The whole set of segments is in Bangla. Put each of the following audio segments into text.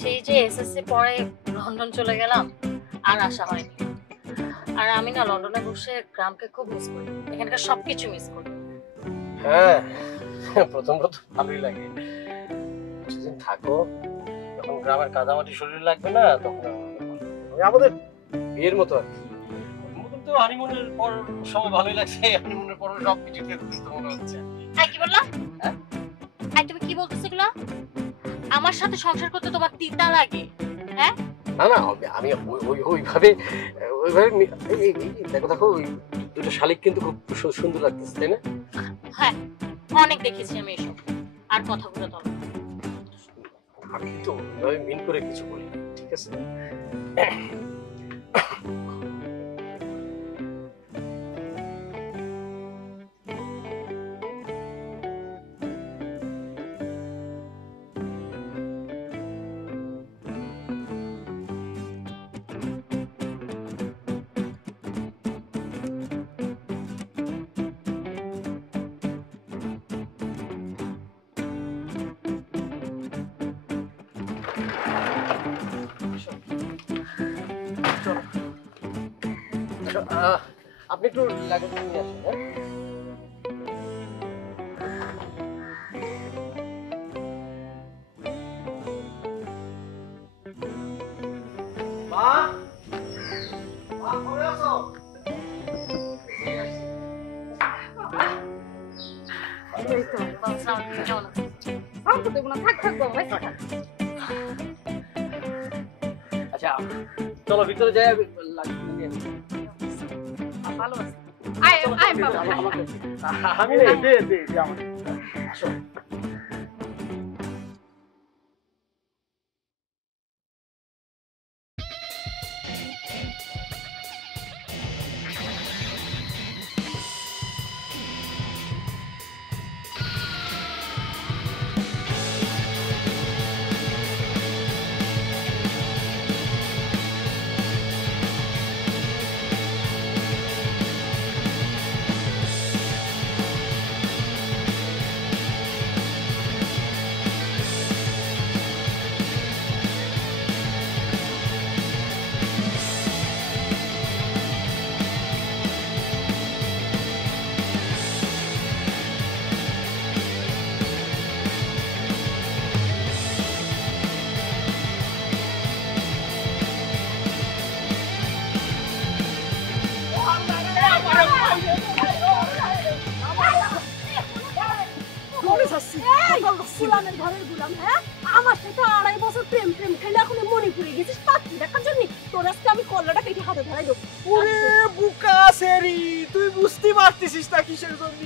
সেই যে এসএসসি পরে লন্ডন চলে গেলাম, আর আসা হয়নি। আর আমি না লন্ডনে বসে গ্রামকে খুব মিস করি, এখানকার সবকিছু মিস করি। হ্যাঁ, প্রথম প্রথম ভালোই লাগে, কিছুদিন থাকো, যখন গ্রামের কাদামাটি শরীরে লাগবে না তখন ওই আমাদের বিয়ের মতো আর কি। প্রথম তো হানিমুনের পর সময় ভালোই লাগছে, হানিমুনের পর সবকিছু খেতে মনে হচ্ছে। হ্যাঁ, কি বললা? হ্যাঁ? তুমি কি বলতেছো এগুলা? আমার সাথে সংসার করতে তোমার তিতা লাগে? হ্যাঁ, না না, আমি ওইভাবে দেখো দেখো, ওই দুটো শালিক কিন্তু খুব সুন্দর লাগতেছে, তাই না? হ্যাঁ, অনেক দেখেছি আমি এসব। আর কথাগুলো তো আমি তো ওইভাবে মিন করে কিছু বলি, ঠিক আছে? আপনি একটু লাগেজ নিয়ে আসেন, হ্যাঁ? মা, মা ঘরে আছো? এই তো কেমন আছে? সাউন্ড তো দেবো না, থাক থাক বাবা, থাক থাক। আচ্ছা, চলো ভিতরে যাই, লাগেজ নিয়ে আসি। ভালো আছে। আয় আয় বাবা, আয়, আয়। আমি দে দে দে আমাকে। আসো। গুলামের ঘরের গুলাম, হ্যাঁ? আমার সাথে 2.5 বছর প্রেম প্রেম খেলে এখন মণিপুরে গেছিস পাত্রী দেখার জন্য? তোর আজকে আমি কল্লাটা কেটে হাতে ধরাই দেবো। ওরে বুকা সেরি, তুই বুঝতে পারতেছিস না কিসের জন্য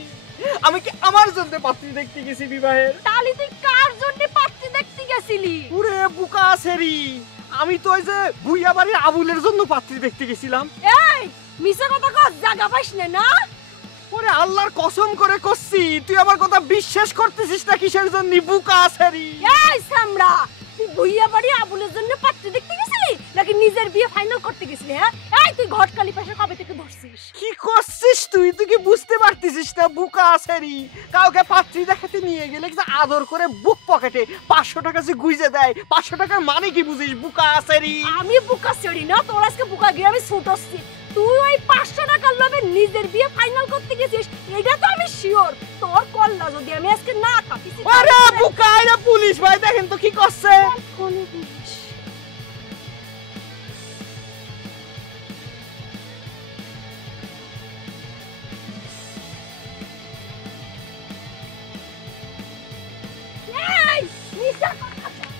আমি কি আমার জন্য পাত্রী দেখতে গেছি বিবাহের? তাহলে তুই কার জন্য পাত্রী দেখতে গেছিলি? ওরে বুকা সেরি, আমি তো ওই যে ভুইয়া বাড়ির আবুলের জন্য পাত্রী দেখতে গেছিলাম। এই মিছা কথা কস, জায়গা পাইস না না? ওরে আল্লাহর কসম করে কচ্ছি, তুই আমার কথা বিশ্বাস করতেছিস না কিসের জন্য বুকা সেরি? এই সামড়া, তুই ভুইয়া বাড়ি আবুলের জন্য পাত্রী দেখতে গেছিলি নাকি নিজের বিয়ে ফাইনাল করতে গেছিলি? হ্যাঁ, এই তুই ঘটকালি পাশে কবে থেকে ধরছিস? কি করছিস তুই? তুই কি বুঝতে পারতেছিস না বুকা সেরি? কাউকে পাত্রী দেখাতে নিয়ে গেলে কিছু আদর করে বুক পকেটে 500 টাকা যে গুইজে দেয়, 500 টাকার মানে কি বুঝিস বুকা সেরি? আমি বুকা চড়ি না, তোর আজকে বুকা গিয়ে আমি ছুটছি। তুই ওই 500 টাকার লোভে নিজের বিয়ে ফাইনাল করতে গেছিস, এটা তো আমি শিওর। তোর কল্লা যদি আমি আজকে না কাটিছি, আরে বুকা, এরা পুলিশ ভাই, দেখেন তো কি করছে। কোনে পুলিশ? এই মিছা কথা বল।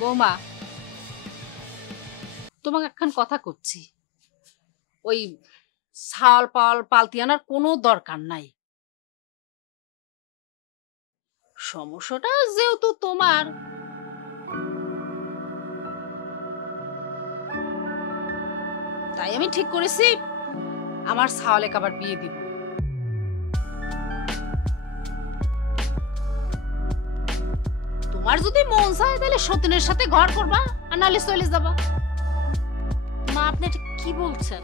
বৌমা, তোমাকে একখান কথা করছি। ওই ছাল পাল পালতি আনার কোনো দরকার নাই। সমস্যাটা যেহেতু তোমার, তাই আমি ঠিক করেছি আমার সাওয়ালেক আবার বিয়ে দিব। তোমার যদি মন চায় তাহলে সতীনের সাথে ঘর করবা, আর নাহলে চলে যাবা। মা আপনি এটা কি বলছেন?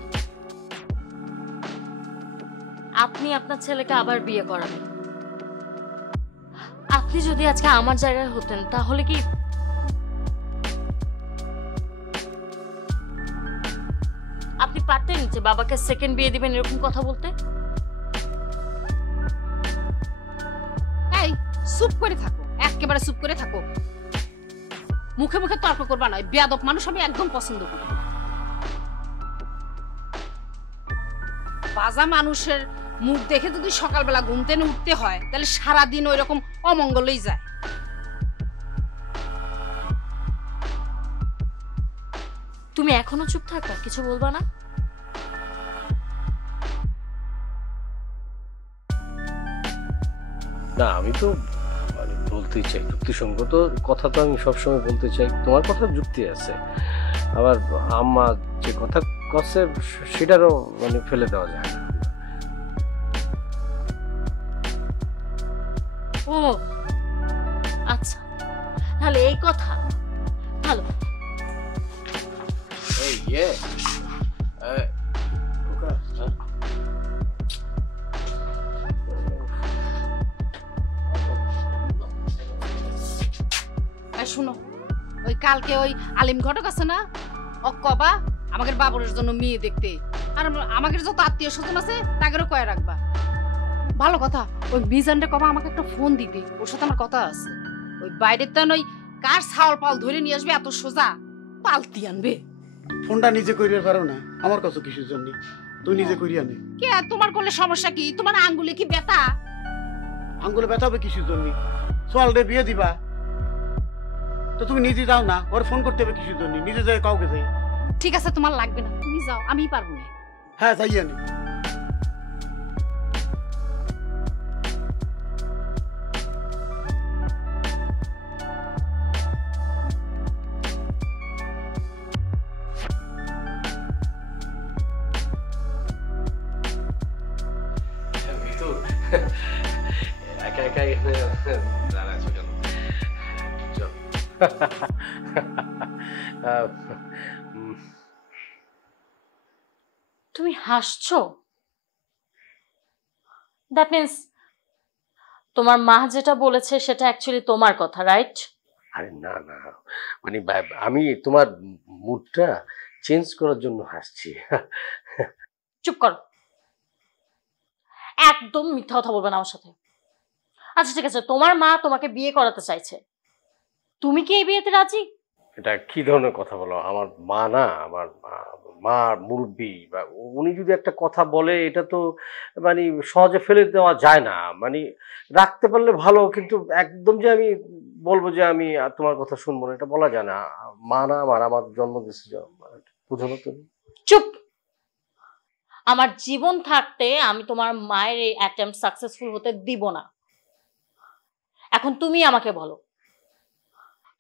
আপনি আপনার ছেলেকে আবার বিয়ে করাবেন? আপনি যদি আজকে আমার জায়গায় হতেন তাহলে কি আপনি পারতেন যে বাবাকে সেকেন্ড বিয়ে দিবেন এরকম কথা বলতে? এই চুপ করে থাকো, একেবারে চুপ করে থাকো। মুখে মুখে তর্ক করবা না, বেয়াদব মানুষ আমি একদম পছন্দ করি না। বাজা মানুষের মুখ দেখে যদি সকালবেলা ঘুম থেকে উঠতে হয় তাহলে সারাদিন ওই রকম অমঙ্গলই যায়। তুমি এখনো চুপ থাকো, কিছু বলবা না? না আমি তো মানে বলতেই চাই, যুক্তিসঙ্গত কথা তো আমি সবসময় বলতে চাই। তোমার কথা যুক্তি আছে, আবার আম্মা যে কথা কচ্ছে সেটারও মানে ফেলে দেওয়া যায় না। ও আচ্ছা, তাহলে এই কথা ভালো। এই ইয়ে শুনো, ওই কালকে ওই আলিম ঘটক আছে না, ও কবা আমাদের বাবরের জন্য মেয়ে দেখতে, আর আমাদের যত আত্মীয় স্বজন আছে তাদেরও কয়ে রাখবা। ভালো কথা, ওই মিজানরে কবা আমাকে একটা ফোন দিতে, ওর সাথে আমার কথা আছে। ওই বাইরের তো ওই কার ছাওয়াল পাল ধরে নিয়ে আসবে এত সোজা, পালতি আনবে। ফোনটা নিজে করিয়ে পারো না, আমার কাছে কিসের জন্য? তুই নিজে করিয়া নে। কে তোমার করলে সমস্যা কি? তোমার আঙ্গুলে কি ব্যথা? আঙ্গুলে ব্যথা হবে কিসের জন্য? সোয়ালরে বিয়ে দিবা তো তুমি নিজে যাও না, ওর ফোন করতে হবে কিসের জন্য? নিজে যায় কাউকে যাই। ঠিক আছে, তোমার লাগবে না, তুমি যাও, আমিই পারবো না। হ্যাঁ যাইয়া নে। একা একা এখানে দাঁড়াচ্ছ কেন? চল। তুমি হাসছো? দ্যাট মিন্স তোমার মা যেটা বলেছে সেটা অ্যাকচুয়ালি তোমার কথা, রাইট? আরে না না, মানে আমি তোমার মুডটা চেঞ্জ করার জন্য হাসছি। চুপ করো, একদম মিথ্যা কথা বলবে না আমার সাথে। আচ্ছা ঠিক আছে, তোমার মা তোমাকে বিয়ে করাতে চাইছে, তুমি কি এই বিয়েতে রাজি? এটা কি ধরনের কথা বলো? আমার মা না, আমার মা মুরব্বী, বা উনি যদি একটা কথা বলে এটা তো মানে সহজে ফেলে দেওয়া যায় না। মানে রাখতে পারলে ভালো, কিন্তু একদম যে আমি বলবো যে আমি তোমার কথা শুনবো না, এটা বলা যায় না। মা না আমার জন্ম দিয়েছে, বুঝো না তুমি? চুপ! আমার জীবন থাকতে আমি তোমার মায়ের এই অ্যাটেম্পট সাকসেসফুল হতে দিব না। এখন তুমি আমাকে বলো,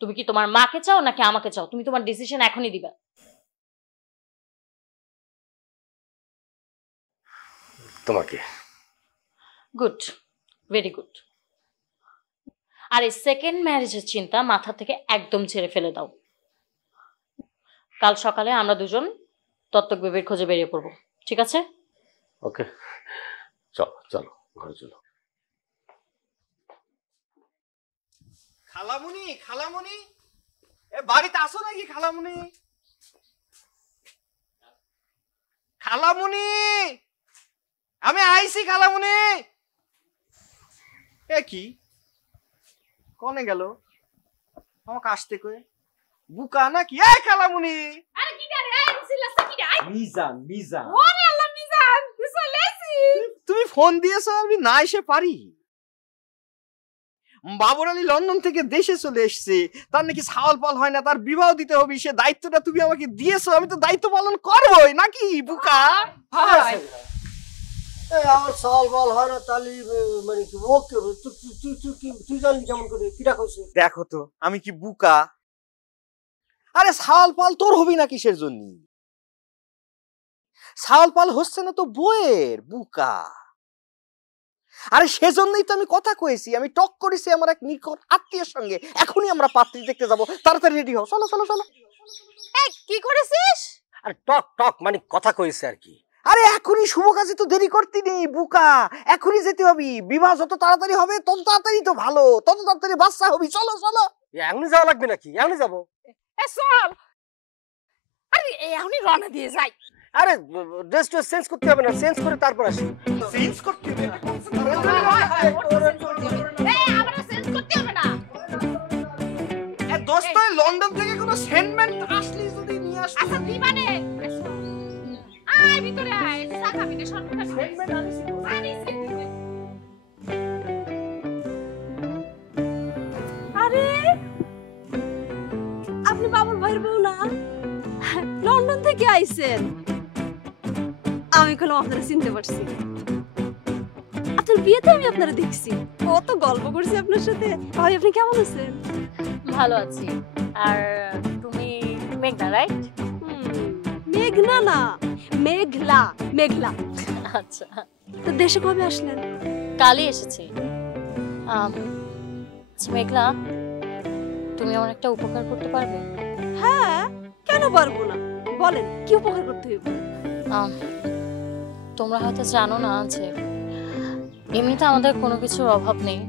তুমি কি তোমার মাকে চাও নাকি আমাকে চাও? তুমি তোমার ডিসিশন এখনই দিবা। তোমাকে। Good, very good. আর এই সেকেন্ড ম্যারেজের চিন্তা মাথা থেকে একদম ছেড়ে ফেলে দাও। কাল সকালে আমরা দুজন দত্তক বেবির খোঁজে বেরিয়ে পড়বো, ঠিক আছে? ওকে, চলো চলো ঘরে চলো। খালামুনি, খালামুনি, এ বাড়িতে আসো নাকি খালামুনি? খালামুনি, আমি আইছি খালামুনি। এ কি কনে গেল আমাকে আসতে কয়ে? বুকা নাকি? এ খালামুনি, আরে কি রে? এই সিলাসা কি রে? মিজান মিজান, ওরে আল্লাহ মিজান, তুই চলে আসিস? তুমি ফোন দিয়েছো, আমি না এসে পারি? বাবর আলী লন্ডন থেকে দেশে চলে এসছে, তার নাকি ছাওয়াল পাল হয় না, তার বিবাহ দিতে হবে, সে দায়িত্বটা তুমি আমাকে দিয়েছো, আমি তো দায়িত্ব পালন করবোই নাকি বুকা? হয়। আমার সওয়াল বল হয় না, তাহলে মানে কি ওকে তুই জানলি কেমন করে কিটা কইছে? দেখো তো আমি কি বুকা? আরে ছাওয়াল পাল তোর হবি না কিসের জন্য? সাল পাল হচ্ছে না তো বইয়ের বুকা। আরে সেজন্যই তো আমি কথা কইছি, আমি টক করেছি আমার এক নিকট আত্মীয়ের সঙ্গে, এখনই আমরা পাত্রী দেখতে যাব, তাড়াতাড়ি রেডি হও, চলো চলো চলো। এই কি করেছিস? আর টক টক মানে কথা কইছে আর কি। আরে এখনই শুভ কাজে তো দেরি করতে নেই বুকা, এখনই যেতে হবে। বিবাহ যত তাড়াতাড়ি হবে তত তাড়াতাড়ি তো ভালো, তত তাড়াতাড়ি বাচ্চা হবে। চলো চলো। এখনই যাওয়া লাগবে নাকি? এখনই যাবো। এ চল, আরে এখনই রওনা দিয়ে যাই। আরে ড্রেস চেঞ্জ করতে হবে না, চেঞ্জ করে তারপর আসি। চেঞ্জ করতে হবে? আমরা চেঞ্জ করতে হবে না। দোস্ত লন্ডন থেকে কোনো সেন্টমেন্ট আসলি যদি নিয়ে আসতে। আচ্ছা দিবানে, আয় ভিতরে আয়, চা খাবি না? শরবত খাবি? সেন্টমেন্ট আনিছি। আরে আপনি বাবুর ভাইয়ের বউ না? লন্ডন থেকে আইছেন? আমি কোনো আপনারা চিনতে পারছি। আপনার বিয়েতে আমি আপনারা দেখছি, কত গল্প করছি আপনার সাথে। ভাই আপনি কেমন আছেন? ভালো আছি। আর তুমি মেঘনা, রাইট? মেঘনা না, মেঘলা। মেঘলা। আচ্ছা, তো দেশে কবে আসলেন? কালই এসেছি। মেঘলা, তুমি আমার একটা উপকার করতে পারবে? হ্যাঁ, কেন পারবো না, বলেন কি উপকার করতে হইব? তোমরা হয়তো জানো না যে এমনিতে আমাদের কোনো কিছুর অভাব নেই,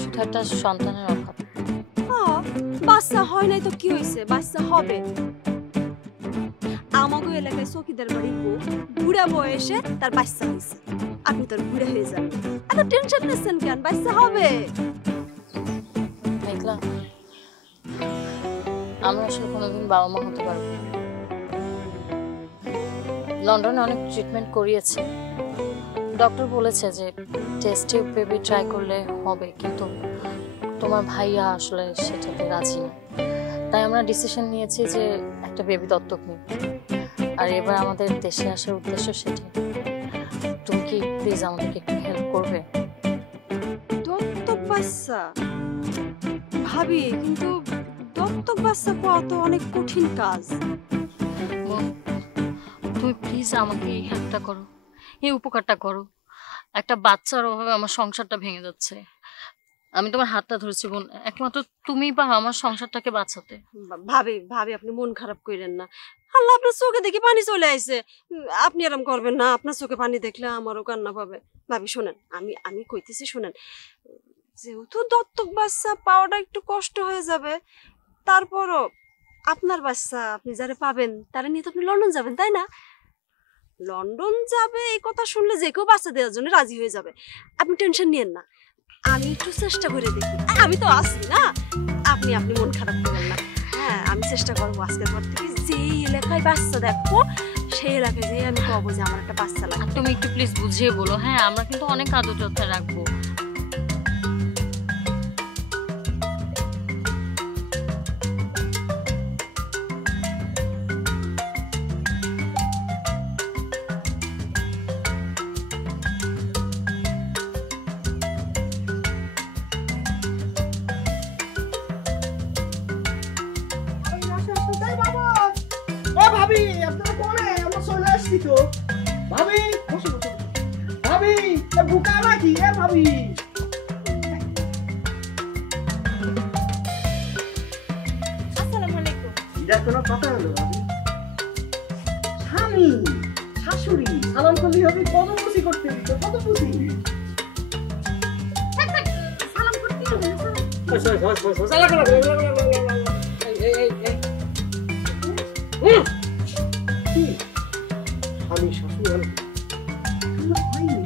শুধু একটা সন্তানের অভাব। বাচ্চা হয় নাই তো কি হয়েছে, বাচ্চা হবে। আমাগো এলাকায় চকিদার বাড়ির বউ বুড়া বয়সে তার বাচ্চা হয়েছে। আপনি তো বুড়া হয়ে যান, এত টেনশন নিচ্ছেন কেন? বাচ্চা হবে। মেঘলা, আমরা আসলে কোনোদিন বাবা মা হতে পারবো না। লন্ডনে অনেক ট্রিটমেন্ট করিয়েছে, ডক্টর বলেছে যে টেস্ট টিউব বেবি ট্রাই করলে হবে, কিন্তু তোমার ভাইয়া আসলে সেটাতে রাজি না। তাই আমরা ডিসিশন নিয়েছি যে একটা বেবি দত্তক নিই। আর এবার আমাদের দেশে আসার উদ্দেশ্য সেটা। তুমি কি প্লিজ আমাদেরকে একটু হেল্প করবে? দত্তক বাচ্চা? ভাবি, কিন্তু দত্তক বাচ্চা পাওয়া তো অনেক কঠিন কাজ। তুমি প্লিজ আমাকে এই হেল্পটা করো, এই উপকারটা করো। একটা বাচ্চার অভাবে আমার সংসারটা ভেঙে যাচ্ছে। আমি তোমার হাতটা ধরেছি বোন, একমাত্র তুমিই পারো আমার সংসারটাকে বাঁচাতে। ভাবি ভাবি আপনি মন খারাপ করেন না, আল্লাহ আপনার চোখে দেখি পানি চলে আইছে। আপনি এরকম করবেন না, আপনার চোখে পানি দেখলে আমারও কান্না পাবে। ভাবি শোনেন, আমি কইতেছি শোনেন, যেহেতু দত্তক বাচ্চা পাওয়াটা একটু কষ্ট হয়ে যাবে, তারপরও আপনার বাচ্চা আপনি যারা পাবেন তারা নিয়ে তো আপনি লন্ডন যাবেন, তাই না? লন্ডন যাবে এই কথা শুনলে যে কেউ বাচ্চা দেওয়ার জন্য রাজি হয়ে যাবে। আপনি টেনশন নিয়েন না, আমি একটু চেষ্টা করে দেখি। আমি তো আছি না, আপনি মন খারাপ করবেন না। হ্যাঁ, আমি চেষ্টা করবো আজকের পর থেকে যেই এলাকায় বাচ্চা দেখবো সেই এলাকায় যেয়ে আমি কবো যে আমার একটা বাচ্চা লাগে। তুমি একটু প্লিজ বুঝিয়ে বলো। হ্যাঁ, আমরা কিন্তু অনেক আদর যত্ন রাখবো। ভাবি আপনারা কোনে? আমরা চলে আসছি তো। ভাবি বসো বসো। ভাবি বুকা নাকি? ভাবি আসসালামু আলাইকুম। এটা কোনো কথা হলো? ভাবি স্বামী শাশুড়ি সালাম করলি হবে, কত খুশি করতে দিত, কত খুশি। সালাম করতে হবে না? আমি শাশুড়ি হল হয়নি,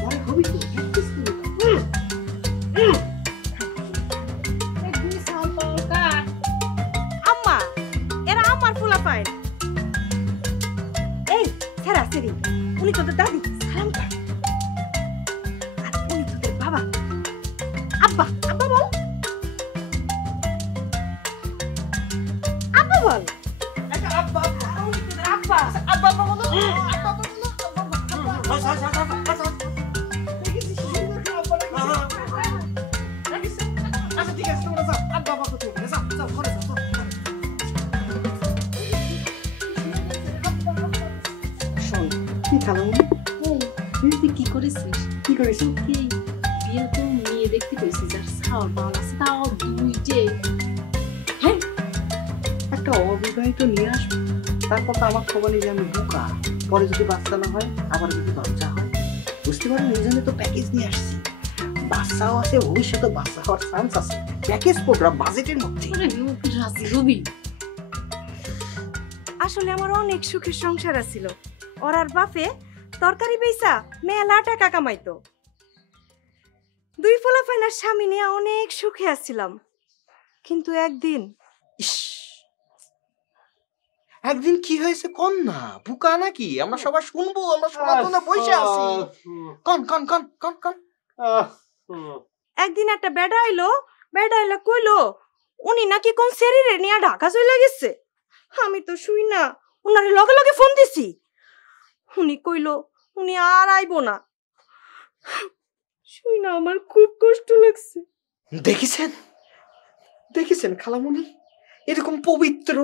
পরে হবি তো। আম্মা, এরা আমার পোলা পায়। এই ছেড়া ছেড়ি, উনি তোদের দাদি, সালাম কর। আর উনি তোদের বাবা। আব্বা, আব্বা বল, আব্বা বল। আব্বা উনি তোদের আব্বা। আব্বা বলো, আব্বা বলো, আচ্ছা ঠিক আছে, তোমরা যাও। আব্বা বাবা তো যাও যাও ঘরে যাও। কি খালামুনি? তুই কি করেছিস? কি করেছো? কি বিয়ে তো মেয়ে দেখতে পেয়েছিস আর সাওয়ার মাল আছে তাও দুইটে। হ্যাঁ একটা অবিবাহিত নিয়ে আসবে, তারপর তো আমার খবর নেই যে আমি বোকা, পরে যদি বাচ্চা না হয় আবার যদি বাচ্চা হয়, বুঝতে পারেন এই জন্য তো প্যাকেজ নিয়ে আসছি। বাচ্চাও আছে, ভবিষ্যতে বাচ্চা হওয়ার চান্স আছে, প্যাকেজ প্রোগ্রাম বাজেটের মধ্যে। রাজি হবি? আসলে আমার অনেক সুখের সংসার ছিল। ওর আর বাপে তরকারি বেচা মেলা টাকা কামাইতো। দুই পোলাপাইনার স্বামী নিয়ে অনেক সুখে আছিলাম, কিন্তু একদিন ইস, একদিন কি হয়েছে কন না, বোকা নাকি? আমরা সবাই শুনবো, আমরা শোনার জন্য বসে আছি। কন কন কন কন কন। একদিন একটা বেডা আইলো কইলো উনি নাকি কোন শরীরে নিয়ে ঢাকা চলে গেছে। আমি তো শুই না, উনারে লগে লগে ফোন দিছি। উনি কইলো উনি আর আইবো না। শুই না আমার খুব কষ্ট লাগছে। দেখেছেন দেখেছেন খালামুনি, এরকম পবিত্র,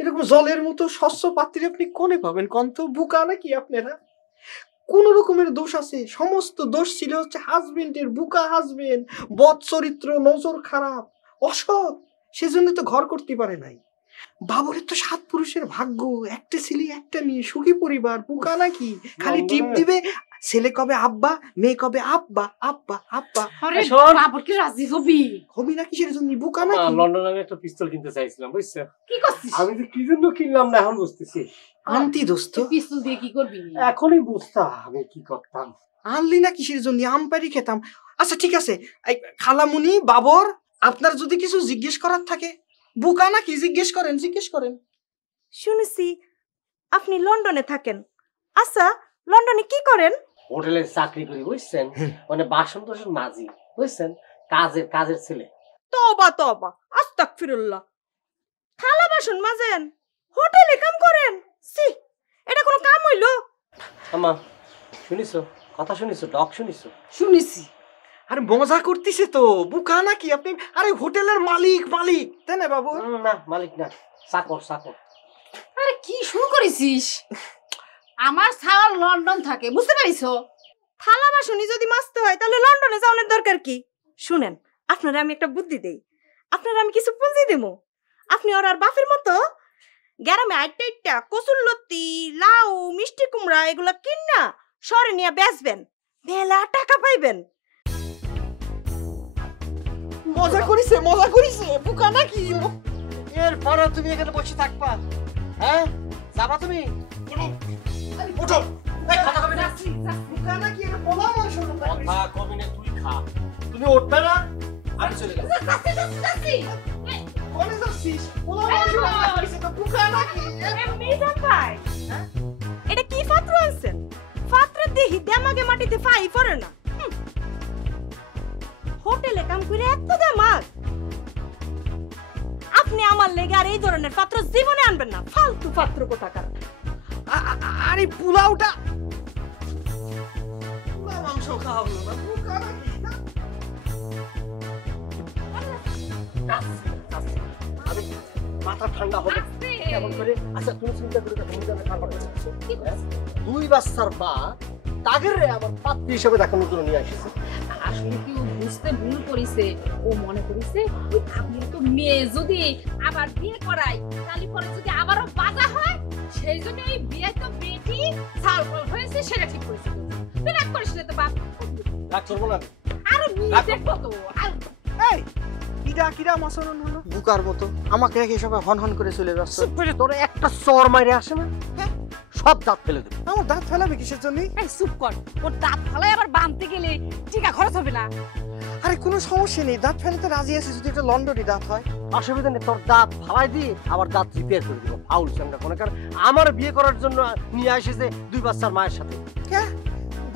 এরকম জলের মতো স্বচ্ছ পাত্রী আপনি কোনে পাবেন? কন্ত বোকা নাকি আপনারা? কোন রকমের দোষ আছে? সমস্ত দোষ ছিল হচ্ছে হাজবেন্ডের, বোকা হাজবেন্ড, বদ চরিত্র, নজর খারাপ, অসৎ, সেজন্য তো ঘর করতে পারে নাই। বাবরের তো 7 পুরুষের ভাগ্য, একটা ছেলে একটা মেয়ে, সুখী পরিবার, বোকা নাকি? খালি টিপ দিবে, ছেলে কবে আব্বা, মেয়ে কবে আব্বা আব্বা আব্বা। আরে বাবর কি রাজি হবি? হবি নাকি সেটা জন্য বোকা নাকি? লন্ডনে আমি একটা পিস্তল কিনতে চাইছিলাম, বুঝছো? কি করছিস? আমি তো কি জন্য কিনলাম না এখন বুঝতেছি। আনতি দোস্ত, পিস্তল দিয়ে কি করবি? এখনই বুঝতাম আমি কি করতাম। আনলি না কিসের জন্য? আমপারি খেতাম। আচ্ছা ঠিক আছে, এই খালামুনি, বাবর, আপনার যদি কিছু জিজ্ঞেস করার থাকে, বোকা নাকি? জিজ্ঞেস করেন, জিজ্ঞেস করেন। শুনেছি আপনি লন্ডনে থাকেন। আচ্ছা লন্ডনে কি করেন? হোটেলে চাকরি করি, বুঝছেন? মানে বাসন টাসন মাজি, বুঝছেন? কাজের ছেলে। তওবা তওবা, আস্তাগফিরুল্লাহ। থালা বাসন মাজেন, হোটেলে কাম করেন? সি, এটা কোনো কাম হইলো? আমা শুনিছো? কথা শুনিছো? ডক শুনিছো? শুনেছি। আরে মজা করতেছে তো, বোকা নাকি আপনি? আরে হোটেলের মালিক, মালিক তাই না বাবু? না মালিক না, চাকর চাকর। আরে কি শুরু করেছিস? আমার সাওয়ার লন্ডন থাকে, বুঝতে পারিছো? থালা বাসনই যদি মাজতে হয় তাহলে লন্ডনে যাওয়ার দরকার কি? শুনেন, আপনারা আমি একটা বুদ্ধি দেই, আপনারা আমি কিছু পুঁজি দেবো। আপনি ওর আর বাপের মতো গ্রামে আইটা কচুরলতি, লাউ, মিষ্টি কুমড়া এগুলা কিনা শহরে নিয়ে বেচবেন, মেলা টাকা পাইবেন। মজা করিছে, মজা করিছে, বোকা নাকি? এরপরে তুমি এখানে বসে থাকবা? হ্যাঁ, যাবা তুমি? উঠো। এই কথা কবি না, বোকা নাকি? এটা পোলা মাংস। কথা কবি না, তুই খা। তুমি উঠবে না, আমি চলে গেলাম। কোনে যাচ্ছিস? পোলা মাংস রান্না করিছে তো, বোকা নাকি? মিজান ভাই, এটা কি পাত্র আনছেন? পাত্র দেখি দেমাগে মাটিতে ফাই পড়ে না। হোটেলে কাম করে এত দেমাগ? আপনি আমার লেগে আর এই ধরনের পাত্র জীবনে আনবেন না, ফালতু পাত্র কোথাকার। আরে পোলাওটা, পোলা মাংস খাওয়া হলো না, বোকা নাকি? আমি মাথা ঠান্ডা হবে কেমন করে? আচ্ছা তুমি চিন্তা করে দেখো, তুমি জানো ঠান্ডা করে যাচ্ছো। 2 বাচ্চার মা তাগের রে আমার পাত্রী হিসেবে দেখানোর জন্য নিয়ে আসছে। আসলে কি ও বুঝতে ভুল করেছে, ও মনে করেছে ওই আপনি তো মেয়ে যদি আবার বিয়ে করাই তাহলে পরে যদি আবারও বাধা হয়, সেই জন্য ওই বিয়ে তো বেটি সালফল হয়েছে সেটা ঠিক করেছে। তুই রাগ করিস না তো বাপ, রাগ করবো না। আরে মেয়ে দেখো তো। এই কিরা কিরা মাসরন হলো বুকার মতো, আমাকে রেখে সবাই হন হন করে চলে যাচ্ছে। তোর একটা চর মাইরে আসে না, সব দাঁত ফেলে দেবে। আমার দাঁত ফেলাবে কিসের জন্য? এই চুপ কর, ওর দাঁত ফালাই আবার বাঁধতে গেলে টিকা খরচ হবে না। আরে কোনো সমস্যা নেই, দাঁত ফেলাতে রাজি আছে যদি এটা লন্ডনে দাঁত হয়। অসুবিধা নেই, তোর দাঁত ফালাই দিয়ে আবার দাঁত রিপেয়ার করে দিব। ফাউল চাঙ্গা কোন কারণ আমার বিয়ে করার জন্য নিয়ে আসেছে 2 বাচ্চার মায়ের সাথে। কে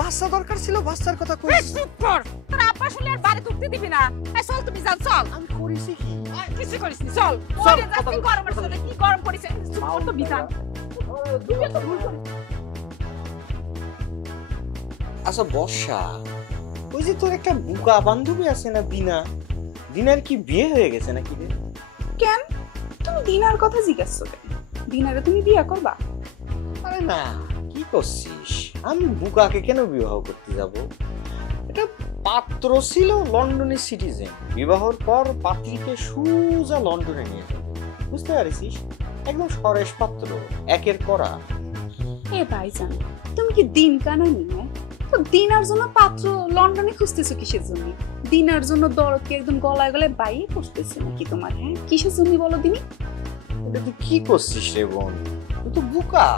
বাচ্চা দরকার ছিল, বাচ্চার কথা কই? এই চুপ কর, তোর আব্বা শুনলে আর বাড়ি তুলতে দিবি না। এই চল তুমি যাও, চল। আমি করেছি কি? কিছু করিস নি, চল। চল, ওরে যাচ্ছি গরমের সাথে কি গরম করিস? চুপ কর তো বিধান। তুই তো ভুল করিস। আচ্ছা বর্ষা, ওই যে তোর একটা বুকা বান্ধবী আছে না বিনা, দিনার কি বিয়ে হয়ে গেছে নাকি রে? কেন তুমি দিনার কথা জিজ্ঞাসা কেন? দিনারে তুমি বিয়ে করবা? আরে না, কি করছিস? আমি বুকাকে কেন বিবাহ করতে যাব? এটা পাত্র ছিল লন্ডনের সিটিজেন, বিবাহর পর পাত্রীকে সোজা লন্ডনে নিয়ে যাবে, বুঝতে পারছিস? একদম সরেশ পাত্র, একের করা। এ ভাইজান, তুমি কি দিন কানানি? তো দিনার জন্য পাত্র লন্ডনে খুঁজতেছো কিসের জন্য? দিনার জন্য দরদকে একদম গলায় গলায় বাইয়ে খুঁজতেছে নাকি তোমার? হ্যাঁ, কিসের জন্য বলো দিনি? এটা তুই কি করছিস রে বোন? তুই তো বুকা।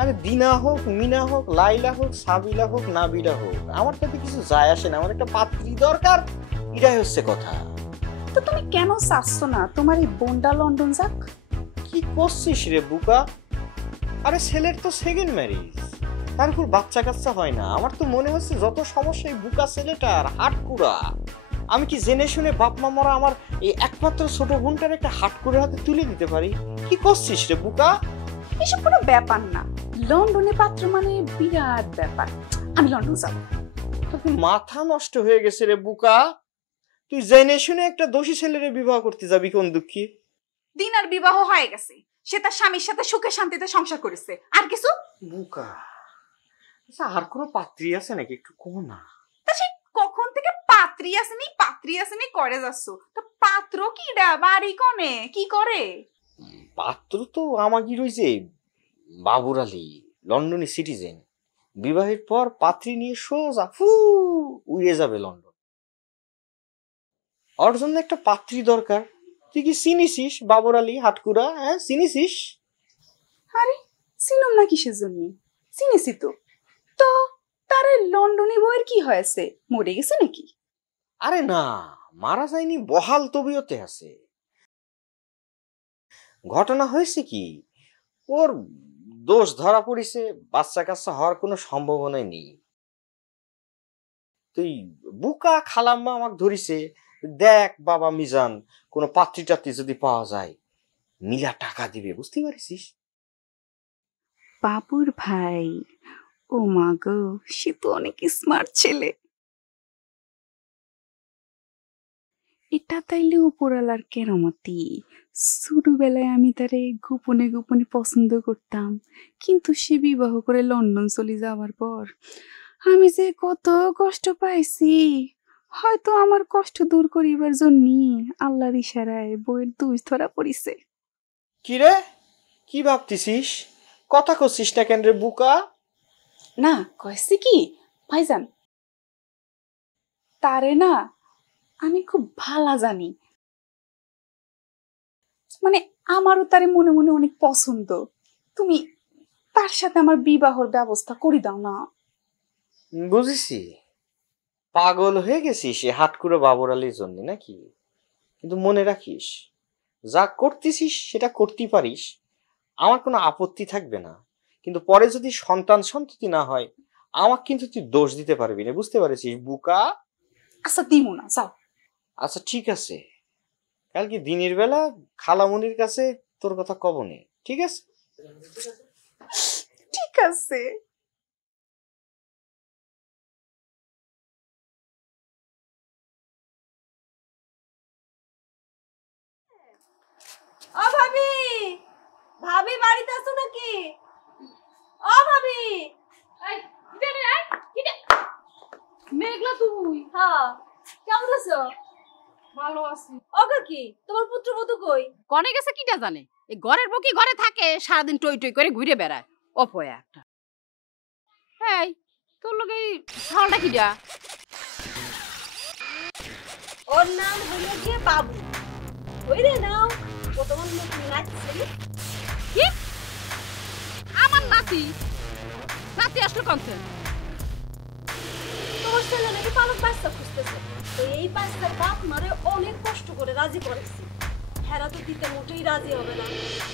আরে দিনা হোক, মিনা হোক, লাইলা হোক, সাবিলা হোক, নাবিলা হোক, আমার তাতে কিছু যায় আসে না। আমার একটা পাত্রী দরকার, এটাই হচ্ছে কথা। তো তুমি কেন চাচ্ছ না তোমার এই বোনটা লন্ডন যাক? কি করছিস রে বুকা? আরে ছেলের তো সেকেন্ড ম্যারেজ, তারপর বাচ্চা কাচ্চা হয় না। আমার তো মনে হচ্ছে যত সমস্যা এই বুকা ছেলেটার হাটকুড়া। আমি কি জেনে শুনে বাপ মা মরা আমার এই একমাত্র ছোট বোনটার একটা হাটকুড়ে হাতে তুলে দিতে পারি? কি করছিস রে বুকা? এসব কোনো ব্যাপার না, লন্ডনে পাত্র মানে বিরাট ব্যাপার। আমি লন্ডন যাব। তোর মাথা নষ্ট হয়ে গেছে রে বুকা। তুই জেনে শুনে একটা দোষী ছেলেরে বিবাহ করতে যাবি কোন দুঃখী? দিনার বিবাহ হয়ে গেছে, সে তার স্বামীর সাথে সুখে শান্তিতে সংসার করেছে, আর কিছু? বুকা, আচ্ছা আর কোনো পাত্রী আছে নাকি? একটু কম না। তা সে কখন থেকে পাত্রী আসেনি করে যাচ্ছ? তো পাত্র কি বাড়ি কনে কি করে? পাত্র তো আমাকে রয়েছে বাবুর আলী, লন্ডনের সিটিজেন। বিবাহের পর পাত্রী নিয়ে সোজা উড়ে যাবে লন্ডন। ওর জন্য একটা পাত্রী দরকার। তুই কি চিনিসিস বাবুর আলী হাটকুড়া? হ্যাঁ চিনিসিস? আরে চিনুম না কিসের জন্য? চিনেছি তো। তো তার লন্ডনে বইয়ের কি হয়েছে? মরে গেছে নাকি? আরে না, মারা যায়নি, বহাল তবিয়তে আছে। ঘটনা হয়েছে কি, ওর দোষ ধরা পড়েছে, বাচ্চা কাচ্চা হওয়ার কোনো সম্ভাবনাই নেই। তুই বুকা খালাম্মা আমাকে ধরিছে, দেখ বাবা মিজান, কোনো পাত্রী টাত্রী যদি পাওয়া যায় মিলা টাকা দিবে, বুঝতে পারছিস? বাবুর ভাই, ও মা গো, সে তো অনেক স্মার্ট ছেলে। এটা তাইলে উপরালার কেরামতি। ছোটবেলায় আমি তারে গোপনে গোপনে পছন্দ করতাম, কিন্তু সে বিবাহ করে লন্ডন চলে যাওয়ার পর আমি যে কত কষ্ট পাইছি। হয়তো আমার কষ্ট দূর করিবার জন্য আল্লাহর ইশারায় বইয়ের দুষ ধরা পড়িছে। কি রে, কি ভাবতেছিস? কথা করছিস না কেন রে বুকা? না, কয়েছি কি ভাইজান, তারে না আমি খুব ভালো জানি। মানে আমারও তারে মনে মনে অনেক পছন্দ। তুমি তার সাথে আমার বিবাহর ব্যবস্থা করে দাও না। বুঝেছি, পাগল হয়ে গেছিস সে হাটকুড়ো বাবুর আলীর জন্য নাকি? কিন্তু মনে রাখিস, যা করতেছিস সেটা করতে পারিস, আমার কোনো আপত্তি থাকবে না। কিন্তু পরে যদি সন্তান সন্ততি না হয়, আমাকে কিন্তু তুই দোষ দিতে পারবি না, বুঝতে পারছিস বুকা? আচ্ছা দিমু না, যাও। আচ্ছা ঠিক আছে, কালকে দিনের বেলা খালামনির কাছে তোর কথা কবনে, ঠিক আছে? ঠিক আছে। ও ভাবি, ভাবি বাড়িতে আছো নাকি? ও ভাবি। মেঘলা তুই? হ্যাঁ, কেমন আছো? ভালো আছি। ওকে কি তোমার পুত্রবধূ কই? কনে গেছে কিটা জানে? এই ঘরের বউ কি ঘরে থাকে? সারাদিন টই টই করে ঘুরে বেড়ায়, অপয়া একটা। এই তোর লোক এই ছালটা কিটা? ওর নাম হলো গিয়ে বাবু। ওই রে নাও, ও তোমার মুখ নাচছে। কি? আমার নাতি? নাতি আসলো কখন? তোমার ছেলে নাকি পালক বাচ্চা খুঁজতেছে। তো এই বাচ্চার বাপ মারে অনেক কষ্ট করে রাজি করেছি। হেরা তো দিতে মোটেই রাজি হবে না।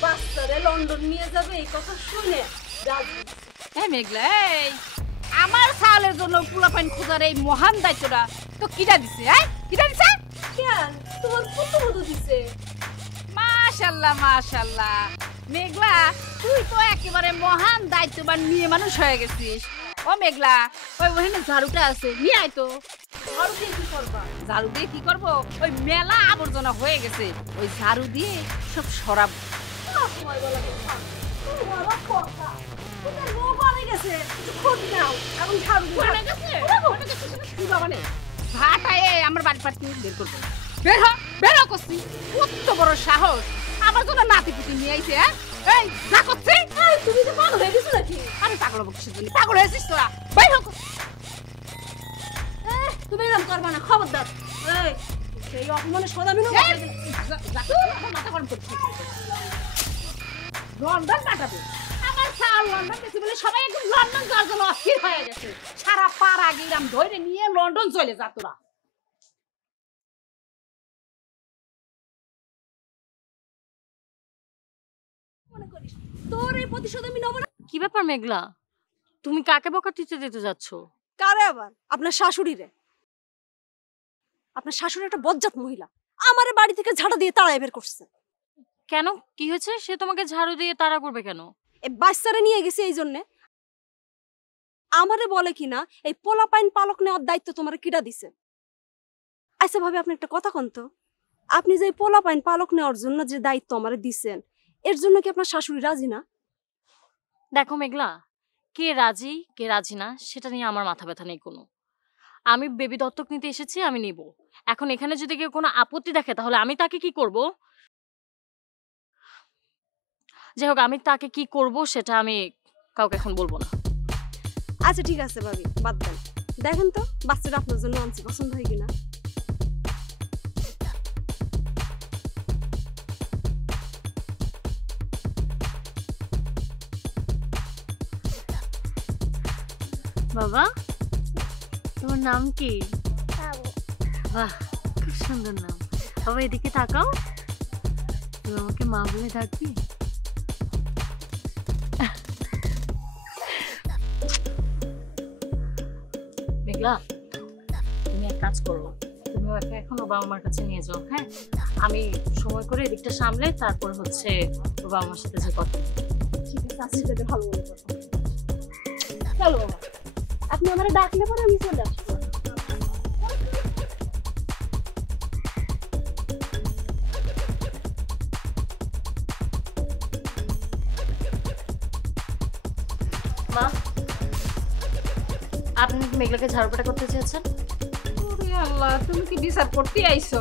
বাচ্চারে লন্ডন নিয়ে যাবে এই কথা শুনে রাজি। এই মেঘলা, এই আমার ছালের জন্য পোলাপাইন খোঁজার এই মহান দায়িত্বটা তো কিটা দিছে? কিটা দিছে? কেন তোমার পুত্রবধূ দিছে? মাশাআল্লাহ মাশাআল্লাহ, মেঘলা তুই তো একেবারে মহান দায়িত্ববান মেয়ে মানুষ হয়ে গেছিস। ও মেঘলা, ওই ওখানে ঝাড়ুটা আছে, নিয়ে আয় তো। ঝাড়ু দিয়ে কি করবা? ঝাড়ু দিয়ে কি করবো? ওই মেলা আবর্জনা হয়ে গেছে, ওই ঝাড়ু দিয়ে সব সরাব। সময় বলা কথা। তোমার কথা। তোমার লোক অনেক গেছে। খোঁজ নাও এখন ঝাড়ু দিয়ে কোনে গেছে কি বাবা নে ভাটায় আমার বাড়ি পাটি বের করবে বের হ বের হ করছি কত বড় সাহস আমার জন্য নাতি পুতি নিয়ে আইছে এই যা করছিস এই তুমি যে পাগল হয়ে গেছো নাকি আমি পাগল হবো কিসের জন্য পাগল হয়েছিস তোরা বের হ তুমি এরকম করবা না খবরদার এই সেই অপমানে সদা মিনো মাথা গরম করছিস লন্ডন পাঠাবে আমার সাল লন্ডন গেছে বলে সবাই একদম লন্ডন যাওয়ার জন্য অস্থির হয়ে গেছে সারা পাড়া গিরাম ধরে নিয়ে লন্ডন চলে যা তোরা তোর এই প্রতিশোধ আমি নেব না। কি ব্যাপার মেঘলা, তুমি কাকে বকা দিতে যাচ্ছ? কারে আবার? আপনার শাশুড়িরে। আপনার শাশুড়ি একটা বজ্জাত মহিলা, আমারে বাড়ি থেকে ঝাড়া দিয়ে তাড়ায় বের করছে। কেন, কি হয়েছে? সে তোমাকে ঝাড়ু দিয়ে তাড়া করবে কেন? এই বাচ্চারে নিয়ে গেছে এই জন্যে। আমারে বলে কিনা এই পোলাপাইন পালক নেওয়ার দায়িত্ব তোমারে কিডা দিছে। আচ্ছা ভাবে আপনি একটা কথা কন তো, আপনি যে পোলাপাইন পালক নেওয়ার জন্য যে দায়িত্ব আমারে দিছেন, এর জন্য কি আপনার শাশুড়ি রাজি না? দেখো মেঘলা, কে রাজি কে রাজি না সেটা নিয়ে আমার মাথা ব্যথা নেই কোনো। আমি বেবি দত্তক নিতে এসেছি, আমি নিব। এখন এখানে যদি কেউ কোনো আপত্তি দেখে তাহলে আমি তাকে কি করব? যাই হোক, আমি তাকে কি করব সেটা আমি কাউকে এখন বলবো না। আচ্ছা ঠিক আছে ভাবি, বাদ দেন। দেখেন তো বাচ্চাটা আপনার জন্য আনছি, পছন্দ হয় কিনা। বাবা, তোমার নাম কি? বাহ, খুব সুন্দর নাম। বাবা এদিকে তাকাও, তুমি আমাকে মা বলে ডাকবি? মেঘলা, তুমি এক কাজ করো, তুমি ওকে এখন ওর বাবা মার কাছে নিয়ে যাও। হ্যাঁ, আমি সময় করে এদিকটা সামলে তারপর হচ্ছে ওর বাবা মার সাথে যে কথা। ঠিক আছে, আসছি যেতে ভালো বলে কথা। চলো বাবা, আপনি আমার ডাকলে পরে আমি চলে আসবো। মা, আপনি কি মেঘলাকে ঝাড়ুপাটা করতে চেয়েছেন? ওরে আল্লাহ, তুমি কি বিচার করতে আইছো?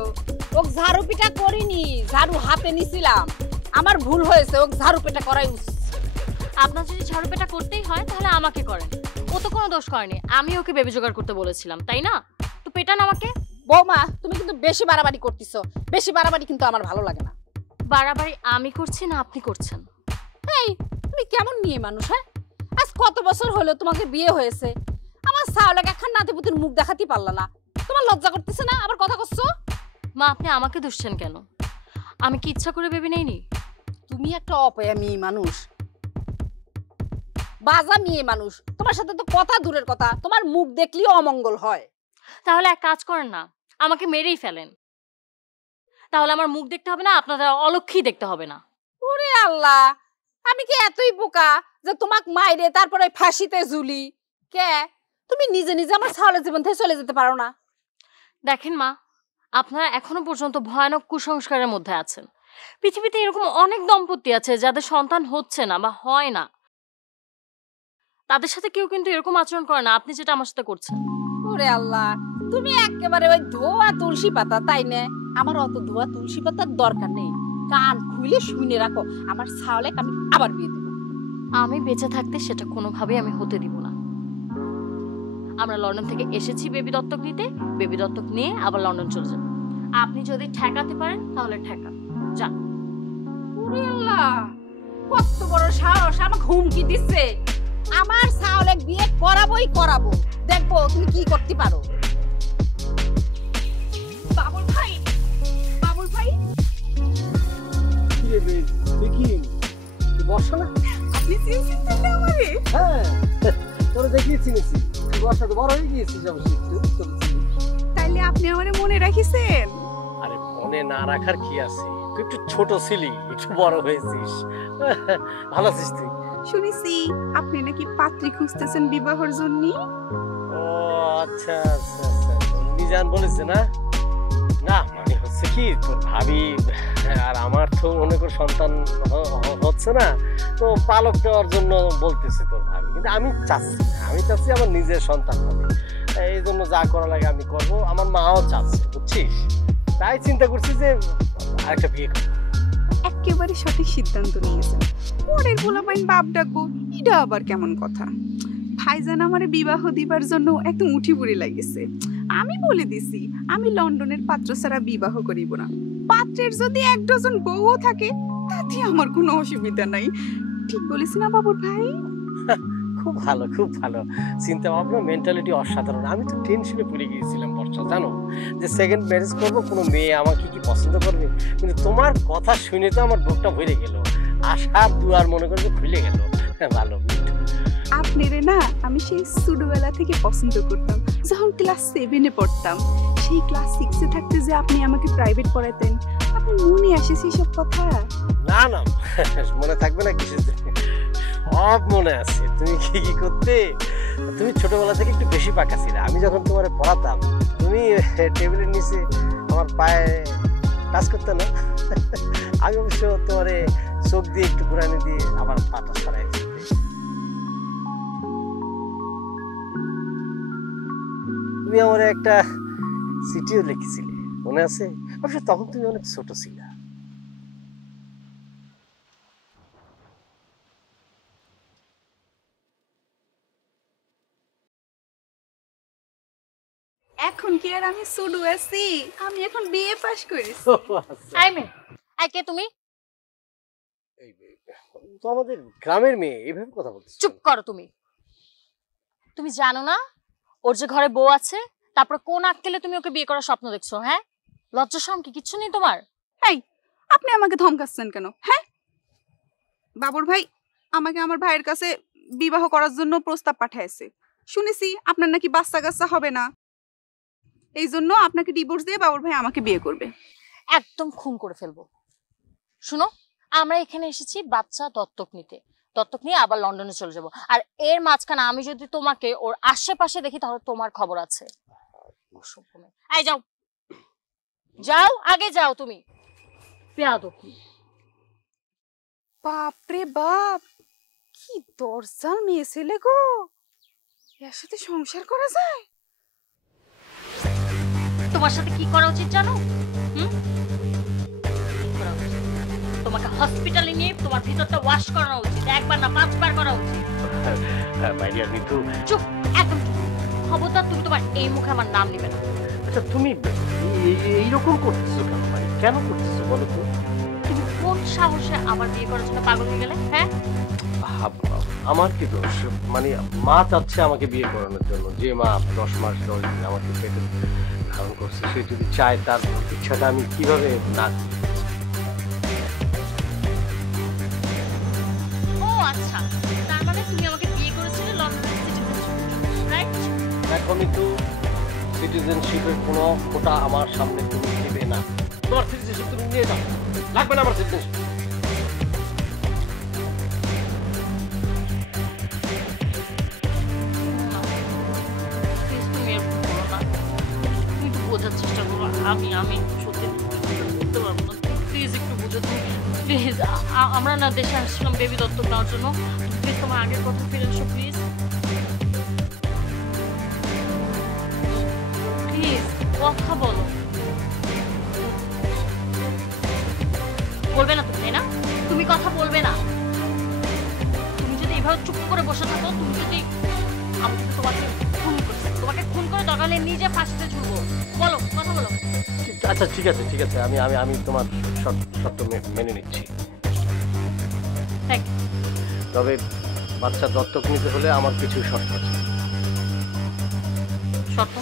ওক ঝাড়ু পিটা করিনি, ঝাড়ু হাতে নিছিলাম। আমার ভুল হয়েছে, ওক ঝাড়ু পিটা করাই উচিত। আপনার যদি ঝাড়ুপাটা করতেই হয় তাহলে আমাকে করেন। ও তো কোনো দোষ করেনি, আমি ওকে বেবি জোগাড় করতে বলেছিলাম, তাই না? তো পেটান আমাকে। বৌমা, তুমি কিন্তু বেশি বাড়াবাড়ি করতেছো। বেশি বাড়াবাড়ি কিন্তু আমার ভালো লাগে না। বাড়াবাড়ি আমি করছি না আপনি করছেন? এই, তুমি কেমন মেয়ে মানুষ? হ্যাঁ, আজ কত বছর হলো তোমাকে বিয়ে হয়েছে, আমার সাওলাকে একখান নাতিপুতির মুখ দেখাতে পারলা না। তোমার লজ্জা করতেছে না? আবার কথা করছো। মা, আপনি আমাকে দুষছেন কেন? আমি কি ইচ্ছা করে বেবি নেইনি? তুমি একটা অপয়া মেয়ে মানুষ, বাজা মেয়ে মানুষ। তোমার সাথে তো কথা দূরের কথা, তোমার মুখ দেখলেই অমঙ্গল হয়। তাহলে এক কাজ করেন না, আমাকে মেরেই ফেলেন। তাহলে আমার মুখ দেখতে হবে না, আপনাদের অলক্ষী দেখতে হবে না। ওরে আল্লাহ, আমি কি এতই বোকা যে তোমাক মাইরে তারপরে ফাঁসিতে ঝুলি? কে তুমি নিজে নিজে আমার সাওলের জীবন থেকে চলে যেতে পারো না? দেখেন মা, আপনারা এখনো পর্যন্ত ভয়ানক কুসংস্কারের মধ্যে আছেন। পৃথিবীতে এরকম অনেক দম্পতি আছে যাদের সন্তান হচ্ছে না বা হয় না, তাদের সাথে কেউ কিন্তু এরকম আচরণ করে না আপনি যেটা আমার সাথে করছেন। ওরে আল্লাহ, তুমি একেবারে ওই ধোয়া তুলসী পাতা, তাই না? আমার অত ধোয়া তুলসী পাতার দরকার নেই। কান খুলে শুনে রাখো, আমার সাওলেক আমি আবার বিয়ে দেবো। আমি বেঁচে থাকতে সেটা কোনোভাবেই আমি হতে দিব না। আমরা লন্ডন থেকে এসেছি বেবি দত্তক নিতে, বেবি দত্তক নিয়ে আবার লন্ডন চলে যাব। আপনি যদি ঠেকাতে পারেন তাহলে ঠেকান, যান। ওরে আল্লাহ, কত বড় সাহস! আমাকে হুমকি দিচ্ছে। আমার সাওলেক বিয়ে করাবোই করাবো, দেখবো তুমি কি করতে পারো। বাবুল ভাই, বাবুল ভাই, তুই কি বর্ষা না? আপনি চিনছেন তাহলে আমারে? হ্যাঁ, তোরা দেখিয়ে চিনেছি। তুই বর্ষা তো বড় হয়ে গিয়েছিস অবশ্যই, একটু তাইলে আপনি আমারে মনে রাখিছেন? আরে মনে না রাখার কি আছে, তুই একটু ছোট ছিলি, একটু বড় হয়েছিস। ভালো আছিস তুই? শুনেছি আপনি নাকি পাত্রী খুঁজতেছেন বিবাহের জন্য। ও আচ্ছা আচ্ছা আচ্ছা, মিজান বলেছে না? না মানে হচ্ছে কি, তোর ভাবি আর আমার তো মনে কর সন্তান হচ্ছে না, তো পালক দেওয়ার জন্য বলতেছি তোর ভাবি, কিন্তু আমি চাচ্ছি আমার নিজের সন্তান হবে, এই জন্য যা করা লাগে আমি করব, আমার মাও চাচ্ছে, বুঝছিস? তাই চিন্তা করছি যে আরেকটা বিয়ে করবো। একেবারে সঠিক সিদ্ধান্ত নিয়েছেন। পরের পোলাপাইন বাপ ডাকবো, এটা আবার কেমন কথা? ভাইজান আমারে বিবাহ দিবার জন্য একদম উঠি পড়ে লাগিয়েছে। আমি বলে দিছি আমি লন্ডনের পাত্র ছাড়া বিবাহ করিব না। পাত্রের যদি 1 ডজন বউও থাকে তাতে আমার কোনো অসুবিধা নাই। ঠিক বলেছি না বাবুর ভাই? খুব ভালো, খুব ভালো চিন্তা ভাবনা, মেন্টালিটি অসাধারণ। আমি তো টেনশনে পড়ে গিয়েছিলাম বর্ষা, জানো, যে সেকেন্ড ম্যারেজ করবো, কোনো মেয়ে আমাকে কি পছন্দ করবে, কিন্তু তোমার কথা শুনে তো আমার বুকটা ভরে গেল, আশার দুয়ার মনে করে খুলে গেল। ভালো। আপনারে না আমি সেই ছোটবেলা থেকে পছন্দ করতাম। যখন ক্লাস 7-এ পড়তাম, সেই ক্লাস 6-এ থাকতে যে আপনি আমাকে প্রাইভেট পড়াতেন, আপনার মনে আসে সেই সব কথা? না না, মনে থাকবে না কিছু, সব মনে আছে। তুমি কি করতে, তুমি ছোটবেলা থেকে একটু বেশি পাকা ছিলে। আমি যখন তোমার পড়াতাম, তুমি টেবিলের নিচে আমার পায়ে কাজ করতে না। আমি অবশ্য তোমার চোখ দিয়ে একটু ঘুরানি দিয়ে আমার পাটা সরাই দিতে। তুমি আমার একটা চিঠিও লিখেছিলে, মনে আছে? অবশ্য তখন তুমি অনেক ছোট ছিলে। এখন কি আর আমি ছোট আছি? আমি এখন বিএ পাস করেছি। কে তুমি? তো আমাদের গ্রামের মেয়ে, এইভাবে কথা বলছো? চুপ করো তুমি। তুমি জানো না ওর যে ঘরে বউ আছে, তারপর কোন আক্কেলে তুমি ওকে বিয়ে করার স্বপ্ন দেখছো? হ্যাঁ, লজ্জা শরম কি কিচ্ছু নেই তোমার? এই, আপনি আমাকে ধমকাচ্ছেন কেন? হ্যাঁ, বাবুর ভাই আমাকে আমার ভাইয়ের কাছে বিবাহ করার জন্য প্রস্তাব পাঠাইছে। শুনেছি আপনার নাকি বাচ্চা কাচ্চা হবে না, এই জন্য আপনাকে ডিভোর্স দিয়ে বাবুর ভাই আমাকে বিয়ে করবে। একদম খুন করে ফেলবো। শুনো, আমরা এখানে এসেছি বাচ্চা দত্তক নিতে, দত্তক নিয়ে আবার লন্ডনে চলে যাব। আর এর মাঝখানে আমি যদি তোমাকে ওর আশেপাশে দেখি তাহলে তোমার খবর আছে। এই যাও, যাও, আগে যাও তুমি। বেয়াদব। বাপরে বাপ, কি দরজাল মেয়ে ছেলে গো, এর সাথে সংসার করা যায়? তোমার সাথে কি করা উচিত জানো? তোমাকে হসপিটালে নিয়ে তোমার ভিতরটা ওয়াশ করা উচিত, 1 বার না 5 বার করা উচিত। মাই ডিয়ার মিতু, চুপ, একদম চুপ। খবরদার তুমি তোমার এই মুখে আমার নাম নিবে না। আচ্ছা তুমি এইরকম করতেছো কেন? মানে কেন করতেছো বলো তো? তুমি কোন সাহসে আমার বিয়ে করার জন্য পাগল হয়ে গেলে? হ্যাঁ, আমার কি দোষ? মানে মা চাচ্ছে আমাকে বিয়ে করানোর জন্য, যে মা 10 মাস 10 দিন আমাকে পেটে ধারণ করছে, সে যদি চায় তার ইচ্ছাটা আমি কিভাবে না? ও আচ্ছা, তার মানে তুমি আমাকে বিয়ে করেছিলে লন্ডন সিটিজেনশিপ, রাইট? এখন কিন্তু সিটিজেনশিপের কোনো কোটা আমার সামনে তুমি দেবে না। তোমার সিটিজেনশিপ তুমি নিয়ে যাও, লাগবে না আমার সিটিজেনশিপ। বোঝার চেষ্টা করো। আমি সত্যি বুঝতে পারবো না, প্লিজ একটু বুঝো তুমি, প্লিজ। আমরা না দেশে আসছিলাম বেবি দত্তক নেওয়ার জন্য, প্লিজ তোমার আগের কথা ফিরে এসো, প্লিজ প্লিজ কথা বলো। বলবে না তুমি, তাই না? তুমি কথা বলবে না। তুমি যদি এভাবে চুপ করে বসে থাকো, তুমি যদি, আমি তোমাকে খুন করছি, তোমাকে খুন করে দরকার হলে নিজে ফাঁসিতে ঝুলবো। বলো, কথা বলো। আচ্ছা ঠিক আছে, ঠিক আছে, আমি আমি আমি তোমার শর্ত মেনে নিচ্ছি। তবে বাচ্চা দত্তক নিতে হলে আমার কিছু শর্ত আছে। শর্ত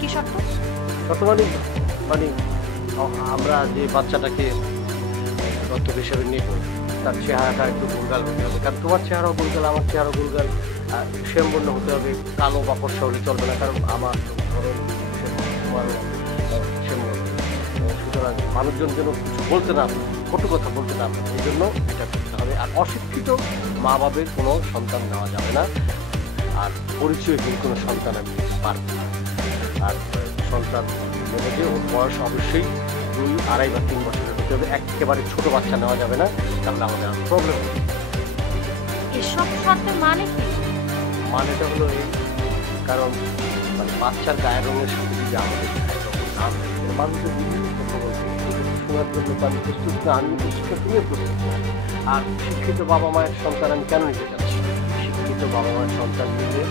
কি শর্ত? শর্ত মানে আমরা যে বাচ্চাটাকে দত্তক হিসেবে নেব, তার চেহারাটা একটু গুলগাল হতে হবে, কারণ তোমার চেহারাও গুলগাল, আমার চেহারাও গুলগাল, সেম বর্ণ হতে হবে, কালো বা ফর্সা হলে চলবে না, কারণ আমার ধরুন তোমার সেম বর্ণ। সুতরাং মানুষজন যেন কিছু বলতে না, কটু কথা বলতে না, এই জন্য এটা করতে হবে। আর অশিক্ষিত মা বাবের কোনো সন্তান নেওয়া যাবে না, আর পরিচয়হীন কোনো সন্তান আমি নিতে পারবো না। আর সন্তান নেবে যে ওর বয়স অবশ্যই 2, 2.5 বা 3 বছরের ভিতরে একেবারে ছোট বাচ্চা নেওয়া যাবে না, তাহলে আমাদের প্রবলেম হবে। এসব শর্তের মানে কি? মানেটা হলো এই, কারণ মানে বাচ্চার গায়ের রঙের সাথে যদি আমাদের গায়ের রঙের নাম থাকে, মানুষের বিভিন্ন কথা বলবে, শোনার জন্য আমি প্রস্তুত না, আমি প্রস্তুত না, তুমিও প্রস্তুত না। আর শিক্ষিত বাবা মায়ের সন্তান আমি কেন নিতে চাচ্ছি? শিক্ষিত বাবা মায়ের সন্তান নিলে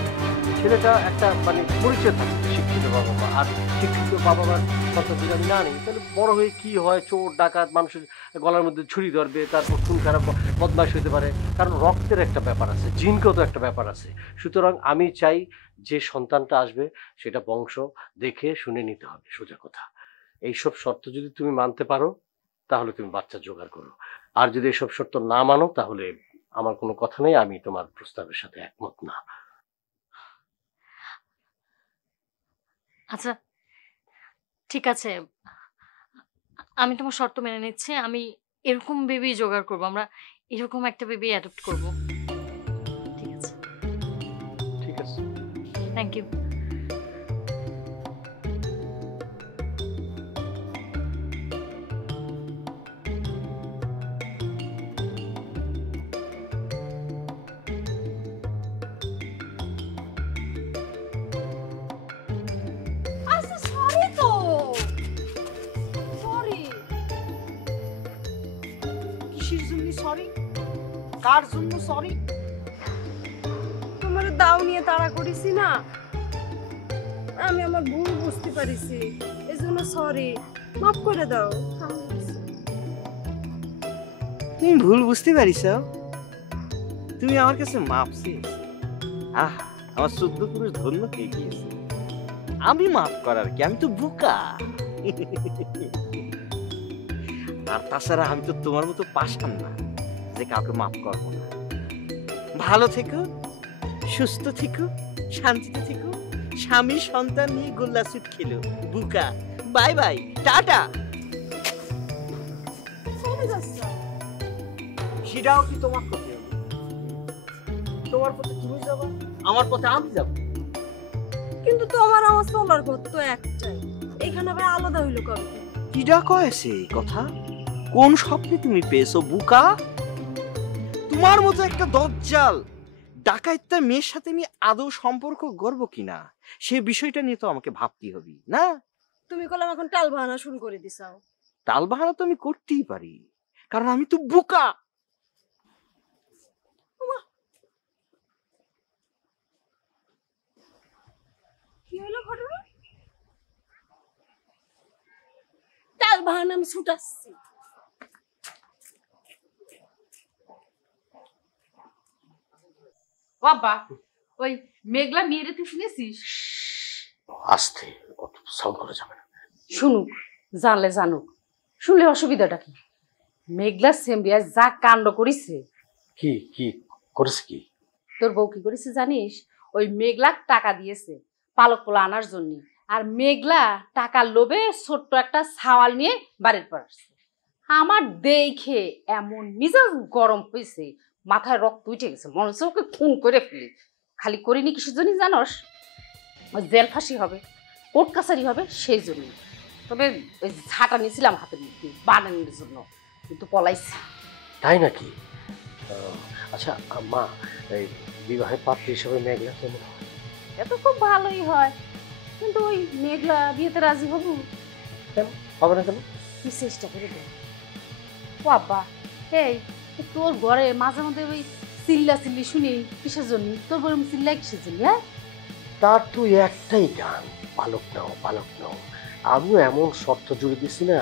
ছেলেটা একটা মানে পরিচয় থাকে, শিক্ষিত বাবা মা। আর শিক্ষিত বাবা মার সন্তান যদি আমি না নিই, তাহলে বড় হয়ে কি হয়, চোর ডাকাত মানুষের গলার মধ্যে ছুরি ধরবে, তারপর খুন খারাপ বদমাশ হতে পারে। কারণ রক্তের একটা ব্যাপার আছে, জিনগত একটা ব্যাপার আছে। সুতরাং আমি চাই যে সন্তানটা আসবে সেটা বংশ দেখে শুনে নিতে হবে, সোজা কথা। এইসব শর্ত যদি তুমি মানতে পারো তাহলে তুমি বাচ্চা জোগাড় করো, আর যদি এসব শর্ত না মানো তাহলে আমার কোনো কথা নেই, আমি তোমার প্রস্তাবের সাথে একমত না। আচ্ছা ঠিক আছে, আমি তোমার শর্ত মেনে নিচ্ছি। আমি এরকম বেবি জোগাড় করবো, আমরা এরকম একটা বেবি অ্যাডপ্ট করবো। ঠিক আছে, ঠিক আছে। Thank you. আচ্ছা সরি তো, সরি। কিসের জন্য সরি? কার জন্য সরি? তোমার দাও নিয়ে তাড়া করেছি না, আমি আমার ভুল বুঝতে পারিছি, এজন্য সরি, মাফ করে দাও। তুমি ভুল বুঝতে পারিস? তুমি আমার কাছে মাপ চেয়েছ? আহ, আমার 14 পুরুষ ধন্য হয়ে গিয়েছে। আমি মাফ করার কি? আমি তো বোকা। আর তাছাড়া আমি তো তোমার মতো পাষাণ না যে কাউকে মাফ করবো না। ভালো থেকো, সুস্থ থেকো, শান্তিতে থেকো, স্বামী সন্তান নিয়ে গোল্লা স্যুট খেলো। বুকা, বাই বাই, টাটা। চলে যাচ্ছ? সেটাও কি তোমার ক্ষতি হবে? তোমার পথে তুমি যাবো, আমার পথে আমি যাব। কিন্তু তোমার আমার চলার পথ তো একটাই, এখানে আবার আলাদা হইলো কবে? কিডা কয়েছে এই কথা? কোন স্বপ্নে তুমি পেয়েছো বুকা? তোমার মতো একটা দজ্জাল ডাকাইত্যা মেয়ের সাথে আমি আদৌ সম্পর্ক গড়ব কিনা সে বিষয়টা নিয়ে তো আমাকে ভাবতে হবে না? তুমি কলম এখন টাল বাহানা শুরু করে দিছাও। টালবাহানা তো আমি করতেই পারি, কারণ আমি তো বোকা। কি হলো ঘটনা? টাল বাহানা আমি ছুটাচ্ছি। বাবা, ওই মেঘলা মেয়েরে তুই শুনেছিস? আস্তে, অত সাউন্ড করা যাবে না। শুনুক, জানলে জানুক, শুনলে অসুবিধাটা কি? মেঘলা সেম্বিয়া যা কাণ্ড করিছে। কি কি করেছে? কি তোর বউ কি করেছে জানিস? ওই মেঘলা টাকা দিয়েছে পালক পোলা আনার জন্য, আর মেঘলা টাকার লোভে ছোট্ট একটা ছাওয়াল নিয়ে বাড়ির পর আসছে। আমার দেখে এমন মিজাজ গরম হয়েছে, মাথায় রক্ত উঠে গেছে, মনে হচ্ছে ওকে খুন করে ফেলি। খালি করিনি কিসের জন্য জানোস? ওই জেল ফাঁসি হবে, কোর্ট কাছারি হবে সেই জন্য। তবে ওই ঝাঁটা নিয়েছিলাম হাতের মধ্যে বানানোর জন্য, কিন্তু পলাইছি। তাই নাকি? আচ্ছা মা, এই বিবাহের পাত্রী হিসেবে মেঘলা কেমন হয়? এ তো খুব ভালোই হয়, কিন্তু ওই মেঘলা বিয়েতে রাজি হবো? কেন হবে না? কেন? তুই চেষ্টা করে দে। ও আব্বা, এই তোর ঘরে মাঝে মাঝে ওই চিল্লা চিল্লি শুনি কিসের জন্য? তোর ঘরে চিল্লাই কিসের জন্য? হ্যাঁ, তার তো একটাই গান, পালক নাও পালক নাও। আমিও এমন শর্ত জুড়ে দিছি না,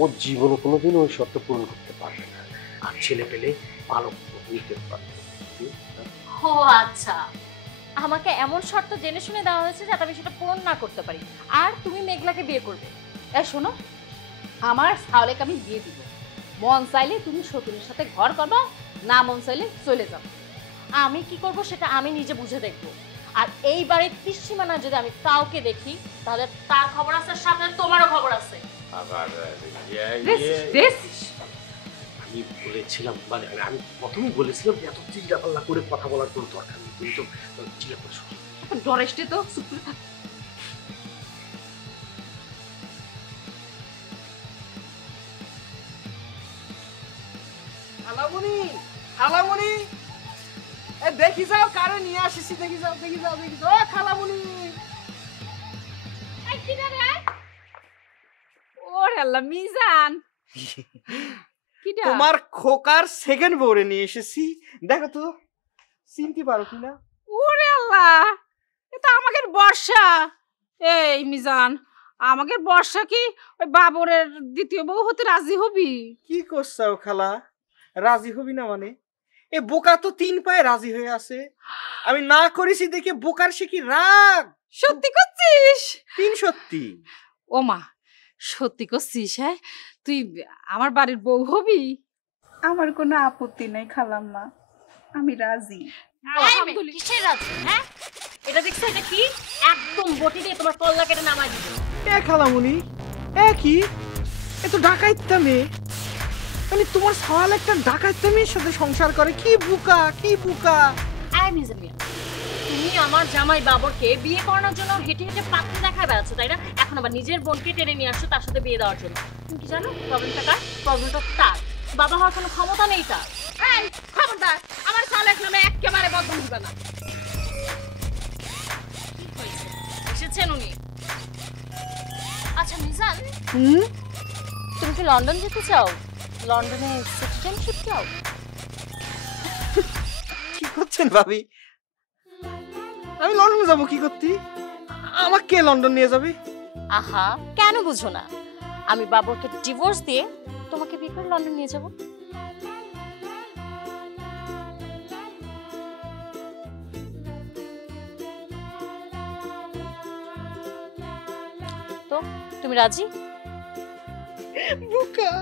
ওর জীবনে কোনোদিন ওই শর্ত পূরণ করতে পারবে না। আর ছেলে পেলে পালক নিতে পারবে। ও আচ্ছা, আমাকে এমন শর্ত জেনে শুনে দেওয়া হয়েছে যাতে আমি সেটা পূরণ না করতে পারি, আর তুমি মেঘলাকে বিয়ে করবে। এই শোনো, আমার সাওলেকে আমি বিয়ে দিব। মন চাইলে তুমি সতীনের সাথে ঘর করবা, না মন চাইলে চলে যাও। আমি কি করব সেটা আমি নিজে বুঝে দেখব। আর এই বাড়ির ত্রিসীমানা যদি আমি কাউকে দেখি, তাহলে তার খবর আছে, সাথে তোমারও খবর আছে। আবার আমি বলেছিলাম, মানে আমি প্রথমেই বলেছিলাম যে এত চিন্তা ভাবনা করে কথা বলার কোনো দরকার নেই, তুমি তো চিন্তা করে শুনি। ডরেস্টে তো চুপ করে থাক। খালামুনি, খালামুনি, এ দেখি যাও কারে নিয়ে আসিছি, দেখি যাও, দেখি যাও, দেখি যাও। ও খালামুনি, ওরে আল্লাহ মিজান, কিটা? তোমার খোকার সেকেন্ড বউরে নিয়ে এসেছি, দেখো তো চিনতে পারো কিনা। ওরে আল্লাহ, এটা আমাদের বর্ষা। এই মিজান, আমাদের বর্ষা কি ওই বাবরের দ্বিতীয় বউ হতে রাজি হবি? কি করছাও খালা, রাজি হবি না মানে? এ বোকা তো 3 পায়ে রাজি হয়ে আছে, আমি না করেছি দেখে বোকার সে কি রাগ। সত্যি করছিস? 3 সত্যি। ও মা, সত্যি করছিস? হ্যাঁ, তুই আমার বাড়ির বউ হবি? আমার কোনো আপত্তি নাই খালাম্মা, আমি রাজি। কিসের রাজি? হ্যাঁ, এটা দেখছো, এটা কি? একদম বটি দিয়ে তোমার কল্লা কেটে নামাই দিবে। এ খালামুনি, এ কি? এ তো ডাকাইত্যা মেয়ে, মানে তোমার সওয়াল একটা ডাকাইত্যা মেয়ের সাথে সংসার করে। কি বুকা, কি বুকা। আই মিজান মিয়া, তুমি আমার জামাই বাবরকে বিয়ে করানোর জন্য হেঁটে হেঁটে পাত্র দেখায় বেড়াচ্ছ, তাই না? এখন আবার নিজের বোনকে টেনে নিয়ে আসছো তার সাথে বিয়ে দেওয়ার জন্য। তুমি কি জানো প্রবলেমটা কার? প্রবলেমটা তার। বাবা হওয়ার কোনো ক্ষমতা নেই তার। এই খবরদার, আমার সালেক নামে একেবারে বদনাম দিবা না। কি হয়েছে? এসেছেন উনি। আচ্ছা মিজান, তুমি কি লন্ডন যেতে চাও? লন্ডনে সিটিজেনশিপ চাও? কি করছেন ভাবি? আমি লন্ডনে যাব কি করতে? আমাকে কে লন্ডন নিয়ে যাবে? আহা, কেন বুঝো না? আমি বাবরকে ডিভোর্স দিয়ে তোমাকে বিয়ে করে লন্ডন নিয়ে যাব। তো তুমি রাজি? বুকা,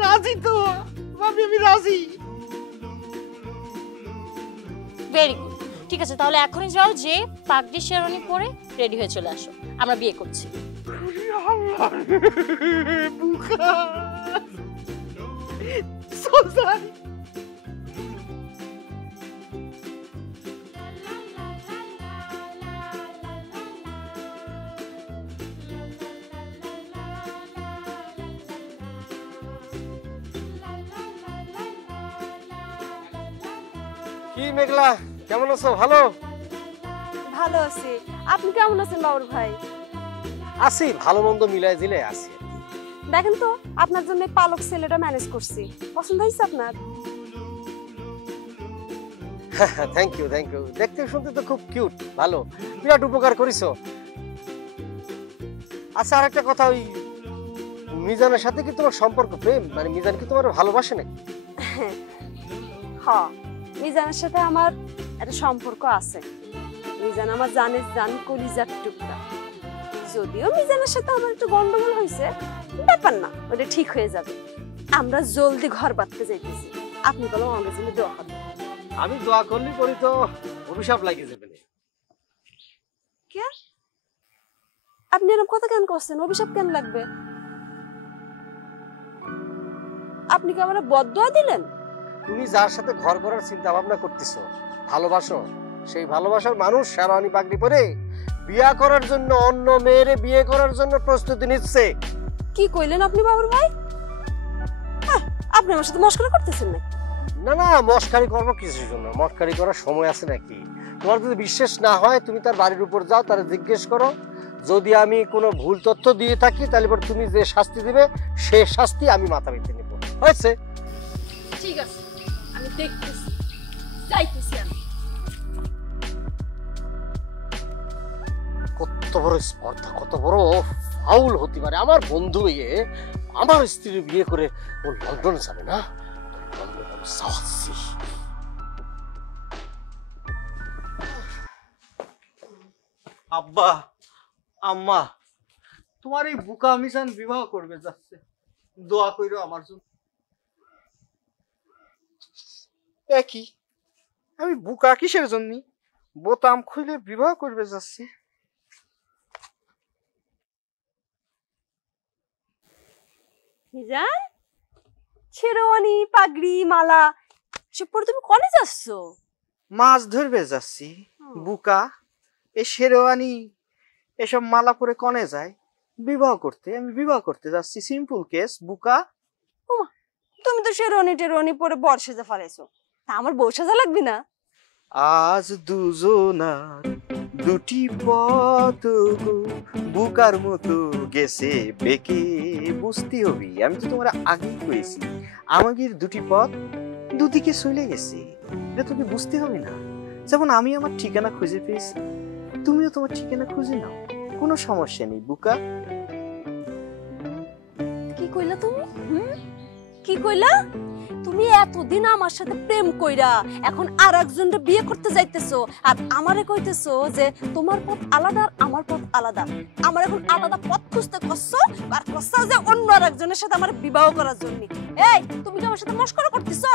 রাজি তো ভাবি, আমি রাজি। ভেরি গুড, ঠিক আছে, তাহলে এখনই যাও, যে পাগড়ি শেরওয়ানি পরে রেডি হয়ে চলে আসো, আমরা বিয়ে করছি। বুকা, সোজাই। কি মেঘলা, কেমন আছো? ভালো ভালো আছি, আপনি কেমন আছেন বাবুর ভাই? আছি, ভালো মন্দ মিলাই দিলে আছি। দেখেন তো, আপনার জন্য এই পালক ছেলেটা ম্যানেজ করছি, পছন্দ হয়েছে আপনার? Thank you, thank you. দেখতে শুনতে তো খুব কিউট, ভালো, বিরাট উপকার করিছো। আচ্ছা, আর একটা কথা, ওই মিজানের সাথে কি তোমার সম্পর্ক প্রেম? মানে মিজান কি তোমার ভালোবাসে নাকি? হ, মিজানের সাথে আমার একটা সম্পর্ক আছে। মিজান আমার জান কলিজার টুকরা। যদিও মিজানের সাথে আমার একটু গন্ডগোল হয়েছে, ব্যাপার না, ওটা ঠিক হয়ে যাবে। আমরা জলদি ঘর বাঁধতে যাইতেছি, আপনি বলো আমাদের জন্য দোয়া করবেন। আমি দোয়া করলি পরি তো অভিশাপ লাগিয়ে যাবে। কে? আপনি এরকম কথা কেন করছেন? অভিশাপ কেন লাগবে? আপনি কি আমার বদদোয়া দিলেন? তুমি যার সাথে ঘর করার চিন্তা ভাবনা করতেছো, ভালোবাসো, সেই ভালোবাসার মানুষ শেরওয়ানি পাগড়ি পরে বিয়ে করার জন্য, অন্য মেয়েরে বিয়ে করার জন্য প্রস্তুতি নিচ্ছে। কি কইলেন আপনি বাবুর ভাই? আপনি আমার সাথে মস্করা করতেছেন নাকি? না না, মস্কারি করবো কিছুর জন্য? মস্কারি করার সময় আছে নাকি? তোমার যদি বিশ্বাস না হয়, তুমি তার বাড়ির উপর যাও, তারা জিজ্ঞেস করো। যদি আমি কোনো ভুল তথ্য দিয়ে থাকি, তাহলে পর তুমি যে শাস্তি দিবে, সে শাস্তি আমি মাথা পেতে নেব। হয়েছে? ঠিক আছে, আমি দেখতেছি, যাইতেছি আমি। কত বড় স্পর্ধা, কত বড় ফাউল হতে পারে! আমার বন্ধু ইয়ে আমার স্ত্রীর বিয়ে করে ও লন্ডন যাবে না? লন্ডন আমি যাচ্ছি। আব্বা, আম্মা, তোমার এই বুকা মিজান বিবাহ করবে যাচ্ছে, দোয়া কইরো আমার জন্য। একই, আমি বুকা কিসের জন্য? বোতাম খুলে বিবাহ করবে যাচ্ছি। মিজান, শেরওয়ানি, পাগড়ি, মালা সব পরে তুমি কলেজ যাচ্ছ? মাছ ধরবে যাচ্ছি। বুকা, এ শেরওয়ানি এসব মালা পরে কনে যায়? বিবাহ করতে, আমি বিবাহ করতে যাচ্ছি। সিম্পল কেস বুকা। তুমি তো শেরওয়ানি টেরওয়ানি পরে বর সেজে ফেলেছো, তা আমার বউ সাজা লাগবে না? আজ দুজনার দুটি পথ গো, বুকার মতো গেছে বেঁকে। বুঝতে হবি, আমি তো তোমার আগেই কইছি আমাদের দুটি পথ দুদিকে চলে গেছে। এটা তোকে বুঝতে হবে না? যেমন আমি আমার ঠিকানা খুঁজে পেয়েছি, তুমিও তোমার ঠিকানা খুঁজে নাও, কোনো সমস্যা নেই বুকা। কি কইলা তুমি? কি কইলা? তুমি এতদিন আমার সাথে প্রেম কইরা এখন আর একজনকে বিয়ে করতে যাইতেছো, আর আমারে কইতেছো যে তোমার পথ আলাদা আর আমার পথ আলাদা। আমার এখন আলাদা পথ খুঁজতে কষ্ট, আর কষ্ট যে অন্য আর একজনের সাথে আমার বিবাহ করার জন্য। এই তুমি কি আমার সাথে মস্করা করতেছো?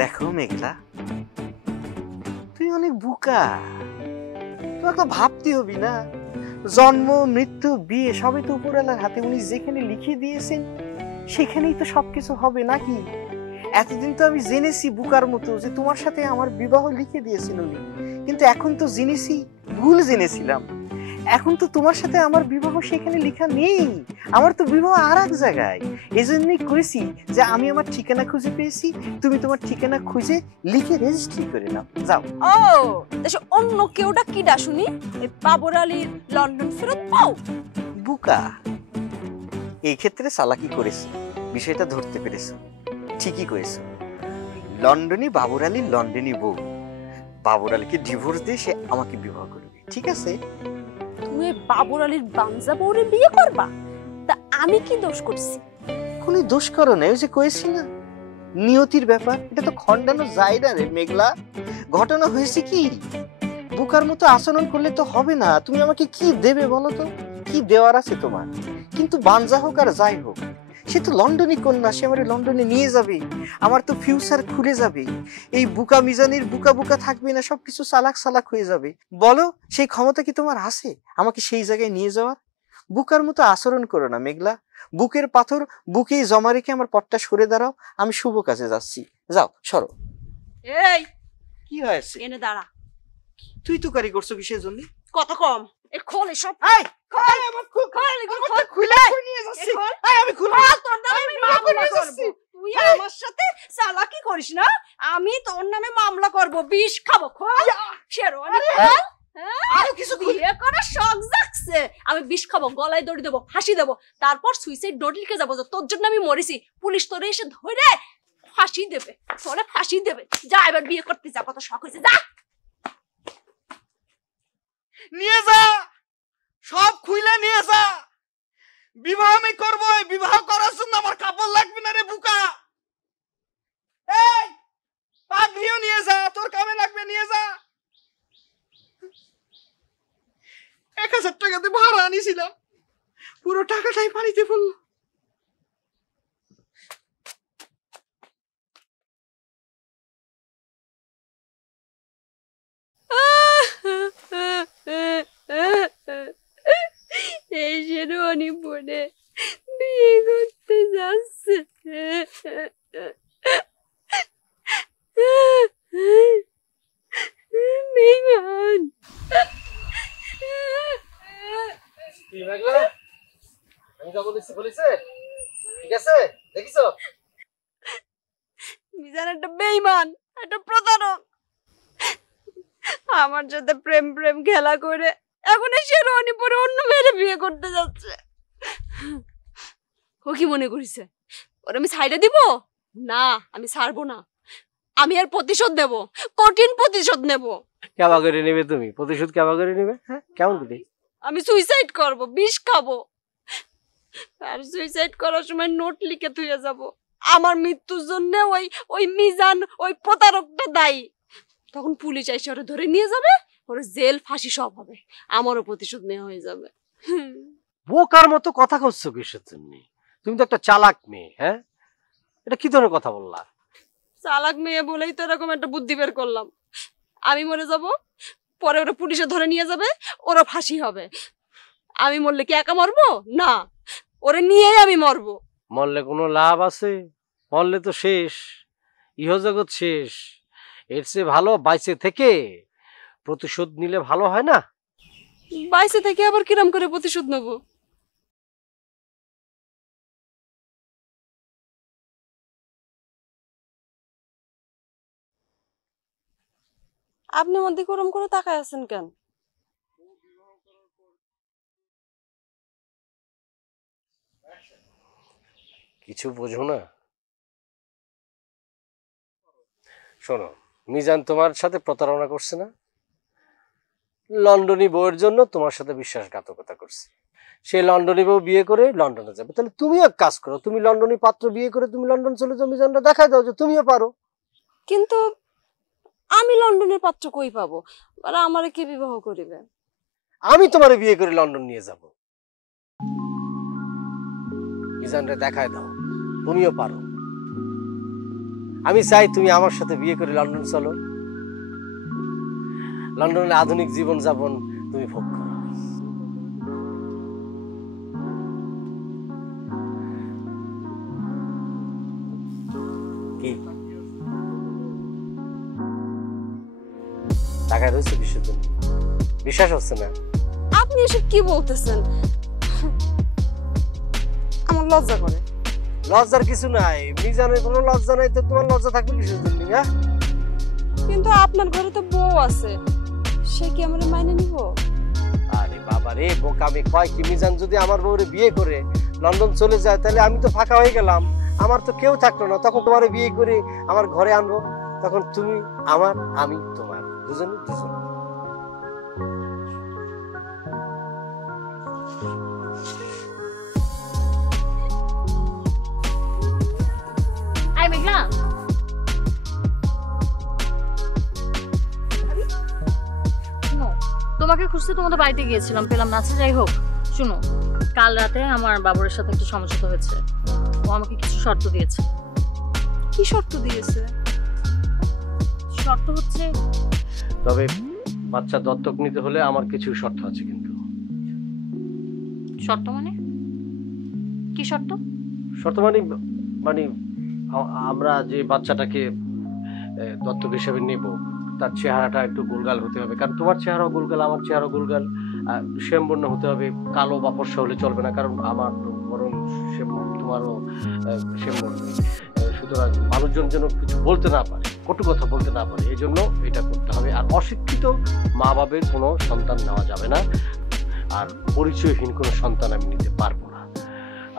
দেখো মেঘলা, তুই অনেক বুকা, তোমাকে তো ভাবতে হবি না? জন্ম মৃত্যু বিয়ে সবই তো উপরওয়ালার হাতে, উনি যেখানে লিখে দিয়েছেন সেখানেই তো সবকিছু হবে নাকি? এতদিন তো আমি জেনেছি বুকার মতো যে তোমার সাথে আমার বিবাহ লিখে দিয়েছেন উনি, কিন্তু এখন তো জেনেছি ভুল জেনেছিলাম। এখন তো তোমার সাথে আমার বিবাহ সেখানে লেখা নেই, আমার তো বিবাহ আর এক জায়গায়। এই জন্যই করেছি যে আমি আমার ঠিকানা খুঁজে পেয়েছি, তুমি তোমার ঠিকানা খুঁজে লিখে রেজিস্ট্রি করে নাও, যাও। ও দেশে অন্য কেউটা কিডা শুনি? এই বাবর আলীর লন্ডন ফেরত পাও? বুকা, এই ক্ষেত্রে চালাকি করেছে, বিষয়টা ধরতে পেরেছো, ঠিকই করেছো। লন্ডনে বাবর আলীর লন্ডনী বউ, বাবর আলীকে ডিভোর্স দিয়ে সে আমাকে বিবাহ করবে, ঠিক আছে? তুমি বাবর আলীর বাঞ্জা বউরে বিয়ে করবা? তা আমি কি দোষ করছি? কোনো দোষ করো না, ওই যে কয়েছি না নিয়তির ব্যাপার, এটা তো খণ্ডানো যায় না রে মেঘলা। ঘটনা হয়েছে কি, বুকার মতো আচরণ করলে তো হবে না। তুমি আমাকে কি দেবে বলো তো, কি দেওয়ার আছে তোমার? কিন্তু বাঞ্জা হোক আর যাই হোক, সে তো লন্ডনই কন্যা, সে আমার লন্ডনে নিয়ে যাবে, আমার তো ফিউচার খুলে যাবে। এই বুকা মিজানির বুকা বুকা থাকবে না, সবকিছু চালাক চালাক হয়ে যাবে। বলো সেই ক্ষমতা কি তোমার আছে আমাকে সেই জায়গায় নিয়ে যাওয়ার? বুকার মতো আচরণ করো না মেঘলা, বুকের পাথর বুকেই জমা রেখে আমার পথটা সরে দাঁড়াও, আমি শুভ কাজে যাচ্ছি, যাও সরো। এই কি হয়েছে? এনে দাঁড়া। তুই তো কারি করছো কিসের জন্য? কত কম? এ খোল এসব। এই খোল আমার খোল খোল খুলে কই নিয়ে যাচ্ছি? এই আমি খুলবো না। তোর নামে আমি মামলা করব। তুই আমার সাথে চালাকি করিস না, আমি তোর নামে মামলা করব, বিষ খাবো। খোল শেরওয়ানি খোল। আরো কিছু বিয়ে করার শখ জাগছে, আমি বিষ খাবো, গলায় দড়ি দেবো, ফাঁসি দেবো, তারপর সুইসাইড নোট লিখে যাবো যে তোর জন্য আমি মরেছি, পুলিশ তোরে এসে ধরে ফাঁসি দেবে, তোরে ফাঁসি দেবে। যা এবার বিয়ে করতে যা, কত শখ হয়েছে, যা। নিয়ে যা, সব খুইলা নিয়ে যা। বিবাহ আমি করবো, বিবাহ করার জন্য আমার কাপড় লাগবে না রে বুকা। এই পাগড়িও নিয়ে যা, তোর কামে লাগবে, নিয়ে যা। 1000 টাকাতে ভাড়া আনিছিলাম, পুরো টাকাটাই পানিতে পড়লো। এই শেরওয়ানি পরে বিয়ে করতে যাচ্ছে। বেঈমান। কি মেঘলা, আমি যা বলেছি বলেছে, ঠিক আছে? দেখিছো মিজান একটা বেঈমান, একটা প্রতারক। আমার সাথে প্রেম প্রেম খেলা করে এখন এই শেরওয়ানি পরে অন্য মেয়েরে বিয়ে করতে যাচ্ছে। ও কি মনে করিছে ওর আমি ছাইড়া দিব? না, আমি ছাড়বো না, আমি আর প্রতিশোধ নেব, কঠিন প্রতিশোধ নেব। কেবা করে নেবে তুমি? প্রতিশোধ কেবা করে নেবে? হ্যাঁ কেমন করে? আমি সুইসাইড করব, বিষ খাবো, আর সুইসাইড করার সময় নোট লিখে থুয়ে যাব আমার মৃত্যুর জন্য ওই ওই মিজান ওই প্রতারকটা দায়ী। তখন পুলিশ এসে ওরা ধরে নিয়ে যাবে, ওর জেল ফাঁসি সব হবে, আমারও প্রতিশোধ নেওয়া হয়ে যাবে। বোকার মতো কথা করছো কিসের জন্য? তুমি তো একটা চালাক মেয়ে, হ্যাঁ? এটা কি ধরনের কথা বললা? চালাক মেয়ে বলেই তো এরকম একটা বুদ্ধি বের করলাম। আমি মরে যাব, পরে ওরা পুলিশে ধরে নিয়ে যাবে, ওরা ফাঁসি হবে। আমি মরলে কি একা মরবো? না, ওরে নিয়েই আমি মরবো। মরলে কোনো লাভ আছে? মরলে তো শেষ, ইহজগৎ শেষ। এর চেয়ে ভালো বাইচে থেকে প্রতিশোধ নিলে ভালো হয় না? বাইসে থেকে আবার কিরম করে প্রতিশোধ নেবো? আপনি আমার দিকে ওরম করে তাকায় আছেন কেন? কিছু বোঝো না? শোনো, মিজান তোমার সাথে প্রতারণা করছে না? লন্ডনী বউয়ের জন্য তোমার সাথে বিশ্বাসঘাতকতা করছে। সে লন্ডনী বউ বিয়ে করে লন্ডনে যাবে, তাহলে তুমিও এক কাজ করো, তুমি লন্ডনী পাত্র বিয়ে করে তুমি লন্ডন চলে যাও, মিজানটা দেখায় দাও যে তুমিও পারো। কিন্তু আমি লন্ডনের পাত্র কই পাবো? আর আমারে কে বিবাহ করিবে? আমি তোমার বিয়ে করে লন্ডন নিয়ে যাব, মিজানটা দেখায় দাও তুমিও পারো। আমি চাই তুমি আমার সাথে বিয়ে করে লন্ডন চলো, লন্ডনের আধুনিক জীবন যাপন তুমি ভোগ করো। কি টাকায় রয়েছে বিশ্বের জন্য? বিশ্বাস হচ্ছে না? আপনি এসব কি বলতেছেন? আমার লজ্জা করে। লজ্জার কিছু নাই, মিজানের কোনো লজ্জা নাই, তো তোমার লজ্জা থাকবে কিসের জন্য? হ্যাঁ, কিন্তু আপনার ঘরে তো বউ আছে, সে কি আমার মাইনে নিব? আরে বাবা রে বোকামি কয় কি, মিজান যদি আমার বউরে বিয়ে করে লন্ডন চলে যায় তাহলে আমি তো ফাঁকা হয়ে গেলাম, আমার তো কেউ থাকলো না। তখন তোমার বিয়ে করে আমার ঘরে আনবো, তখন তুমি আমার, আমি তোমার, দুজন দুজন। আই মেঘনা, শোনো, তোমাকে খুঁজতে তোমাদের বাড়িতে গিয়েছিলাম, পেলাম না। আচ্ছা যাই হোক, শুনো, কাল রাতে আমার বাবুরের সাথে একটু সমঝোতা হয়েছে। ও আমাকে কিছু শর্ত দিয়েছে। কি শর্ত দিয়েছে? শর্ত হচ্ছে, তবে বাচ্চা দত্তক নিতে হলে আমার কিছু শর্ত আছে। কিন্তু শর্ত মানে কি শর্ত? শর্ত মানে মানে আমরা যে বাচ্চাটাকে দত্তক হিসেবে নেব তার চেহারাটা একটু গোলগাল হতে হবে, কারণ তোমার চেহারাও গোলগাল, আমার চেহারাও গোলগাল। শ্যামবর্ণ হতে হবে, কালো বা ফর্সা হলে চলবে না, কারণ আমার বরং তোমারও শ্যামবর্ণ। সুতরাং মানুষজন যেন কিছু বলতে না পারে, কটু কথা বলতে না পারে, এই জন্য এটা করতে হবে। আর অশিক্ষিত মা বাবার কোনো সন্তান নেওয়া যাবে না, আর পরিচয়হীন কোনো সন্তান আমি নিতে পারবো না।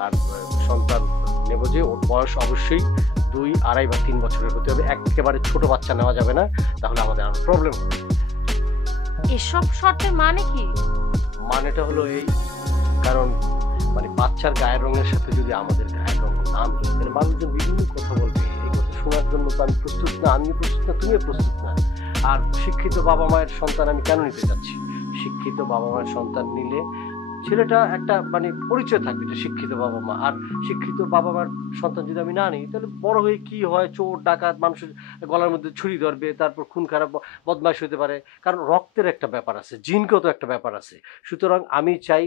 আর সন্তান নেব যে ওর বয়স অবশ্যই 2, 2.5 বা 3 বছরের হতে হবে, একেবারে ছোট বাচ্চা নেওয়া যাবে না, তাহলে আমাদের আরো প্রবলেম হবে। এসব শর্তের মানে কি? মানেটা হলো এই, কারণ মানে বাচ্চার গায়ের রঙের সাথে যদি আমাদের গায়ের রঙ না মিলে তাহলে মানুষজন বিভিন্ন কথা বলবে। এই কথা শোনার জন্য তো আমি প্রস্তুত না, আমিও প্রস্তুত না, তুমিও প্রস্তুত না। আর শিক্ষিত বাবা মায়ের সন্তান আমি কেন নিতে যাচ্ছি? শিক্ষিত বাবা মায়ের সন্তান নিলে ছেলেটা একটা মানে পরিচয় থাকবে যে শিক্ষিত বাবা মা। আর শিক্ষিত বাবা মার সন্তান যদি আমি না নিই তাহলে বড় হয়ে কি হয়, চোর ডাকাত, মানুষের গলার মধ্যে ছুরি ধরবে, তারপর খুন খারাপ বদমাইশ হতে পারে, কারণ রক্তের একটা ব্যাপার আছে, জিনগত একটা ব্যাপার আছে। সুতরাং আমি চাই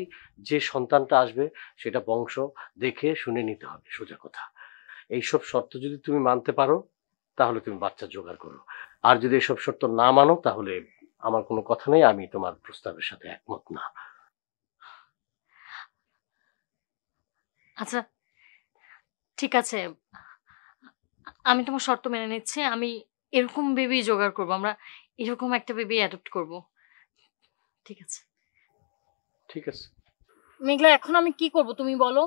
যে সন্তানটা আসবে সেটা বংশ দেখে শুনে নিতে হবে, সোজা কথা। এইসব শর্ত যদি তুমি মানতে পারো তাহলে তুমি বাচ্চা জোগাড় করো, আর যদি এসব শর্ত না মানো তাহলে আমার কোনো কথা নেই, আমি তোমার প্রস্তাবের সাথে একমত না। আচ্ছা ঠিক আছে, আমি তোমার শর্ত মেনে নিচ্ছি। আমি এরকম বেবি জোগাড় করবো, আমরা এরকম একটা বেবি অ্যাডপ্ট করব। ঠিক আছে? ঠিক আছে। মেঘলা, এখন আমি কি করব তুমি বলো?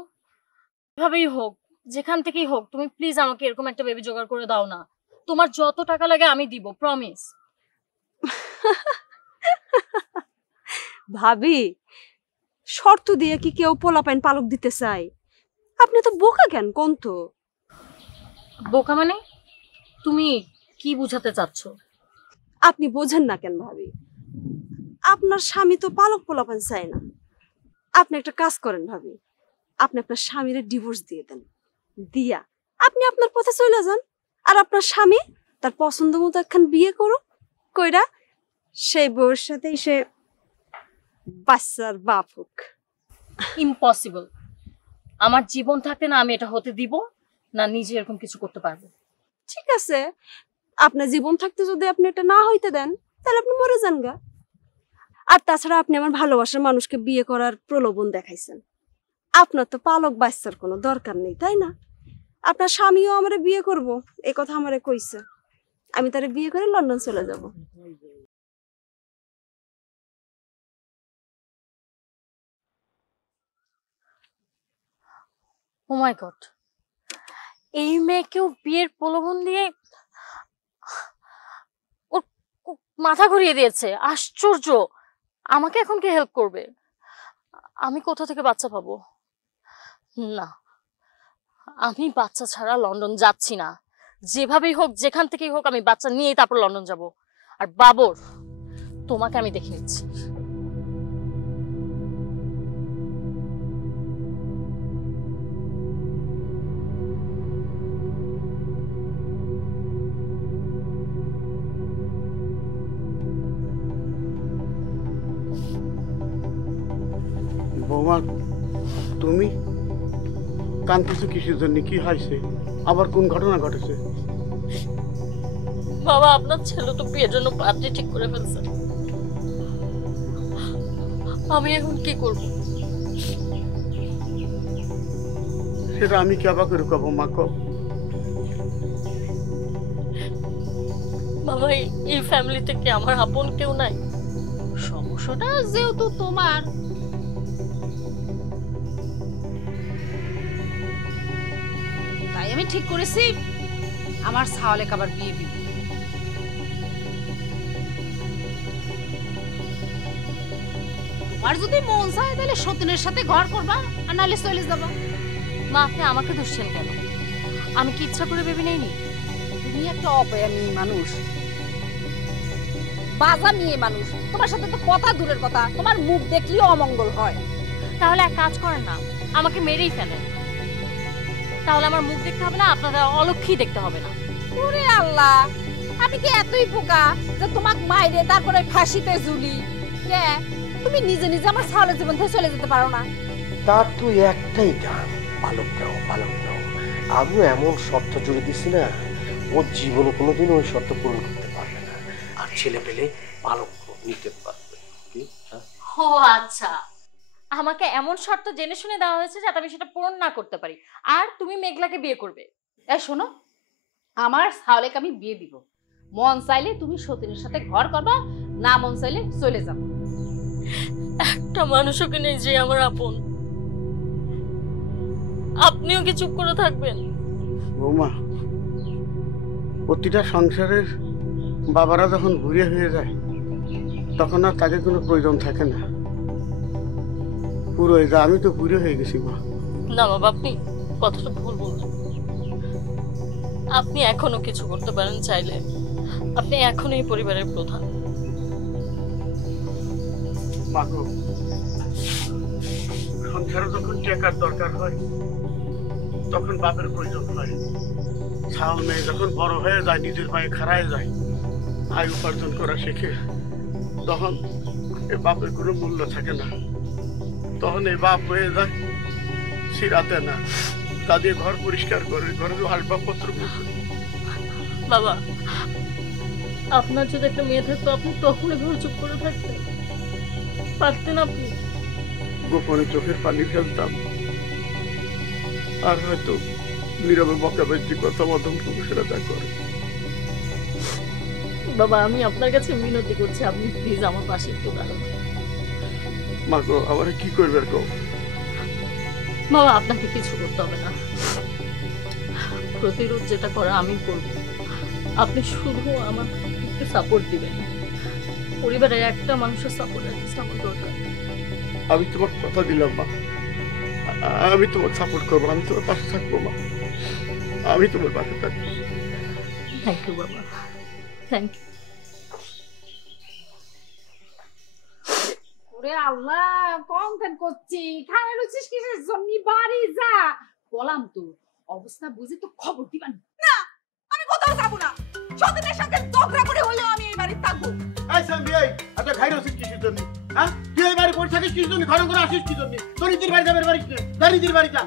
এভাবেই হোক, যেখান থেকেই হোক, তুমি প্লিজ আমাকে এরকম একটা বেবি জোগাড় করে দাও না। তোমার যত টাকা লাগে আমি দিব, প্রমিস। ভাবি, শর্ত দিয়ে কি কেউ পোলাপাইন পালক দিতে চায়? আপনি তো বোকা কেন কোন তো? বোকা মানে? তুমি কি বুঝাতে চাচ্ছ? আপনি বোঝেন না কেন ভাবি? আপনার স্বামী তো পালক পোলাপাইন চায় না। আপনি একটা কাজ করেন ভাবি, আপনি আপনার স্বামীর ডিভোর্স দিয়ে দেন, দিয়া আপনি আপনার পথে চলে যান, আর আপনার স্বামী তার পছন্দ মতো একখান বিয়ে করুক, কইরা সেই বউয়ের সাথেই সে বাচ্চার বাপ হোক। ইম্পসিবল। আমার জীবন থাকতে না আমি এটা হতে দিব না, নিজে এরকম কিছু করতে পারবো। ঠিক আছে, আপনার জীবন থাকতে যদি আপনি এটা না হইতে দেন তাহলে আপনি মরে যান গা। আর তাছাড়া আপনি আমার ভালোবাসার মানুষকে বিয়ে করার প্রলোভন দেখাইছেন। আপনার তো পালক বাচ্চার কোনো দরকার নেই, তাই না? আপনার স্বামীও আমারে বিয়ে করব এই কথা আমারে কইছে। আমি তারে বিয়ে করে লন্ডন চলে যাব। ও মাই গড, এই মেয়েকেও বিয়ের প্রলোভন দিয়ে ওর মাথা ঘুরিয়ে দিয়েছে। আশ্চর্য, আমাকে এখন কে হেল্প করবে? আমি কোথা থেকে বাচ্চা পাবো? না, আমি বাচ্চা ছাড়া লন্ডন যাচ্ছি না। যেভাবেই হোক, যেখান থেকেই হোক, আমি বাচ্চা নিয়েই তারপর লন্ডন যাব। আর বাবর, তোমাকে আমি দেখে নিচ্ছি। বৌমা, তুমি কাঁদতেছো কিসের জন্য? কি হয়েছে? আবার কোন ঘটনা ঘটেছে? বাবা, আপনার ছেলে তো বিয়ের জন্য পাত্রী ঠিক করে ফেলছে। আমি এখন কি করব? সেটা আমি কেবা করে কব মা? কব বাবা, এই ফ্যামিলিতে কি আমার আপন কেউ নাই? সমস্যাটা যেহেতু তোমার, তাই আমি ঠিক করেছি আমার সাওয়ালেক আবার বিয়ে দিব। তোমার যদি মন চায় তাহলে সতীনের সাথে ঘর করবা, আর নাহলে চলে যাবা। মা, আপনি আমাকে দোষছেন কেন? আমি কি ইচ্ছা করে ভেবে নেইনি? তুমি একটা অপয়া মেয়ে মানুষ, বাজা মেয়ে মানুষ। তোমার সাথে তো কথা দূরের কথা, তোমার মুখ দেখলেও অমঙ্গল হয়। তাহলে এক কাজ করেন না, আমাকে মেরেই ফেলেন। তাহলে আমার মুখ দেখতে হবে না, আপনাদের অলক্ষী দেখতে হবে না। ওরে আল্লাহ, আমি কি এতই বোকা যে তোমাকে মাইরে তারপরে ফাঁসিতে ঝুলি? কে তুমি নিজে নিজে আমার সাওয়ালের জীবন থেকে চলে যেতে পারো না? তার তো একটাই গান, বালক দাও, বালক দাও। আমিও এমন শর্ত জুড়ে দিছি না, ওর জীবনে কোনোদিন ওই শর্ত পূরণ করতে পারবে না। আর ছেলে পেলে বালক নিতে পারবে। কি? ও আচ্ছা, আমাকে এমন শর্ত জেনে শুনে দেওয়া হয়েছে যাতে আমি সেটা পূরণ না করতে পারি। আর তুমি মেঘলাকে বিয়ে করবে? এই শোনো, আমার সাওয়ালেক আমি বিয়ে দিব। মন চাইলে তুমি সতীনের সাথে ঘর করবা, না মন চাইলে চলে যাবো। একটা মানুষকে নেই যে আমার আপন। আপনিও কি চুপ করে থাকবেন? বৌমা, প্রতিটা সংসারের বাবারা যখন বুড়ে হয়ে যায় তখন আর তাকে কোনো প্রয়োজন থাকে না। পুরো হয়ে যায়। আমি তো বুড়ে হয়ে গেছি মা। না বাবা, আপনি কথাটা ভুল বললেন। আপনি এখনো কিছু করতে পারেন চাইলে। আপনি এখনো এই পরিবারের প্রধান। মাগো, সংসারে যখন টাকার দরকার হয় তখন বাপের প্রয়োজন হয়। ছাল মেয়ে যখন বড় হয়ে যায়, নিজের পায়ে খাড়ায় যায়, আয় উপার্জন করা শেখে, তখন এই বাপের কোনো মূল্য থাকে না। তখন এই বাপ হয়ে যায় সিরাতে না, তা দিয়ে ঘর পরিষ্কার করে, ঘরের আসবাবপত্র মুছে। বাবা, আপনার যদি একটা মেয়ে থাকতো, আপনি তখন এভাবে চুপ করে থাকতেন পারতেন? আপনি গোপনে চোখের পানি ফেলতাম, আর হয়তো নীরবে বকাবেজি কথা মতন পুরুষেরা তা করে। বাবা, আমি আপনার কাছে মিনতি করছি, আপনি প্লিজ আমার পাশে একটু দাঁড়ান। মা গো, আমার কি করবে আর? বাবা, আপনাকে কিছু করতে হবে না। প্রতিরোধ যেটা করা আমি করব। আপনি শুধু আমার একটু সাপোর্ট দিবেন। পরিবারের একটা মানুষের সাপোর্ট আমার দরকার। আমি তোমার কথা দিলাম মা, আমি তোমার সাপোর্ট করবো, আমি তোমার পাশে থাকবো মা, আমি তোমার পাশে থাকবো। থ্যাংক ইউ বাবা, থ্যাংক ইউ। ওরে আল্লাহ, কমপ্লেন করছি, খায় রুচিস কিসের জন্য? বাড়ি যা বললাম তো, অবস্থা বুঝে তো খবর দিবেন না। আমি কোথাও যাব না, সতীনের সাথে ঝগড়া করে হলেও আমি এই বাড়িতে থাকবো। এই সামবি, এই আচ্ছা খাই রসিস কিসের জন্য? হ্যাঁ, তুই এই বাড়ি পড়ে থাকিস কিসের জন্য? ঘরে ঘরে আসিস কি জন্য? তোর নিজের বাড়ি যাবে, বাড়ি নিজের বাড়ি যা।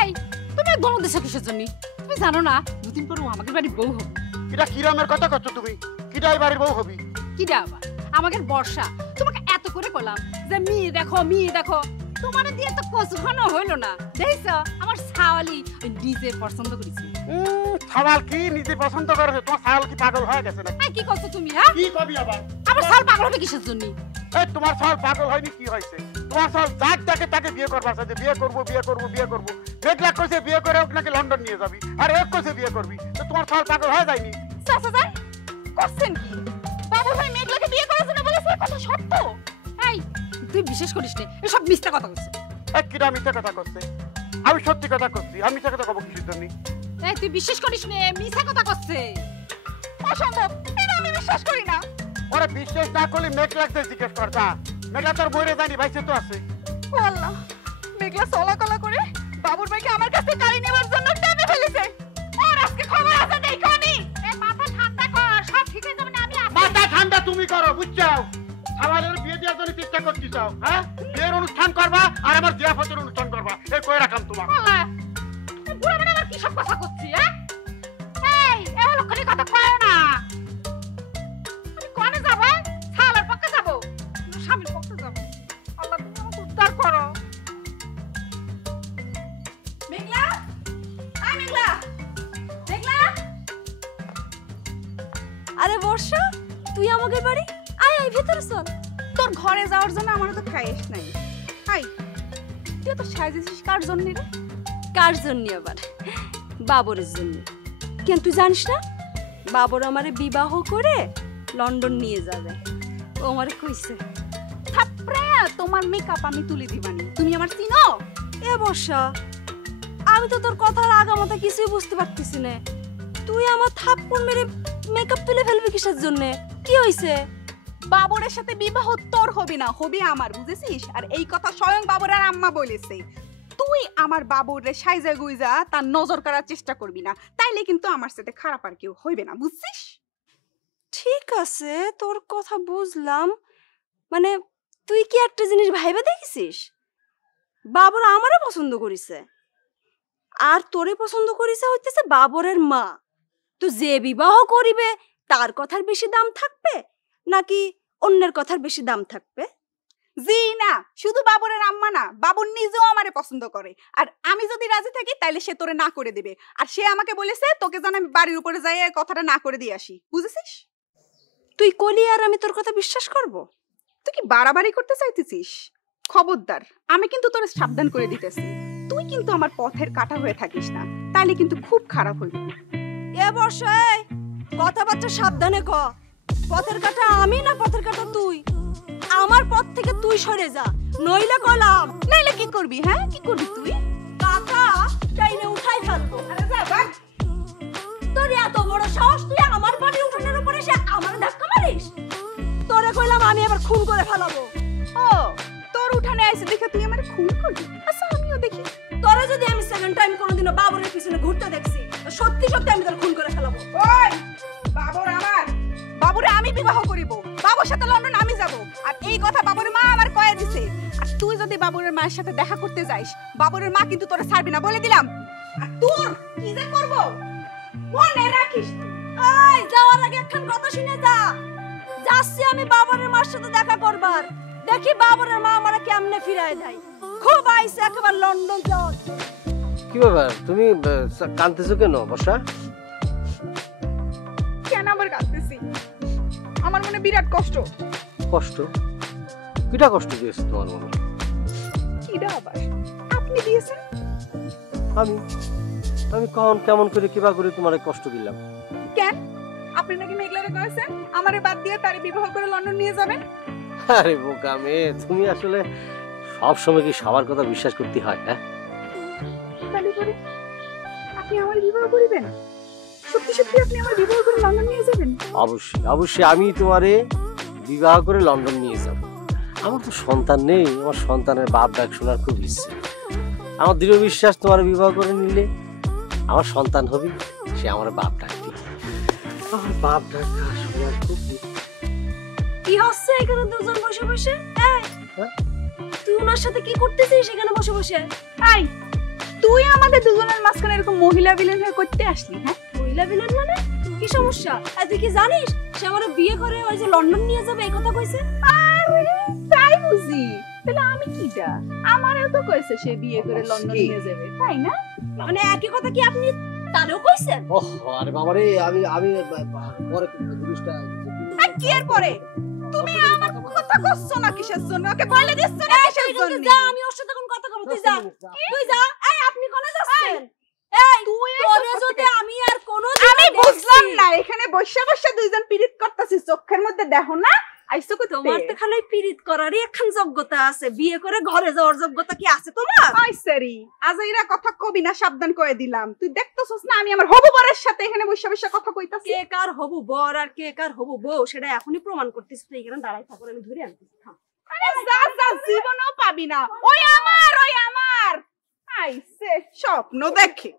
এই তুমি গণ দেশে কিসের জন্য? তুমি জানো না দুদিন পর ও আমাদের বাড়ি বউ হবে? এটা কিরামের কথা করছো তুমি? কিটা এই বাড়ির বউ হবি? কি আবার আমাদের বর্ষা, তোমাকে এত করে বললাম যে মেয়ে দেখো, মেয়ে দেখো, তোমার দিয়ে তো কচুখানো হইলো না। দেখছো আমার সাওয়ালি নিজে পছন্দ করেছি। ছাওয়াল কি নিজে পছন্দ করেছে? তোমার ছাওয়াল কি পাগল হয়ে গেছে নাকি? এই কি করছো তুমি হ্যাঁ? কি কবি আবার? আবার সাল পাগল হবে কিসের জন্য? এই তোমার ছাওয়াল পাগল হয়নি কি হয়েছে? তোমার ছাওয়াল যাক তাকে তাকে বিয়ে করবার সাথে বিয়ে করবো বিয়ে করবো বিয়ে করবো। মেঘলা কইছে বিয়ে করে ওকে নাকি লন্ডন নিয়ে যাবি, আর এক কইছে বিয়ে করবি। তো তোমার ছাওয়াল পাগল হয়ে যায়নি? চাচা যান করছেন কি? বাবুর ভাই মেঘলাকে বিয়ে করার জন্য বলেছে, কথা সত্য? এই তুই বিশেষ করিস নে, এসব মিথ্যা কথা বলছিস। এক কিরা মিথ্যা কথা করছে? আমি সত্যি কথা করছি। আমি মিথ্যা কথা কব কিসের জন্য? এই তুই বিশ্বাস করিস নে, মিথ্যা কথা করছে। অসম্ভব, এটা আমি বিশ্বাস করি না। ওরা বিশ্বাস না করলে মেঘলাকে জিজ্ঞেস কর। যা, মেঘলা তোর বইরে জানি ভাইসে তো আছে। ও আল্লাহ, মেঘলা চলাকলা করে বাবুর ভাইকে আমার কাছে গাড়ি নেওয়ার জন্য টেনে ফেলেছে। ওর আজকে খবর আছে দেখনি? এ মাথা ঠান্ডা কর, সব ঠিক হয়ে যাবে না। আমি আছি। মাথা ঠান্ডা তুমি করো, বুঝছো? আমাদের বিয়ে দেওয়ার জন্য চেষ্টা করতে চাও, হ্যাঁ? বিয়ের অনুষ্ঠান করবা আর আমার জিয়াফতের অনুষ্ঠান করবা, এই কই রাখাম তোমার। আল্লাহ, বুড়া মানে আমার কি সব কথা করছিস হ্যাঁ? এই এ লক্ষণী কথা কয় না। আমি কোনে যাব? ছালার পক্ষে যাব, স্বামীর পক্ষে যাব। আল্লাহ তুমি আমাকে উদ্ধার করো। মেঘলা, আয় মেঘলা, মেঘলা। আরে বর্ষা, তুই আমাদের বাড়ি আয়, আয় ভেতরে চল। তোর ঘরে যাওয়ার জন্য আমার তো খাইস নাই। হাই, তুই তো সাজিয়েছিস কার জন্য রে? কার জন্য আবার? বাবরের জন্য। কেন তুই জানিস না? বাবর আমারে বিবাহ করে লন্ডন নিয়ে যাবে, ও আমারে কইছে। থাপড়ে তোমার মেকআপ আমি তুলে দিবানি। তুমি আমার চিনো? এ বর্ষা, আমি তো তোর কথার আগামাথা কিছুই বুঝতে পারতেছি না। তুই আমার থাপ্পড় মেরে মেকআপ তুলে ফেলবি কিসের জন্য? কি হইছে? বাবরের সাথে বিবাহ তোর হবে না, হবে আমার, বুঝেছিস? আর এই কথা স্বয়ং বাবরের আম্মা বলেছে। তুই আমার বাবুরে সাইজা গুইজা তার নজর করার চেষ্টা করবি না, তাইলে কিন্তু আমার সাথে খারাপ আর কেউ হইবে না, বুঝছিস? ঠিক আছে, তোর কথা বুঝলাম। মানে তুই কি একটা জিনিস ভাইবা দেখেছিস? বাবর আমারে পছন্দ করিছে, আর তোরে পছন্দ করিছে হইতেছে বাবরের মা। তো যে বিবাহ করিবে তার কথার বেশি দাম থাকবে নাকি অন্যের কথার বেশি দাম থাকবে? জি না, শুধু বাবরের আম্মা না, বাবুর নিজেও আমারে পছন্দ করে। আর আমি যদি রাজি থাকি তাইলে সে তোরে না করে দিবে। আর সে আমাকে বলেছে তোকে যেন আমি বাড়ির উপরে যাই কথাটা না করে দিয়ে আসি, বুঝেছিস? তুই কলি আর আমি তোর কথা বিশ্বাস করব? তুই কি বাড়াবাড়ি করতে চাইতেছিস? খবরদার, আমি কিন্তু তোরে সাবধান করে দিতেছি। তুই কিন্তু আমার পথের কাটা হয়ে থাকিস না, তাইলে কিন্তু খুব খারাপ হইবে। এ বর্ষা, এই কথাবার্তা সাবধানে ক। পথের কাটা আমি না পথের কাটা তুই? আমার পথ থেকে তুই সরে যা, নইলে কলাম। নাইলে কি করবি? হ্যাঁ, কি করবি তুই? কাকা টাইনে উঠাই ফেলবো। আরে যা ভাগ। তোর এত বড় সাহস, তুই আমার বাড়ির উঠোনের উপরে এসে আমার ধাক্কা মারিস? তোরে কইলাম আমি এবার খুন করে ফেলাবো। ও, তোর উঠানে আইছে দেখে তুই আমারে খুন করবি? আচ্ছা আমিও দেখি। তোরে যদি আমি সেকেন্ড টাইম কোনোদিনও বাবরের পিছনে ঘুরতে দেখছি, তো সত্যি সত্যি আমি তোর খুন করে ফেলাবো। ওই বাবর আমার, বাবুরে আমি বিবাহ করিব, বাবুর সাথে লন্ডন আমি যাব। আর এই কথা বাবুর মা আমার কয়ে দিছে। আর তুই যদি বাবুরের মায়ের সাথে দেখা করতে যাইস, বাবুরের মা কিন্তু তোরে ছাড়বি না, বলে দিলাম। আর তোর কি যে করব মনে রাখিস। এই যাওয়ার আগে একখান কথা শুনে যা। যাচ্ছি আমি বাবরের মার সাথে দেখা করবার, দেখি বাবরের মা আমারে কেমনে ফিরায় দেয়। খুব আইছে একেবারে লন্ডন যাওয়ার। কি ব্যাপার, তুমি কাঁদতেছো কেন বর্ষা? কেন আবার কাঁদতেছি? আমার মনে বিরাট কষ্ট। কষ্ট? কিটা কষ্ট দিয়েছে তোমার মনে? কিডা আবার? আপনি দিয়েছেন। আমি আমি কখন কেমন করে কিবা করে তোমার কষ্ট দিলাম? কেন? আপনি নাকি মেঘলারে কয়েছেন আমারে বাদ দিয়ে তারে বিবাহ করে লন্ডন নিয়ে যাবেন? আরে বোকা মেয়ে, তুমি আসলে সব সময় কি সবার কথা বিশ্বাস করতে হয়? হ্যাঁ, তাহলে পরে আপনি আমার বিবাহ করিবেন? সত্যি সত্যি আপনি আমার বিবাহ করে লন্ডন নিয়ে যাবেন? অবশ্যই অবশ্যই, আমি তোমারে বিবাহ করে লন্ডন নিয়ে যাব। আমার তো সন্তান নেই, আমার সন্তানের বাপ ডাক শোনার খুব ইচ্ছে। আমার দৃঢ় বিশ্বাস তোমার বিবাহ করে নিলে আমার সন্তান হবে, সে আমার বাপ ডাকবে। আমার বাপ ডাক শোনার খুব কি হচ্ছে এখানে দুজন বসে বসে? এই তুই ওনার সাথে কি করতেছিস এখানে বসে বসে? আই, তুই আমাদের দুজনের মাঝখানে এরকম মহিলা বিলেন হয়ে করতে আসলি? হ্যাঁ, মহিলা বিলেন মানে কি সমস্যা? তুই কি জানিস সে আমারে বিয়ে করে ওই যে লন্ডন নিয়ে যাবে এই কথা কইছে? আরে তাই বুঝি? তাহলে আমি কিটা? আমারও তো কইছে সে বিয়ে করে লন্ডন নিয়ে যাবে, তাই না? মানে একই কথা কি আপনি তারও কইছেন? ওহ আরে বাবা রে, আমি আমি পরে জিনিসটা কি এর পরে তুমি আমার কথা কইছো না কিসের জন্য? ওকে বলে দিচ্ছ না কিসের জন্য? যা, আমি ওর সাথে কোন কথা কব, তুই যা। তুই যা। এই আপনি কোনে যাচ্ছেন? এই তুই তোরে যদি আমি আর কোনো আমি বুঝলাম না, এখানে বসে বসে দুইজন পীড়িত করতেছি, চোখের মধ্যে দেখো না আইছো কই? তোমার তো খালি পীড়িত করারই একখান যোগ্যতা আছে, বিয়ে করে ঘরে যাওয়ার যোগ্যতা কি আছে তোমার? আই সরি, আজাইরা কথা কবি না, সাবধান করে দিলাম। তুই দেখতেছস না আমি আমার হবু বরের সাথে এখানে বসে বসে কথা কইতাছি? কে কার হবু বর আর কে কার হবু বউ সেটা এখনই প্রমাণ করতেছিস। তুই এখানে দাঁড়াই থাক, আমি ধরে আনতেছি। থাম। আরে যা যা, জীবনও পাবি না। ওই আমার আইছে স্বপ্ন দেখে।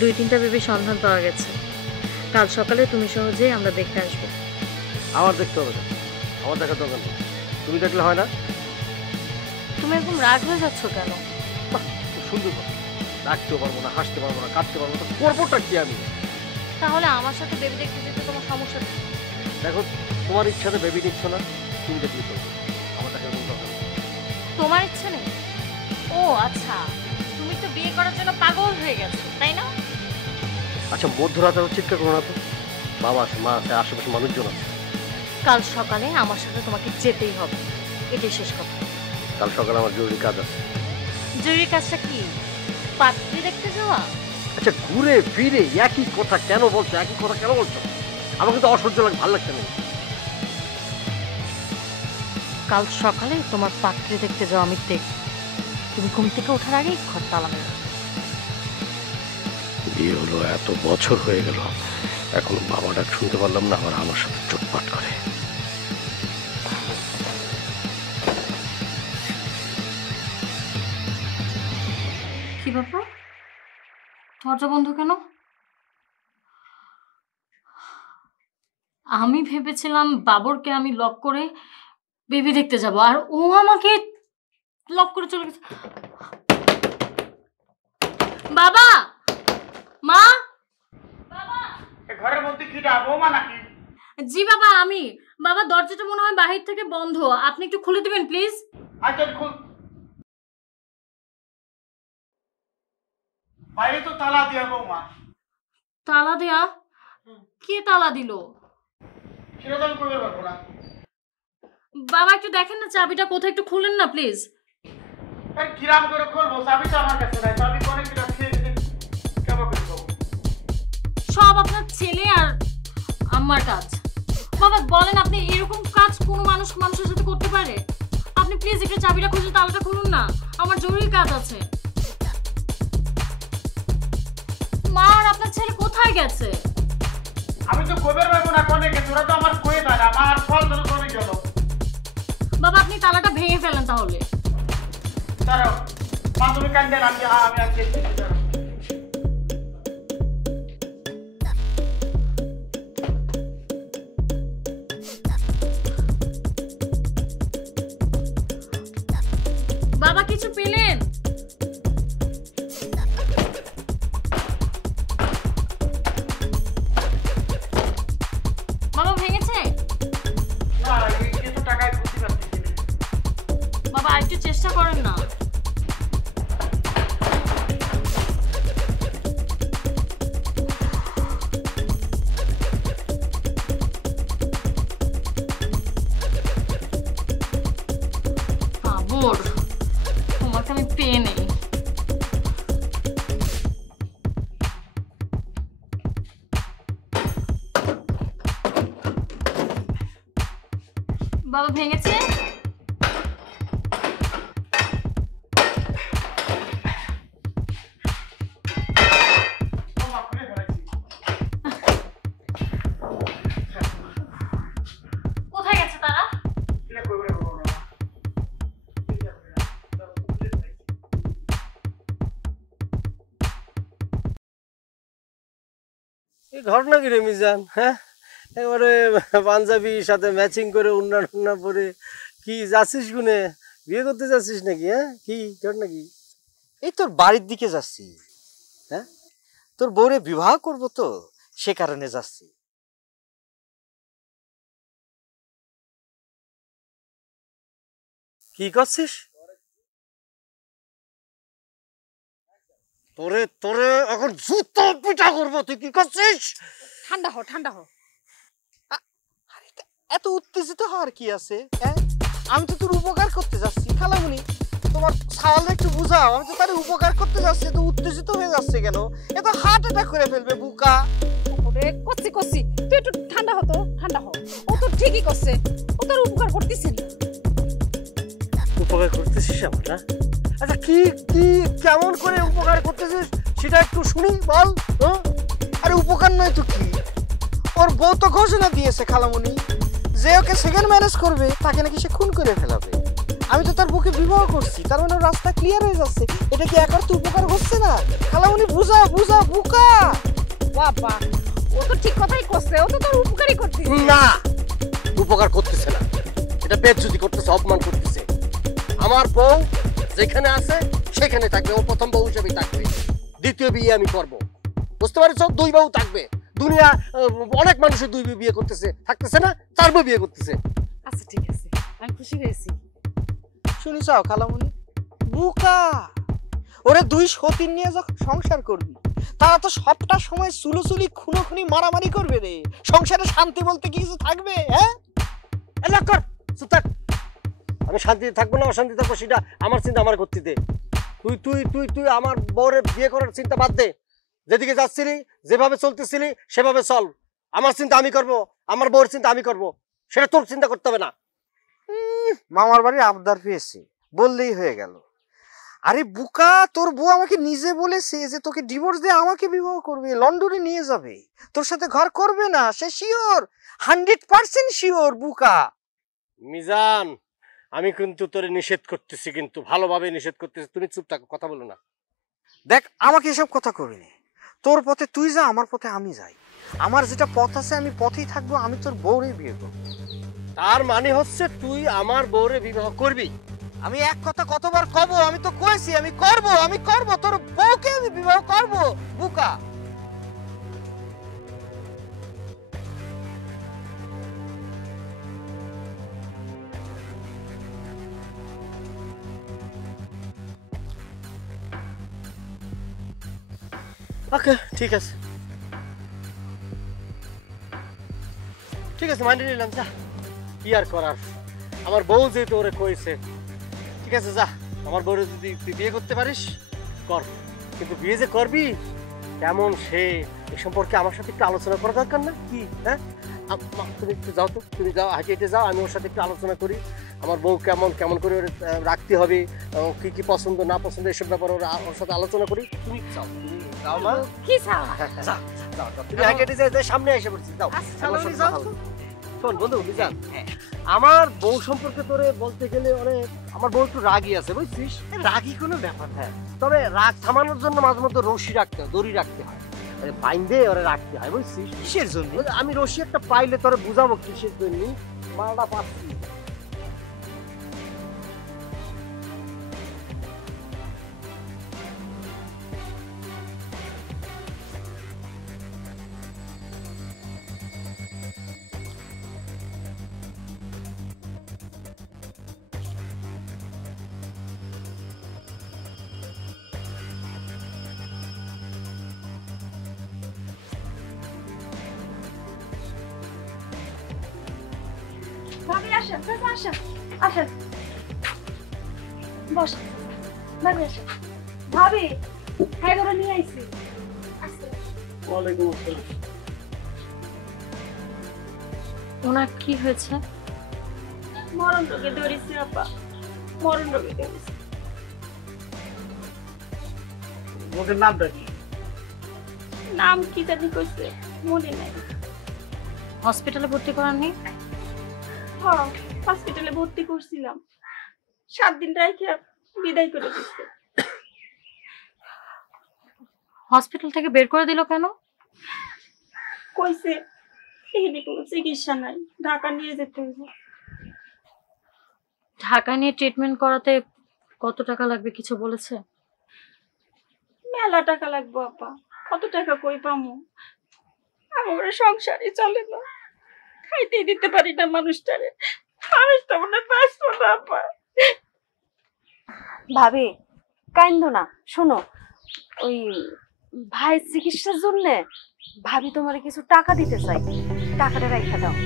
দুই তিনটা বেবি সন্ধান পাওয়া গেছে। কাল সকালে তুমি সহজেই আমরা দেখতে আসবো। আমার দেখতে হবে না, আমার দেখার দরকার নেই, তুমি দেখলে হয় না? তুমি এরকম রাগ হয়ে যাচ্ছ কেন? খুব সুন্দর কথা, ডাকতেও পারবো না, হাসতে পারবো না, কাটতে পারবো না, করবোটা কি আমি? তাহলে আমার সাথে বেবি দেখতে যেতে তোমার সমস্যা কি? দেখো তোমার ইচ্ছাতে বেবি নিচ্ছ না, তুমি দেখলে করবে, আমার দেখার কোনো দরকার নেই। তোমার ইচ্ছে নেই? ও আচ্ছা, তুমি তো বিয়ে করার জন্য পাগল হয়ে গেছো তাই না? আচ্ছা মধ্যরাতে চিৎকার করো না তো, বাবা আছে, মা আছে, আশেপাশে মানুষজন আছে। কাল সকালে আমার সাথে তোমাকে যেতেই হবে, এটাই শেষ কথা। কাল সকালে আমার জরুরি কাজ আছে। জরুরি কাজটা কি? পাত্রী দেখতে যাওয়া? আচ্ছা ঘুরে ফিরে একই কথা কেন বলছো, একই কথা কেন বলছো? আমাকে তো অসহ্য লাগে, ভালো লাগছে না। কাল সকালে তোমার পাত্রী দেখতে যাওয়া আমি দেখব। তুমি ঘুম থেকে ওঠার আগেই ঘর তালা মেরে দাও। বিয়ে হলো এত বছর হয়ে গেল, এখনো বাবা ডাক শুনতে পারলাম না, আবার আমার সাথে চোটপাট করে। কি ব্যাপার, দরজা বন্ধ কেন? আমি ভেবেছিলাম বাবরকে আমি লক করে বেবি দেখতে যাব, আর ও আমাকে লক করে চলে গেছে। বাবা, মা, ঘরের মধ্যে কি ডাবো মা নাকি? জি বাবা আমি। বাবা দরজাটা মনে হয় বাহির থেকে বন্ধ, আপনি একটু খুলে দিবেন প্লিজ। আচ্ছা খুল, বাইরে তো তালা দিয়া বৌমা। তালা দেয়া? কে তালা দিল? সেটা তো আমি করতে পারবো না। বাবা একটু দেখেন না চাবিটা কোথায়, একটু খুলেন না প্লিজ। আরে কিরাম করে খুলবো, চাবি তো আমার কাছে নাই, চাবি কোনে কিরাম খেয়ে কেমন করে দেবো? সব আপনার ছেলে আর আমার কাজ। বাবা বলেন, আপনি এরকম কাজ কোনো মানুষের সাথে করতে পারে? আপনি প্লিজ একটু চাবিটা খুঁজে তালাটা খুলুন না, আমার জরুরি কাজ আছে। মা আর আপনার ছেলে কোথায় গেছে? আমি তো কবের পাবো না, কোনে গেছে ওরা তো আমার কয়ে দেয় না, আমার ফল ধরে কোনে গেল। বাবা আপনি তালাটা ভেঙে ফেলেন তাহলে। দাঁড়াও মা, তুমি কান্দেন, আমি আর দেখছি। বাবা কিছু পেলেন? বাবা ভেঙেছে? না এই তো টাকায় খুঁজতে পারছি না। বাবা একটু চেষ্টা করেন না। বাবর, তোমাকে আমি পেয়ে নেই। বাবা ভেঙেছে? বৌমা খুলে ফেলাইছি। কোথায় গেছে তারা? এটা কইবে বলবো না। এই ঘটনা কি রে মিজান? হ্যাঁ, এবারে পাঞ্জাবির সাথে ম্যাচিং করে উন্না টুন্না পরে কি যাচ্ছিস গুনে? বিয়ে করতে যাচ্ছিস নাকি? হ্যাঁ, কি ঘটনা কি? এই তোর বাড়ির দিকে যাচ্ছি। হ্যাঁ, তোর বউরে বিবাহ করব তো, সে কারণে যাচ্ছি। কি করছিস? তোরে তোরে এখন জুতো পিটা করবো। তুই কি করছিস? ঠান্ডা হও ঠান্ডা হও। এত উত্তেজিত হওয়ার কি আছে? হ্যাঁ, আমি তো তোর উপকার করতে যাচ্ছি। খালামুনি, তোমার সাওয়ালটা একটু বুঝাও। আমি তো তার উপকার করতে যাচ্ছি, তো উত্তেজিত হয়ে যাচ্ছে কেন? এ তো হার্ট অ্যাটাক করে ফেলবে বুকা। ওরে কচ্ছি কচ্ছি, তুই একটু ঠান্ডা হতো, ঠান্ডা হও। ও তো ঠিকই করছে, ও তোর উপকার করতেছে না। উপকার করতেছিস আমার? না আচ্ছা, কি কি কেমন করে উপকার করতেছিস সেটা একটু শুনি, বল। আরে উপকার নয় তো কি, ওর বউ তো ঘোষণা দিয়েছে খালামুনি, যে ওকে সেকেন্ড ম্যারেজ করবে তাকে নাকি সে খুন করে ফেলাবে। আমি তো তার বুকে বিবাহ করছি, তার মানে রাস্তা ক্লিয়ার হয়ে যাচ্ছে। এটা কি একবার তো উপকার হচ্ছে না? খালামুনি বুঝা বুঝা বুকা। বাবা, ও তো ঠিক কথাই করছে, ও তো তোর উপকারই করতেছে। না, উপকার করতেছে না, এটা বেজ্জতি করতেছে, অপমান করতেছে। আমার বউ যেখানে আছে সেখানে থাকবে, ও প্রথম বউ হিসেবেই থাকবে। দ্বিতীয় বিয়ে আমি করব, বুঝতে পারছো? দুই বউ থাকবে। দুনিয়া অনেক মানুষের দুই বিয়ে করতেছে, থাকতেছে না, চার বউ বিয়ে করতেছে। আচ্ছা ঠিক আছে, আমি খুশি হয়েছি। শুনি চাও খালামুনি? বুকা, ওরে দুই সতীন নিয়ে যখন সংসার করবি, তারা তো সবটা সময় চুলোচুলি খুনোখুনি মারামারি করবে রে। সংসারে শান্তি বলতে কি কিছু থাকবে? হ্যাঁ, এলাক কর, চুপ থাক। আমি শান্তিতে থাকবো না অশান্তি থাকবো সেটা আমার চিন্তা আমার করতে দে। তুই তুই তুই তুই আমার বউরে বিয়ে করার চিন্তা বাদ দে। যেদিকে যাচ্ছিলি, যেভাবে চলতেছিলি সেভাবে চল। আমার চিন্তা আমি করব, আমার বউয়ের চিন্তা আমি করব, সেটা তোর চিন্তা করতে হবে না। মামার বাড়ি আবদার পেয়েছে বললেই হয়ে গেল। আরে বুকা, তোর বউ আমাকে নিজে বলেছে যে তোকে ডিভোর্স দিয়ে আমাকে বিবাহ করবে, লন্ডনে নিয়ে যাবে, তোর সাথে ঘর করবে না। সে শিওর, 100% শিওর বুকা। মিজান, আমি কিন্তু তোরে নিষেধ করতেছি, কিন্তু ভালোভাবে নিষেধ করতেছি। তুমি চুপ থাকো, কথা বলো না। দেখ, আমাকে এসব কথা কবি না। তোর পথে তুই যা, আমার পথে আমি যাই। আমার যেটা পথ আছে আমি পথেই থাকবো। আমি তোর বউরে বিয়ে করবো। তার মানে হচ্ছে তুই আমার বউরে বিবাহ করবি? আমি এক কথা কতবার কব? আমি তো কইছি আমি করব, আমি করব, তোর বউকে আমি বিবাহ করব বুকা। ওকে, ঠিক আছে, ঠিক আছে, মানিয়ে নিলাম। যা, কি আর করার। আমার বউ যেহেতু ওরে কইছে, ঠিক আছে যা। আমার বউরে যদি তুই বিয়ে করতে পারিস কর, কিন্তু বিয়ে যে করবি কেমন সে এ সম্পর্কে আমার সাথে একটু আলোচনা করা দরকার না কি? হ্যাঁ, তুমি একটু যাও তো, তুমি যাও, হাঁটে হেঁটে যাও, আমি ওর সাথে একটু আলোচনা করি। আমার বউ কেমন কেমন করে ওর রাখতে হবে, কি কি পছন্দ না পছন্দ এসব ব্যাপারে ওর সাথে আলোচনা করি। তুমি যাও, তুমি যাও মা। কি চাও? যাও যাও, তুমি হাঁটে হেঁটে যাও, সামনে এসে পড়ছি, যাও। শোন বন্ধু মিজান, আমার বউ সম্পর্কে তোরে বলতে গেলে অনেক, আমার বউ একটু রাগী আছে, বুঝছিস? রাগী কোনো ব্যাপার না। হ্যাঁ, তবে রাগ থামানোর জন্য মাঝে মধ্যে রশি রাখতে হয়, দড়ি রাখতে হয়, বাইন্দে ওরে রাখতে হয়, বুঝছিস? কিসের জন্য? আমি রশি একটা পাইলে তোরে বুঝাবো কিসের জন্য। মালটা পাচ্ছি। ভাবি আসেন, চাচা আসেন, আসেন বসেন, ভাবি আসেন। ভাবি, হ্যাঁ করে নিয়ে আইছি। ওয়ালাইকুম আসসালাম। ওনার কি হয়েছে? মরণ রোগে ধরেছি আপা, মরণ রোগে ধরেছি। ওদের নামটা কি? নাম কি জানি কইছে, মনে নাই। হসপিটালে ভর্তি করাননি? হ্যাঁ, হসপিটালে ভর্তি করছিলাম, 7 দিন রাইখে বিদায় করে দিচ্ছে। হসপিটাল থেকে বের করে দিল কেন? কইছে এখানে কোনো চিকিৎসা নাই, ঢাকা নিয়ে যেতে হইব। ঢাকা নিয়ে ট্রিটমেন্ট করাতে কত টাকা লাগবে কিছু বলেছে? মেলা টাকা লাগবে আপা, কত টাকা কই পামু? আমার সংসারই চলে না, খাইতে দিতে পারি না মানুষটারে, মানুষটা মনে বাঁচবো না আপা। ভাবি কাইন্দো না, শোনো ওই ভাইয়ের চিকিৎসার জন্য ভাবি তোমারে কিছু টাকা দিতে চাই, টাকাটা রাইখা দাও।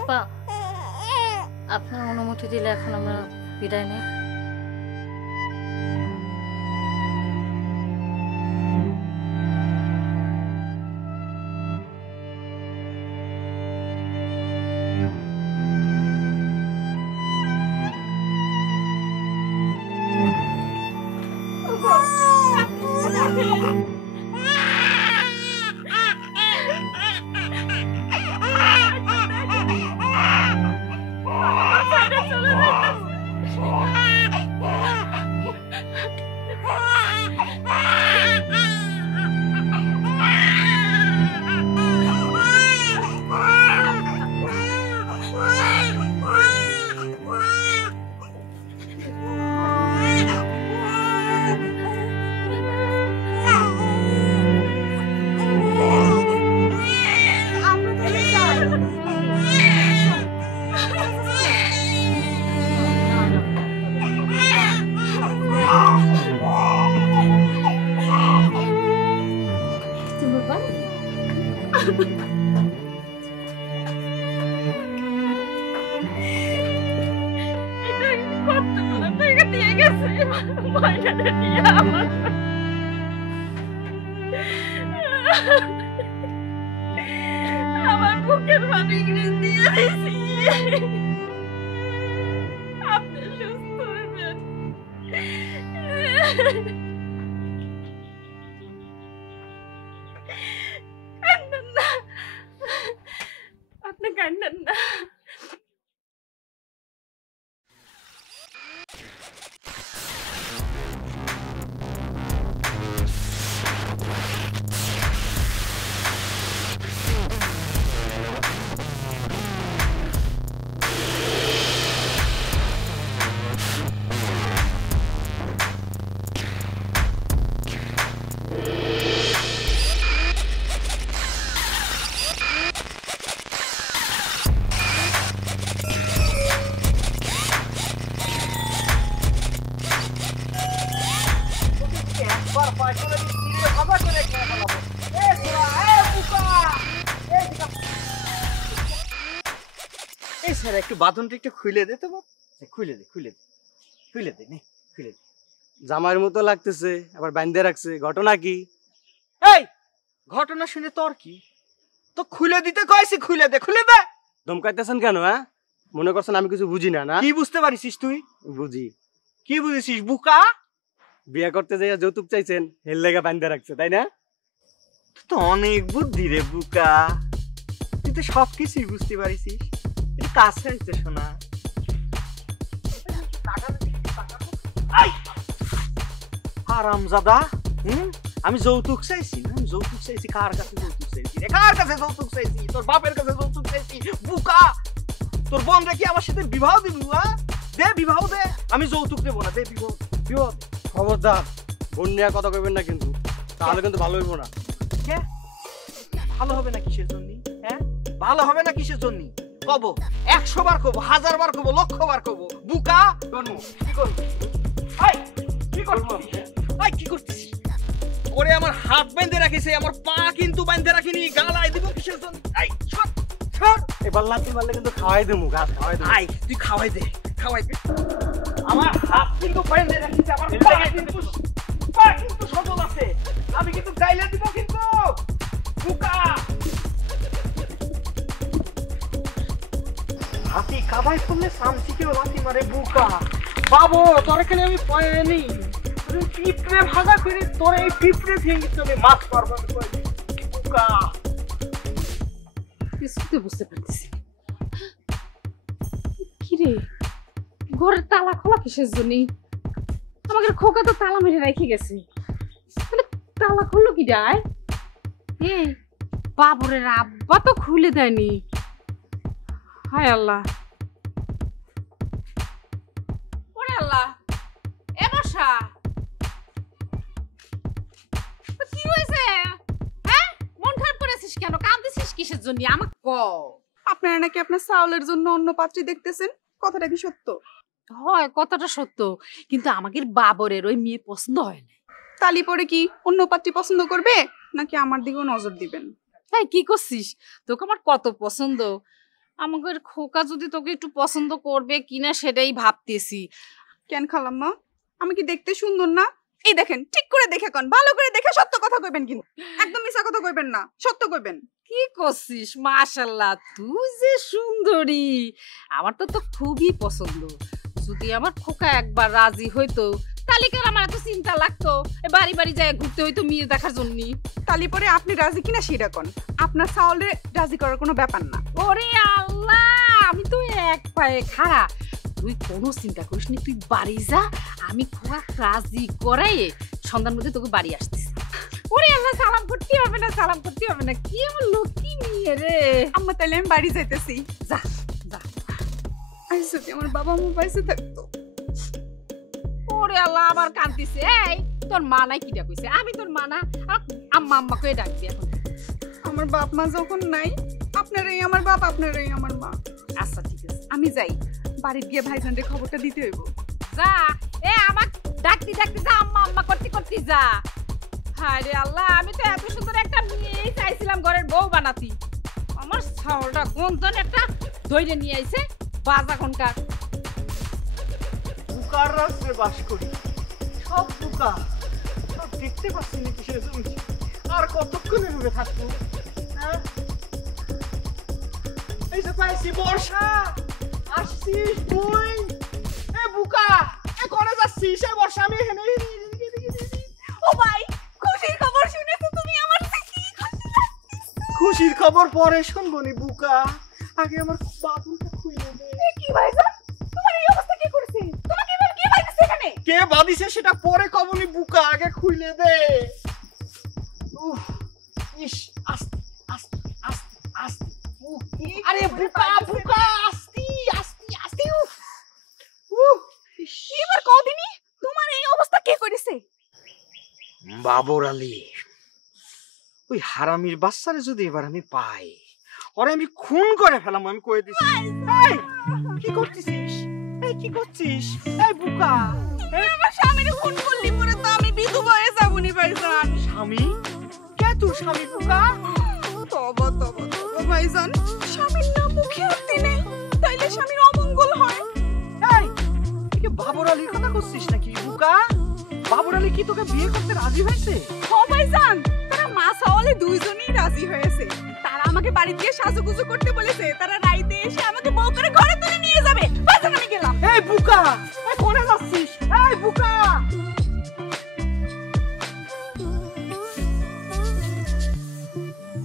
আপা, আপনার অনুমতি দিলে এখন আমরা বিদায় নেই। আমার বুকের পানি দিয়ে দিয়েছি, আপনি সুস্থ হবেন। কান্দেন না, আপনি কান্দেন না। এই স্যার একটু বাঁধনটা একটু খুলে দে তো বাপ, খুলে দে খুলে দে খুলে দে নে খুলে দে। জামাইয়ের মতো লাগতেছে, আবার বাঁধে রাখছে, ঘটনা কি? এই ঘটনা শুনে তোর কি? তো খুলে দিতে কইছি, খুলে দে খুলে দে। ধমকাইতেছেন কেন? হ্যাঁ, মনে করছেন আমি কিছু বুঝি না? না কি বুঝতে পারিস তুই? বুঝি। কি বুঝেছিস বুকা? বিয়ে করতে যাইয়া যৌতুক চাইছেন, হেল লেগে বাঁধে রাখছে, তাই না? তো অনেক বুদ্ধি রে বুকা, তুই তো সবকিছুই বুঝতে পারিস। এটা কাছে আইতে শোনা। হারামজাদা, আমি যৌতুক চাইছি না? আমি যৌতুক চাইছি কার কাছে? যৌতুক চাইছি রে, কার কাছে যৌতুক চাইছি? তোর বাপের কাছে যৌতুক চাইছি বুকা। তোর বোনরা কি আমার সাথে বিবাহ দিবি? দে বিবাহ দে, আমি যৌতুক দেবো না, দে বিবাহ বিবাহ দে। খবরদার বোন নিয়ে কথা কইবেন না কিন্তু, তাহলে কিন্তু ভালো হইব না। কে ভালো হবে না কিসের জন্য? হ্যাঁ ভালো হবে না কিসের জন্য কব? 100 বার কব, 1000 বার কব, লক্ষ বার কব। বুকা কি করব? আই কি করব? আই কি করতেছিস? ওরে আমার হাত বেঁধে রাখিছে, আমার পা কিন্তু বেঁধে রাখিনি। গালাই দিব কিসের জন্য? আই ছট ছট। এবার লাথি মারলে কিন্তু খাওয়াই দেবো, ঘাস খাওয়াই দেবো। আই তুই খাওয়াই দে, খাওয়াই দে। আমার হাত কিন্তু বেঁধে রাখিছে, আমার পা কিন্তু সবল আছে। আমি কিন্তু গাইলে দিব কিন্তু। বুকা হাতি কাবাই করলে সামসিকেও লাথি মারে। বুকা বাবু তোর এখানে আমি পাইনি, তুই পিঁপড়ে ভাজা করে তোর এই পিঁপড়ে ভেঙে আমি মাছ পারবো। বুকা কিছুতে বুঝতে পারতেছি কি রে, ঘরের তালা খোলা কিসের জন্য? আমাদের খোকা তো তালা মেরে রেখে গেছে, তালা খুললো কি ডায়? এই বাবুরের আব্বা তো খুলে দেয়নি। হায় আল্লাহ, ওরে আল্লাহ। এ বর্ষা, কি হয়েছে? হ্যাঁ মন খারাপ করেছিস কেন? কাঁদতেছিস কিসের জন্য? আমাকে ক। আপনারা নাকি আপনার চাউলের জন্য অন্য পাত্রী দেখতেছেন, কথাটা কি সত্য? হয় কথাটা সত্য, কিন্তু আমাদের বাবরের ওই মেয়ে পছন্দ হয় না। তালি পরে কি অন্য পাত্রী পছন্দ করবে নাকি আমার দিকেও নজর দিবেন? তাই কি করছিস? তোকে আমার কত পছন্দ, আমাদের খোকা যদি তোকে একটু পছন্দ করবে কিনা সেটাই ভাবতেছি। কেন খালাম্মা, আমি কি দেখতে সুন্দর না? এই দেখেন, ঠিক করে দেখে কোন, ভালো করে দেখে সত্য কথা কইবেন, কিন্তু একদম মিছা কথা কইবেন না, সত্য কইবেন। কি করছিস? মাশাআল্লাহ, তুই যে সুন্দরী, আমার তো খুবই পছন্দ। যদি আমার খোকা একবার রাজি হইতো তাহলে কি আমার এত চিন্তা লাগতো বাড়ি বাড়ি যায় ঘুরতে হইতো মেয়ে দেখার জন্য? তালি পরে আপনি রাজি কিনা সেটা কোন, আপনার চাউলে রাজি করার কোনো ব্যাপার না। ওরে আল্লাহ, আমি তো এক পায়ে খাড়া। তুই কোনো চিন্তা করিস নি, তুই বাড়ি যা, আমি খোকা রাজি করাই সন্ধ্যার মধ্যে তোকে বাড়ি আসতেছি। ওরে আল্লাহ, সালাম করতে হবে না, সালাম করতে হবে না, কি আমার লক্ষ্মী মেয়ে রে। আম্মা তাহলে আমি বাড়ি যাইতেছি। যা যা। আজ যদি আমার বাবা মা পাইছে থাকতো। ওরে আল্লাহ, আবার কাঁদতেছে। এই তোর মা নাই কিটা কইছে? আমি তোর মা না? আম্মা আম্মা কয়ে ডাকবি এখন। আমার বাপ মা যখন নাই, আপনারাই আমার বাপ, আপনারাই আমার মা। আচ্ছা ঠিক আছে, আমি যাই, বাড়িতে গিয়ে ভাইজানদের খবরটা দিতে হইব। যা। এ আমার ডাকতে ডাকতে যা, আম্মা আম্মা করতে করতে যা। হায় আল্লাহ, আমি তো এত সুন্দর একটা মেয়ে চাইছিলাম ঘরের বউ বানাতি, আমার ছাওলটা কোন ধরনের একটা ধৈর্য নিয়ে আইছে বাজা কোনকার। বুকার রাস্তায় বাস করি, সব বুকা, সব দেখতে পাচ্ছি না কিসের জন্য। আর কতক্ষণ এভাবে থাকবো? হ্যাঁ এই যে পাইছি বর্ষা, আসছিস তুই? এ বুকা, এ কোনে যাচ্ছিস? এ বর্ষা, আমি এখানে। ও ভাই, খুশির খবর শুনেছো তুমি? আমার কি খুশি লাগছে। খুশির খবর পরে শুনবো নি বুকা, আগে আমার বাবুটা খুইলে দে। কি ভাইজান, তোমার এই অবস্থা কে করেছে? তোমাকে এবার কে বাইতেছে এখানে? কে বাদিছে সেটা পরে কবনি বুকা, আগে খুইলে দে। উফ, ইস, আস্তে আস্তে আস্তে আস্তে। উফ, আরে বুকা বুকা, আস্তে আস্তে আস্তে। উফ উফ, এবার কদিনই তোমার এই অবস্থা কে করেছে? বাবর আলী, ওই হারামির বাচ্চারে যদি এবার আমি পাই, ওরে আমি খুন করে ফেলাম, আমি কয়ে দিছি। এই কি করতেছিস? এই কি করছিস? এই বুকা, আমার স্বামীর খুন করলি পরে তো আমি বিধবা হয়ে যাবনি ভাইজান। স্বামী? কে তোর স্বামী বুকা? তবা তবা তবা ভাইজান, স্বামীর না মুখে হাতে নেই, তাইলে স্বামীর অমঙ্গল হয়। এই তুই কি বাবর আলীর কথা করছিস নাকি বুকা? বাবর আলী কি তোকে বিয়ে করতে রাজি হয়েছে? ও ভাইজান, তারা মা সাওয়ালে দুইজনই রাজি হয়েছে। তারা আমাকে বাড়ি দিয়ে সাজুগুজু করতে বলেছে, তারা রাইতে এসে আমাকে বউ করে ঘরে তুলে নিয়ে যাবে। ভাইজান আমি গেলাম। এই বুকা, এই কোনে যাচ্ছিস? এই বুকা,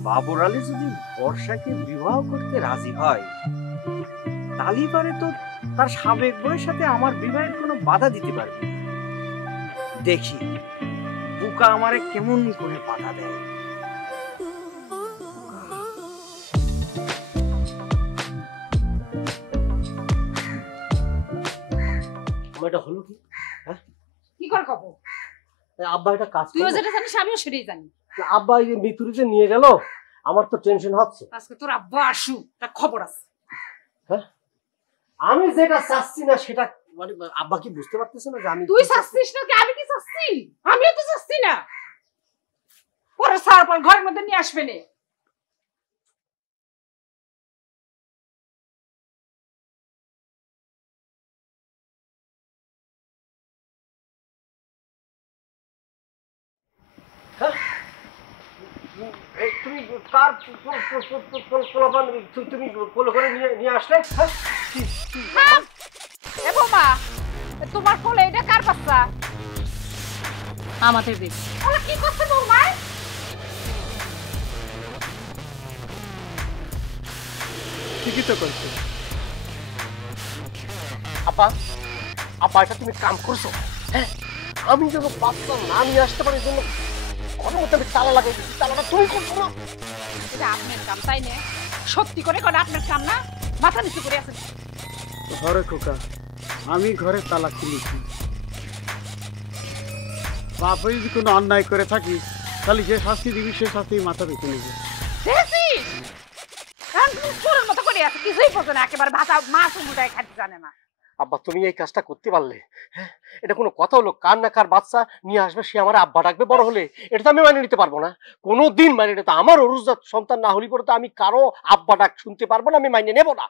বাবর আলী যদি বর্ষাকে বিবাহ করতে রাজি হয়, তাহলে পারে তো তার সাবেক বউয়ের সাথে আমার বিবাহের কোনো বাধা দিতে পারবে। দেখি বুকা আমারে কেমন করে বাধা দেয়। এটা হলো কি? হ্যাঁ কি করে কব? আব্বা এটা কাজ তুইও করলো। যেটা জানিস আমিও সেটাই জানি। আব্বা এই যে মিতুরি যে নিয়ে গেল, আমার তো টেনশন হচ্ছে। আজকে তোর আব্বা আসু, তার খবর আছে। হ্যাঁ আমি যেটা চাচ্ছি না সেটা মানে আব্বা কি বুঝতে পারতেছে না যে আমি তুই চাচ্ছিস না কি আমি কি চাচ্ছি? আমিও তো চাচ্ছি না। পরে সার পর ঘরের মধ্যে নিয়ে আসবে না। তুমি কার তুমি কোলে করে নিয়ে আসলে? এ বৌমা, তোমার কোলে এটা কার বাচ্চা? আমাদের বেবি। ওরা কি করছে বৌমা? ঠিকই তো করছে। আপা আপা এটা তুমি কাম করছো। হ্যাঁ আমি যেন বাচ্চা না নিয়ে আসতে পারি জন্য ঘরের মধ্যে আমি তালা লাগাই দিচ্ছি। তালাটা তুমি করছো না? এটা আপনার কাম, তাই না? সত্যি করে করে আপনার কাম না? মাথা নিচু করে আছে। ঘরে খোকা, আমি ঘরে তালা খুলেছি। বাপে যদি কোনো অন্যায় করে থাকি তাহলে যে শাস্তি দিবি সে শাস্তি মাথা রেখে নেবে। দেখছিস? কারণ তুমি চোরের মতো করে আছে, কিছুই বোঝো না, একেবারে ভাষা মাছ মুটায় খাইতে জানে না। আব্বা তুমি এই কাজটা করতে পারলে? হ্যাঁ এটা কোনো কথা হলো? কার না কার বাচ্চা নিয়ে আসবে, সে আমার আব্বা ডাকবে বড় হলে, এটা তো আমি মানিয়ে নিতে পারবো না কোনোদিন। মানে এটা তো আমার অরুজাত সন্তান না হলে পরে তো আমি কারো আব্বা ডাক শুনতে পারবো না, আমি মানিয়ে নেবো না।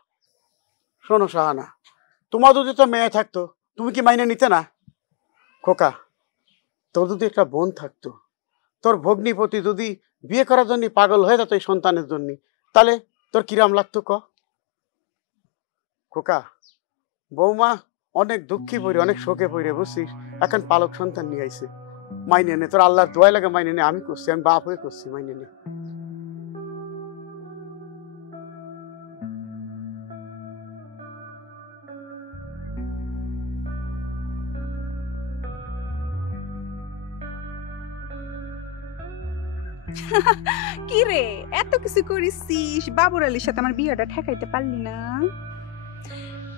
শোনো শাহানা, তোমার যদি তো মেয়ে থাকতো তুমি কি মাইনে নিতে না? খোকা, তোর যদি একটা বোন থাকতো, তোর ভগ্নিপতি যদি বিয়ে করার জন্য পাগল হয়ে যেত এই সন্তানের জন্য, তাহলে তোর কিরাম লাগতো ক? খোকা, বৌমা অনেক দুঃখী পড়ে অনেক শোকে পড়ে বুঝছিস, এখন পালক সন্তান নিয়ে আইছে। মাইনে নে, তোর আল্লাহর দোয়াই লাগে মাইনে নে। আমি করছি, আমি বাপ হয়ে করছি, মাইনে নে। কি রে, এত কিছু করিস, বাবুর আলীর সাথে আমার বিয়েটা ঠেকাইতে পারলি না?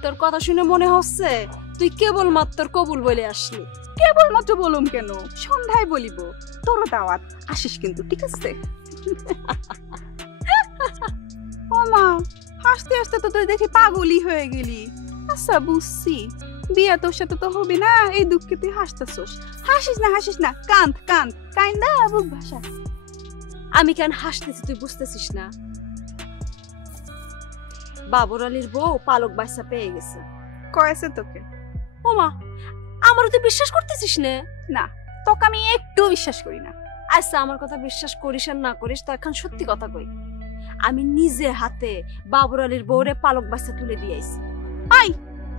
তোর কথা শুনে মনে হচ্ছে তুই কেবল মাত্র কবুল বলে আসলি। কেবলমাত্র বলুম কেন, সন্ধ্যায় বলিব। তোরও দাওয়াত, আসিস কিন্তু, ঠিক আছে? ও মা, হাসতে হাসতে তো তুই দেখি পাগলই হয়ে গেলি। আচ্ছা বুঝছি, বিয়া তোর সাথে তো হবে না, এই দুঃখে তুই হাসতেছস। হাসিস না, কাঁদ কাইন্দা বুক ভাষা। আমি কেন হাসতেছি তুই বুঝতেছিস না? বাবর আলীর বউ পালক বাচ্চা পেয়ে গেছে। কয়েছে তোকে? ওমা, আমারও তুই বিশ্বাস করতেছিস না? না, তোকে আমি একটু বিশ্বাস করি না। আচ্ছা আমার কথা বিশ্বাস করিস আর না করিস, তো এখন সত্যি কথা কই, আমি নিজে হাতে বাবর আলীর বউরে পালক বাচ্চা তুলে দিয়েছি। আই,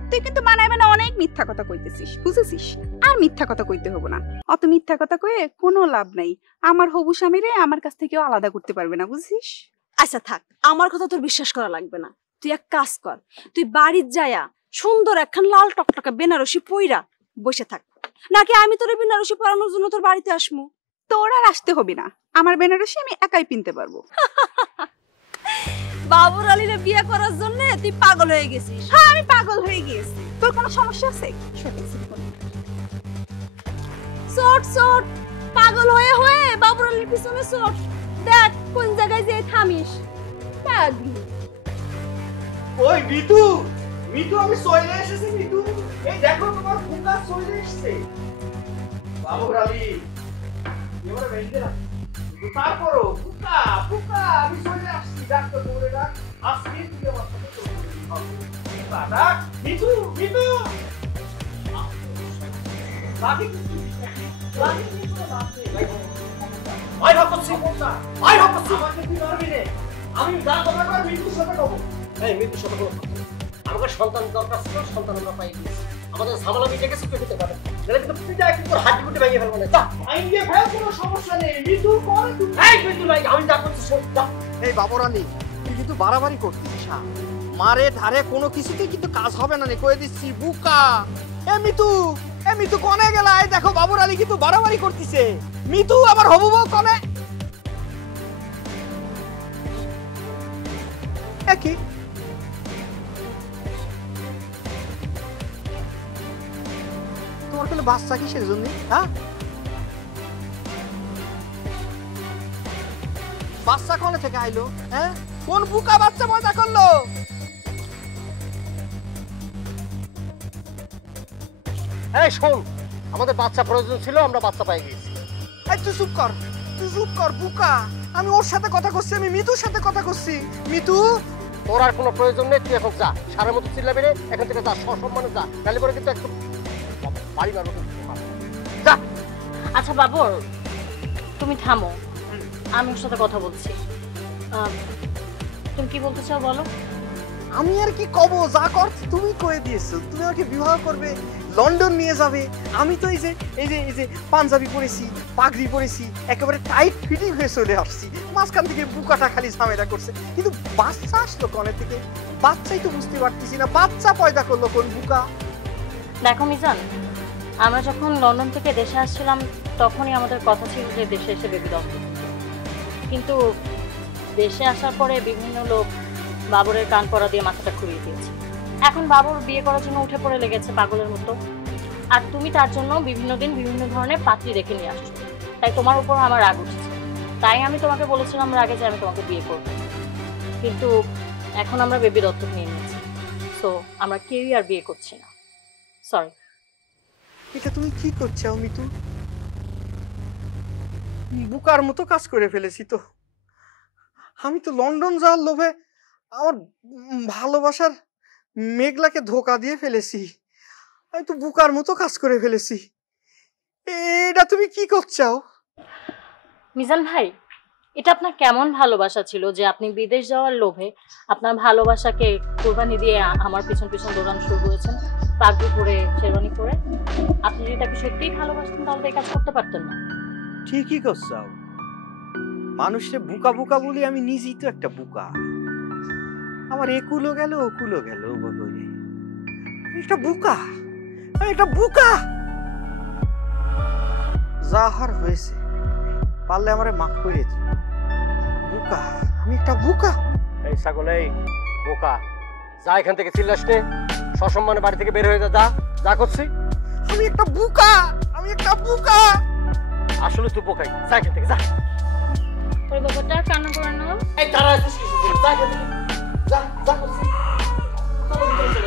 তুই কিন্তু বানাইবে না, অনেক মিথ্যা কথা কইতেছিস, বুঝেছিস? আর মিথ্যা কথা কইতে হবো না, অত মিথ্যা কথা কয়ে কোনো লাভ নাই। আমার হবু স্বামীরে আমার কাছ থেকে আলাদা করতে পারবে না, বুঝছিস? আচ্ছা থাক, আমার কথা তোর বিশ্বাস করা লাগবে না। তুই এক কাজ কর, তুই বাড়ির যায়া সুন্দর একখান লাল টকটকা বেনারসি পইরা বসে থাক, নাকি আমি তোর বেনারসি পরানোর জন্য তোর বাড়িতে আসমু? তোর আর আসতে হবে না, আমার বেনারসি আমি একাই কিনতে পারবো। বাবর আলীরে বিয়ে করার জন্য তুই পাগল হয়ে গেছিস? হ্যাঁ, আমি পাগল হয়ে গিয়েছি। তোর কোনো সমস্যা আছে? চট চট পাগল হয়ে হয়ে বাবর আলীর পিছনে চট, দেখ কোন জায়গায় যে থামিস। পাগলি। ওই মিতু, মিতু আমি চলে এসেছি। মিতু, এই দেখো তোমার ফুকা চলে এসেছে। বাবর আলী এবারে বেঁধে রাখ। তারপরও ফুকা ফুকা আমি চলে আসছি। ডাক্তার বলে ডাক, আজকে তুই আমার সাথে চলে ডাক। মিতু মিতু বাকি কিছু বাকি কিছু বাকি আই ভাবছি আই ভাবছি আমাকে তুই মারবি রে। আমি যা কথা কই মিতুর সাথে কব। এই মিতুর সাথে কব, আমাকে সন্তান দরকার ছিল, সন্তান আমরা পাই গেছি। আমাদের ঝামেলা মিটে গেছে, তুই হতে পারে না, কিন্তু তুই যা একটু হাড্ডি গুটি ভেঙে ফেলবো না। যা আইন দিয়ে ফেল, কোনো সমস্যা নেই। মিতুর পরে তুই এই মিতু ভাই আমি যা করছি শোন। যা এই বাবরানি, তুই কিন্তু বাড়াবাড়ি করছিস। মারে ধারে কোনো কিছুতেই কিন্তু কাজ হবে না রে, কয়ে দিচ্ছি বুকা। এ মিতু কোনে গেলা? এই দেখো বাবর আলী কিন্তু বাড়াবাড়ি করতেছে। মিতু আমার হবু বউ কোনে? কি করলে বাচ্চা কিসের জন্য? হ্যাঁ, বাচ্চা কোনে থেকে আইলো? হ্যাঁ, কোন বুকা বাচ্চা পয়দা করলো? এই শোন, আমাদের বাচ্চা প্রয়োজন ছিল, আমরা বাচ্চা পাই গেছি। এই তুই চুপ কর, তুই চুপ কর বুকা। আমি ওর সাথে কথা করছি, আমি মিতুর সাথে কথা করছি। মিতু, তোর আর কোনো প্রয়োজন নেই, তুই এখন যা, সারের মতো চিল্লাবি রে, এখান থেকে যা, সসম্মানে যা, নাহলে পরে কিন্তু একটু বাড়ি মারবো যা। আচ্ছা বাবর, তুমি থামো, আমি ওর সাথে কথা বলছি। তুমি কি বলতে চাও বলো। আমি আর কি কব, যা কর তুমি কয়ে দিয়েছো। তুমি আমাকে বিবাহ করবে, লন্ডন নিয়ে যাবে। আমি তো এই যে পাঞ্জাবি পরেছি, পাগড়ি পরেছি, একেবারে টাইট ফিটিং হয়ে চলে আসছি। মাঝখান থেকে বুকাটা খালি ঝামেলা করছে, কিন্তু বাচ্চা আসলো কনে থেকে? বাচ্চাই তো বুঝতে পারতেছি না, বাচ্চা পয়দা করলো কোন বুকা? দেখো মিজান, আমরা যখন লন্ডন থেকে দেশে আসছিলাম তখনই আমাদের কথা ছিল যে দেশে এসে বেবি দত্তক। কিন্তু দেশে আসার পরে বিভিন্ন লোক বাবরের কান পড়া দিয়ে মাথাটা ঘুরিয়ে দিয়েছে। এখন বাবর বিয়ে করার জন্য উঠে পড়ে লেগেছে পাগলের মতো। আর তুমি তার জন্য বিভিন্ন দিন বিভিন্ন ধরনের পাত্রী দেখে নিয়ে আসছো, তাই তোমার উপর আমার রাগ উঠেছে। তাই আমি তোমাকে বলেছিলাম আগে যে আমি তোমাকে বিয়ে করব, কিন্তু এখন আমরা বেবি দত্তক নিয়ে নিয়েছি, সো আমরা কেউই আর বিয়ে করছি না। সরি। এটা তুমি কি করছো মিতু? বুকার মতো কাজ করে ফেলেছি তো। আমি তো লন্ডন যাওয়ার লোভে আমার ভালোবাসার মেঘলাকে ধোকা দিয়ে ফেলেছি। আমি তো বুকার মতো কাজ করে ফেলেছি। এটা তুমি কি করছো মিজান ভাই? এটা আপনার কেমন ভালোবাসা ছিল যে আপনি বিদেশ যাওয়ার লোভে আপনার ভালোবাসাকে কোরবানি দিয়ে আমার পিছন পিছন দৌড়ানো শুরু করেছেন, পাগড়ি পরে, শেরওয়ানি পরে? আপনি যদি তাকে সত্যিই ভালোবাসতেন তাহলে এই কাজ করতে পারতেন না। ঠিকই করছো। মানুষে বুকা বুকা বলি, আমি নিজেই তো একটা বুকা। আমার একুলো গেল ওকুলো গেল বলে একটা বুকা, আমি একটা বুকা। যা হার হয়েছে, পারলে আমারে মাফ করে দিও। বুকা, আমি একটা বুকা। এই ছাগল, এই বোকা, যা এখান থেকে চিল্লাস নে, সসম্মানে বাড়ি থেকে বের হয়ে যা, যা যা করছি। আমি একটা বুকা, আমি একটা বুকা। আসলে তুই বোকাই, যা এখান থেকে যা। ওই বাবাটা কান্না করে নাও। এই দাঁড়া, যা এখান থেকে, যা যা করছি,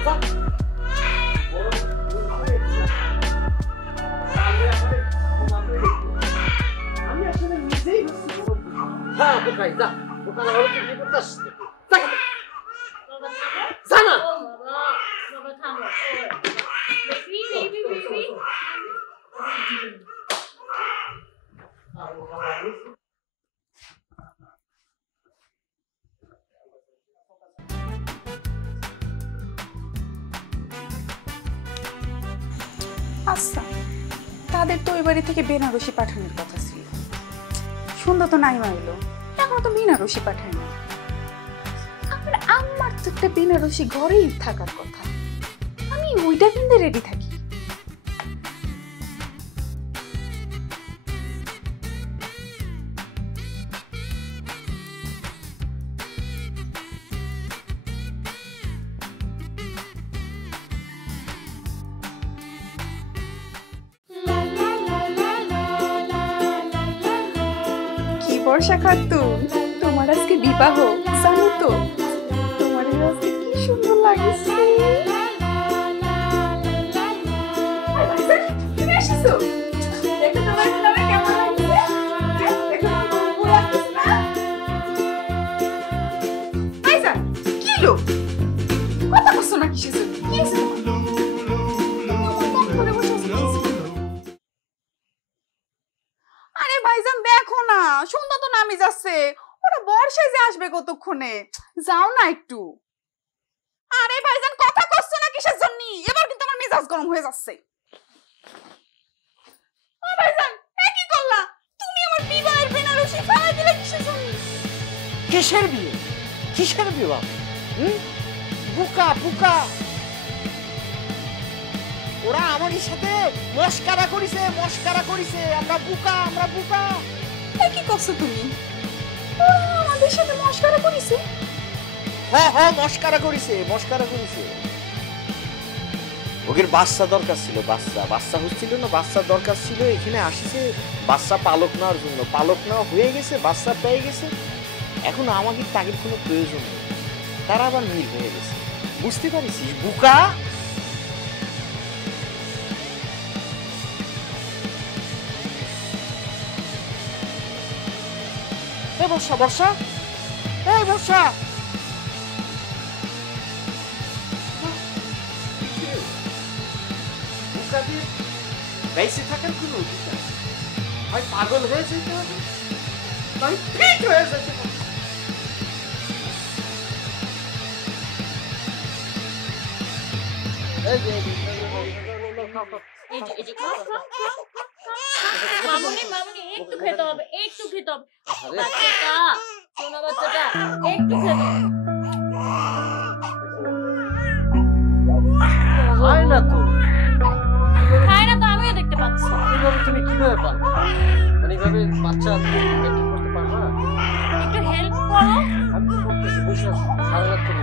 যা। আমি আসলে নিজেই হ্যাঁ বোকাই, যা। বোকা না হলে তুই কি করতাস? যা না। বাবা থামো। বেবি আচ্ছা, তাদের তো ওই বাড়ি থেকে বেনারসি পাঠানোর কথা ছিল। সন্ধ্যা তো নাই মাইলো, এখনো তো বেনারসি পাঠায় না। আমার তো একটা বেনারসি ঘরেই থাকার কথা, আমি ওইটা কিনতে রেডি থাকি। বর্ষা খাতুন, তোমার আজকে বিবাহ, জানো তো? তোমার আজকে কি সুন্দর লাগছে। তুমি এসেছো, দেখো তোমার কেমন লাগছে। কি লো কথা বলছো না কিসের জন্য? আরে ভাইজান দেখো না, সন্ধ্যা তো নামে যাচ্ছে, ওরা বর্ষায় যে আসবে কতক্ষণে, যাও না একটু। আরে ভাইজান কথা করছো না কিসের জন্য? এবার কিন্তু আমার মেজাজ গরম হয়ে যাচ্ছে। ও ভাইজান, এ কি করলা? তুমি আমার বিবাহের বেনারসি ফেলে দিলে কিসের জন্য? কিসের বিয়ে? কিসের বিবাহ? বুকা বুকা, ওরা আমারই সাথে মস্কারা করিছে, মস্কারা করিছে। আমরা বুকা, আমরা বুকা। কি করছো তুমি? ওরা আমাদের সাথে মস্কারা করিছে? হ্যাঁ হ্যাঁ, মস্কারা করিছে, মস্কারা করিছে। ওদের বাচ্চা দরকার ছিল, বাচ্চা হচ্ছিল না, বাচ্চার দরকার ছিল। এখানে আসছে বাচ্চা পালক নেওয়ার জন্য, পালক নেওয়া হয়ে গেছে, বাচ্চা পেয়ে গেছে। এখন আমাকে তাদের কোনো প্রয়োজন নেই, তারা আবার মিল হয়ে গেছে। বুঝতে পারিস বুকা? বর্ষা, বর্ষা, এই বর্ষা, বেঁচে থাকার কোনো অধিকার হয়, পাগল হয়ে যেতে হবে, আমি ফিট হয়ে যেতে হবে। মামুনি একটু খেতে হবে, একটু খেতে হবে। বাচ্চাটা, সোনা বাচ্চাটা, একটু খেতে হবে। খায় না তো, খায় না তো, আমিও দেখতে পাচ্ছি। এভাবে তুমি কিভাবে পারবে? মানে এইভাবে বাচ্চা মেনটেন করতে পারবে না? একটু হেল্প করো। আমি তো করতেছি, বসে আছো, সারা রাত করে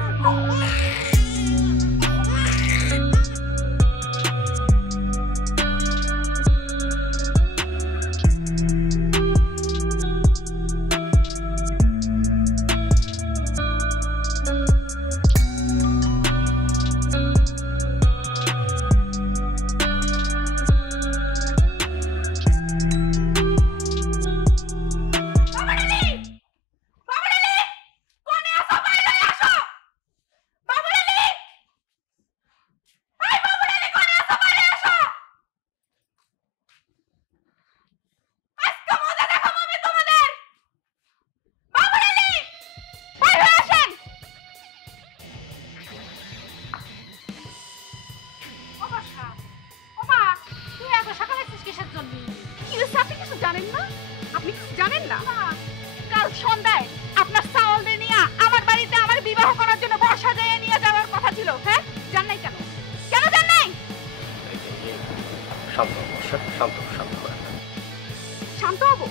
শান্ত হবো?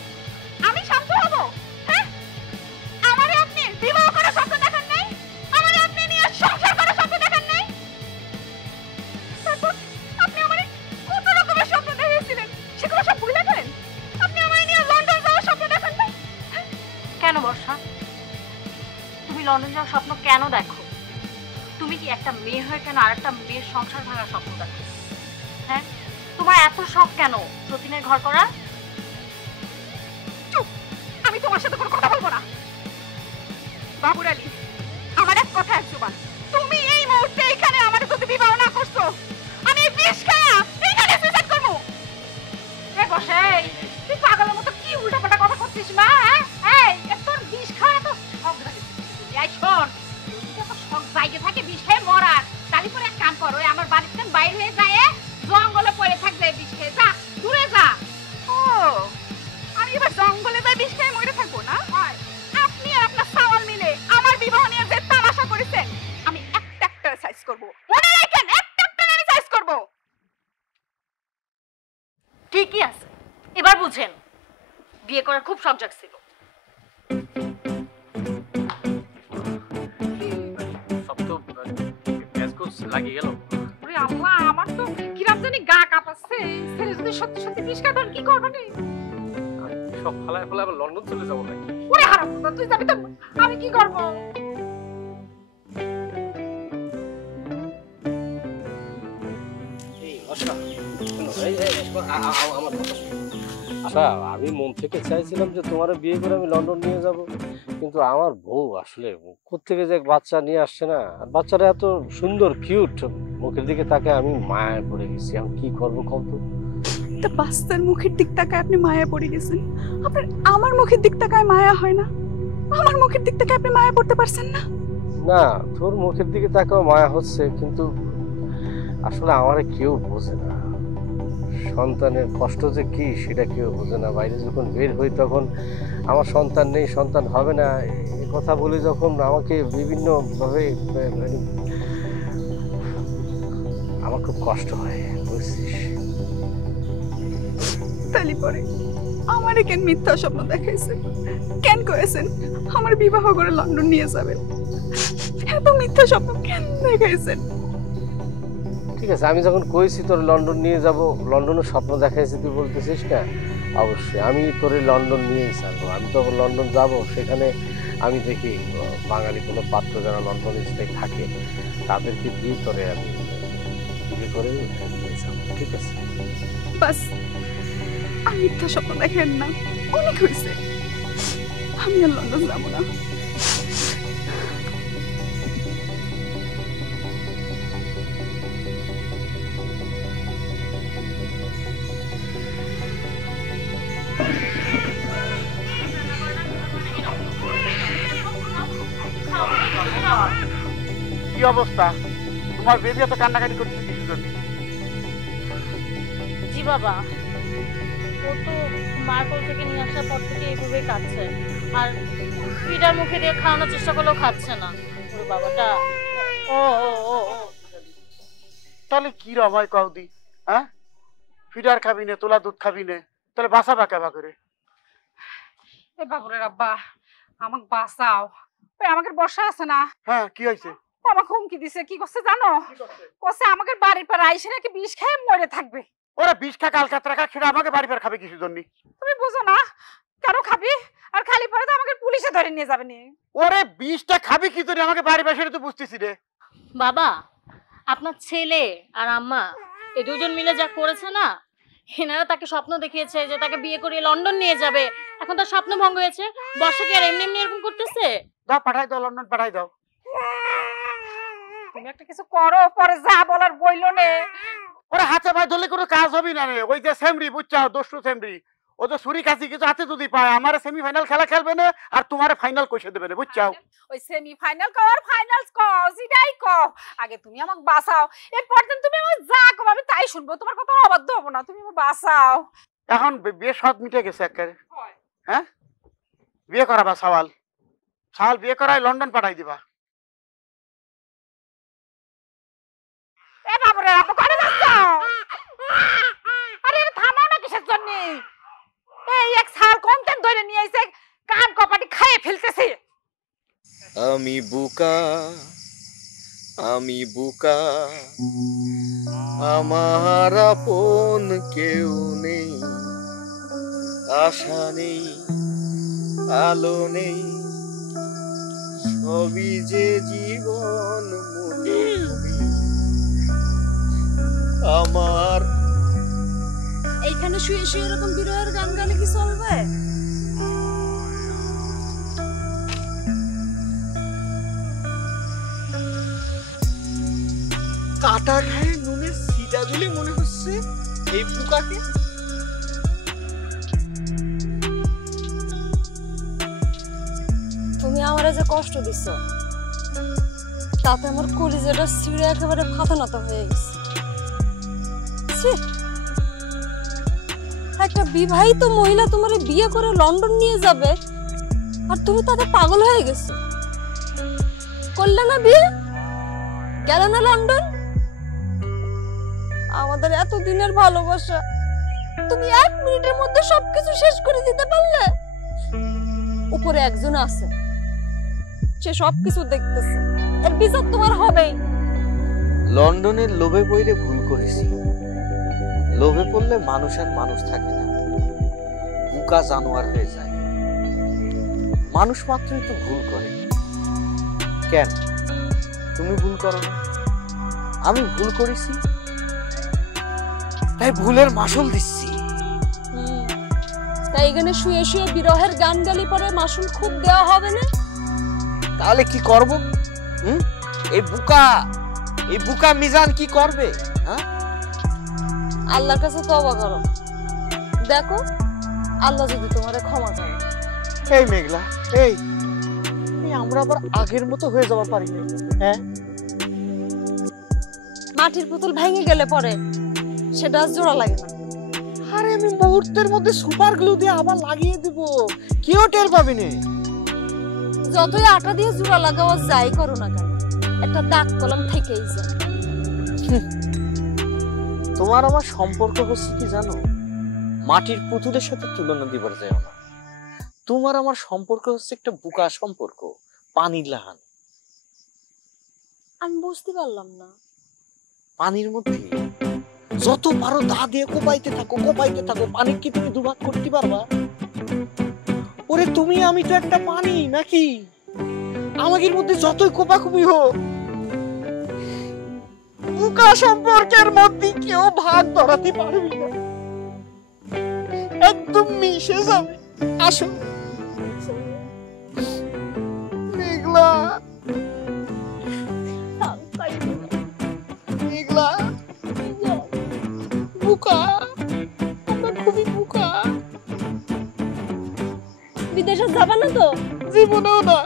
আমি শান্ত হবো? হ্যাঁ, আমারে আপনি বিবাহ করার স্বপ্ন দেখেন নাই? আমারে আপনি নিয়ে সংসার করার স্বপ্ন দেখেন নাই? তারপর আপনি আমারে কত রকমের স্বপ্ন দেখিয়েছিলেন, সেগুলো সব ভুলে গেলেন? আপনি আমারে নিয়ে লন্ডন যাওয়ার স্বপ্ন দেখেন নাই? কেন বর্ষা, তুমি লন্ডন যাওয়ার স্বপ্ন কেন দেখো? তুমি কি একটা মেয়ে হয়ে কেন আর একটা মেয়ের সংসার ভাঙার স্বপ্ন দেখো? হ্যাঁ, তোমার এত শখ কেন সতীনের ঘর করা? আমি তোমার সাথে কোনো কথা বলবো না। বাবুর আলী, আমার এক কথা এক জবান। তুমি এই মুহূর্তে এখানে আমার যদি বিবাহ না করছো, আমি বিষ খায়া এখানে সুইসাইড করবো। এ বসে, তুই পাগলের মতো কি উল্টাপাল্টা কথা করছিস মা? এই তোর বিষ খাওয়া তো শখ লাগে। এই শোন, যত শখ জায়গা থাকে বিষ খেয়ে মরার, তাহলে পরে এক কাম করো, আমার বাড়ির থেকে বাইরে হয়ে যায়, জঙ্গলে পড়ে থাকবে বিষ খেয়ে, যা দূরে যা। ও, আমি এবার জঙ্গলে যাই বিষ খেয়ে মরে থাকবো না? আপনি আর আপনার সাওয়াল মিলে আমার বিবাহ নিয়ে যে তামাশা করেছেন, আমি একটা একটা সাইজ করবো, মনে রাখেন, একটা একটা আমি সাইজ করবো। ঠিকই আছে, এবার বুঝেন বিয়ে করার খুব শখ জাগছিল। সব তো ম্যাচকোচ লাগিয়ে গেল। ওরে আল্লাহ, আমার তো কিরাম জানি গা কাঁপাচ্ছে। ছেলে যদি সত্যি সত্যি বিষ খায় তখন কি করবো নি? সব ফালায় ফালায় আবার লন্ডন চলে যাবো নাকি? ওরে হারামজাদা, তুই যাবি তো আমি কি করবো? আচ্ছা, আমি মন থেকে চাইছিলাম যে তোমার বিয়ে করে আমি লন্ডন নিয়ে যাব, কিন্তু আমার বউ আসলে কোত্থেকে যে বাচ্চা নিয়ে আসছে না, আর বাচ্চাটা এত সুন্দর কিউট, মুখের দিকে তাকে আমি মায়ায় পড়ে গেছি। আমি কি করবো কম তো? তা বাচ্চার মুখের দিক তাকায় আপনি মায়া পড়ে গেছেন, আপনার আমার মুখের দিক তাকায় মায়া হয় না? আমার মুখের দিক তাকায় আপনি মায়া পড়তে পারছেন না? না, তোর মুখের দিকে তাকাও মায়া হচ্ছে, কিন্তু আসলে আমারে কেউ বোঝে না। সন্তানের কষ্ট যে কি সেটা কেউ বোঝে না। বাইরে যখন বের হই তখন আমার সন্তান নেই, সন্তান হবে না, এই কথা বলে যখন আমাকে বিভিন্নভাবে আমার খুব কষ্ট হয়, বুঝছিস? তালি পরে আমারে কেন মিথ্যা স্বপ্ন দেখাইছেন? কেন কয়েছেন আমার বিবাহ করে লন্ডন নিয়ে যাবেন? এত মিথ্যা স্বপ্ন কেন দেখাইছেন? ঠিক আছে, আমি যখন কইছি তোর লন্ডন নিয়ে যাব, লন্ডনের স্বপ্ন দেখাইছি তুই বলতেছিস না, অবশ্যই আমি তোরে লন্ডন নিয়েই ছাড়বো। আমি তখন লন্ডন যাব, সেখানে আমি দেখি বাঙালি কোনো পাত্র যারা লন্ডন স্টেট থাকে তাদেরকে দিয়ে তোরে আমি বিয়ে করে নিয়ে যাবো, ঠিক আছে? বাস আর মিথ্যা স্বপ্ন দেখেন না, অনেক হয়েছে। আমি আর লন্ডন যাবো না। কি অবস্থা তোমার? বেবি এত কান্নাকাটি করছে কিছু জন্য? জি বাবা, ও তো মার কোল থেকে নিয়ে আসার পর থেকে এইভাবেই কাঁদছে, আর ফিডার মুখে দিয়ে খাওয়ানোর চেষ্টা করলেও খাচ্ছে না। ওর বাবাটা ও ও ও ও। তাহলে কি রমায় কৌদি, হ্যাঁ? ফিডার খাবি নে, তোলা দুধ খাবি নে, তাহলে বাসা বাঁকা করে। এ বাবুরের আব্বা, আমাকে বাঁচাও। ওই আমাকে বর্ষা আছে না, হ্যাঁ কি হয়েছে? ও আমাকে হুমকি দিছে। কি করছে জানো? করছে আমাকে বাড়ির পর আইসে নাকি বিষ খেয়ে মরে থাকবে। ওরা বিষ খা কালকাতরা খা, সেটা আমাকে বাড়ি পর খাবে কিছু জন্য? তুমি বুঝো না কেন খাবি? আর খালি পরে তো আমাকে পুলিশে ধরে নিয়ে যাবে নি। ওরে বিষটা খাবি কি জন্য আমাকে বাড়ি পর, সেটা তো বুঝতেছি রে। বাবা, আপনার ছেলে আর আম্মা এই দুজন মিলে যা করেছে না, এনারা তাকে স্বপ্ন দেখিয়েছে যে তাকে বিয়ে করিয়ে লন্ডন নিয়ে যাবে। এখন তার স্বপ্ন ভঙ্গ হয়েছে। বর্ষা কি আর এমনি এমনি এরকম করতেছে? দাও পাঠাই দাও, লন্ডন পাঠাই দাও। তুমি একটা কিছু করো, পরে যা বলার বইলো নে। ওরা হাতে পায়ে ধরলে কোনো কাজ হবে না রে। ওই যে সেমরি বুঝছো, দস্যু সেমরি, ও তো ছুরি কাছি কিছু হাতে যদি পায়, আমার সেমিফাইনাল খেলা খেলবে না আর তোমার ফাইনাল কইসে দেবে না, বুঝছো? ওই সেমিফাইনাল কও আর ফাইনালস কও, জিডাই কও, আগে তুমি আমাকে বাঁচাও। এরপর দিন তুমি আমাকে যা কও আমি তাই শুনবো, তোমার কথা অবাধ্য হবো না। তুমি আমাকে বাঁচাও। এখন বিয়ে সব মিটে গেছে একেবারে, হ্যাঁ? বিয়ে করাবা সওয়াল, সওয়াল বিয়ে করায় লন্ডন পাঠাই দিবা। এ বাবুরে, আপনি করে যাচ্ছ? আরে থামাও না কিসের জন্য? এই এক সাল কন্টেন্ট ধরে নিয়ে আইছে, কান কপাটি খাইয়ে ফেলতেছে। আমি বুকা, আমি বুকা, আমার আপন কেউ নেই, আশা নেই, আলো নেই, সবই যে জীবন মুনি আমার। এইখানে শুয়ে শুয়ে এরকম বিরহের গান গালে কি চলবে? কাটা খায় নুনের সিটা দিলে মনে হচ্ছে এই বুকাকে। তুমি আমারে যে কষ্ট দিচ্ছ, তাতে আমার কলিজাটা ছিঁড়ে একেবারে ফাতা নাতা হয়ে গেছে। ছি! একটা বিবাহিত মহিলা তোমারে বিয়ে করে লন্ডন নিয়ে যাবে, আর তুমি তাতে পাগল হয়ে গেছো। করলে না বিয়ে, গেল না লন্ডন। আমাদের এত দিনের ভালোবাসা তুমি 1 মিনিটের মধ্যে সবকিছু শেষ করে দিতে পারলে। উপরে একজন আছে, সে সবকিছু দেখতেছে, এর বিচার তোমার হবেই। লন্ডনের লোভে পড়লে ভুল করেছি। লোভে পড়লে মানুষ আর মানুষ থাকে না, বুকা জানোয়ার হয়ে যায়। মানুষ মাত্রই তো ভুল করে। কেন তুমি ভুল করো না? আমি ভুল করেছি, তাই ভুলের মাসুল দিচ্ছি। তাই এখানে শুয়ে শুয়ে বিরহের গান গালি পরে মাসুল খুব দেওয়া হবে না? তাহলে কি করব? এই বুকা মিজান কি করবে? হ্যাঁ, আল্লাহর কাছে তওবা করো, দেখো আল্লাহ যদি তোমারে ক্ষমা করে। এই মেঘলা, এই আমরা আবার আগের মতো হয়ে যাওয়া পারি না? হ্যাঁ, মাটির পুতুল ভেঙে গেলে পরে সেটা আর জোড়া লাগে না। আরে আমি মুহূর্তের মধ্যে সুপার গ্লু দিয়ে আবার লাগিয়ে দিব, কেউ টের পাবি না। যতই আটা দিয়ে জোড়া লাগাও যাই করো না কেন, একটা দাগ কলম থেকেই যায়। তোমার আমার সম্পর্ক হচ্ছে কি জানো? মাটির পুতুলের সাথে তুলনা দিবার যায় না। তোমার আমার সম্পর্ক হচ্ছে একটা বুকা সম্পর্ক, পানির লাহান। আমি বুঝতে পারলাম না। পানির মধ্যে যত পারো দা দিয়ে কোপাইতে থাকো, পানি কি তুমি দুভাগ করতে পারবা? ওরে তুমি আমি তো একটা পানি নাকি? আমাদের মধ্যে যতই কোপাকুপি হোক, বুকা সম্পর্কের মধ্যে কেউ ভাগ ধরাতে পারবি না, একদম মিশে যাবে। আসো মেঘলা, মেঘলা বুকা, আমরা খুবই বুকা। বিদেশে যাবা না তো? জীবনেও না।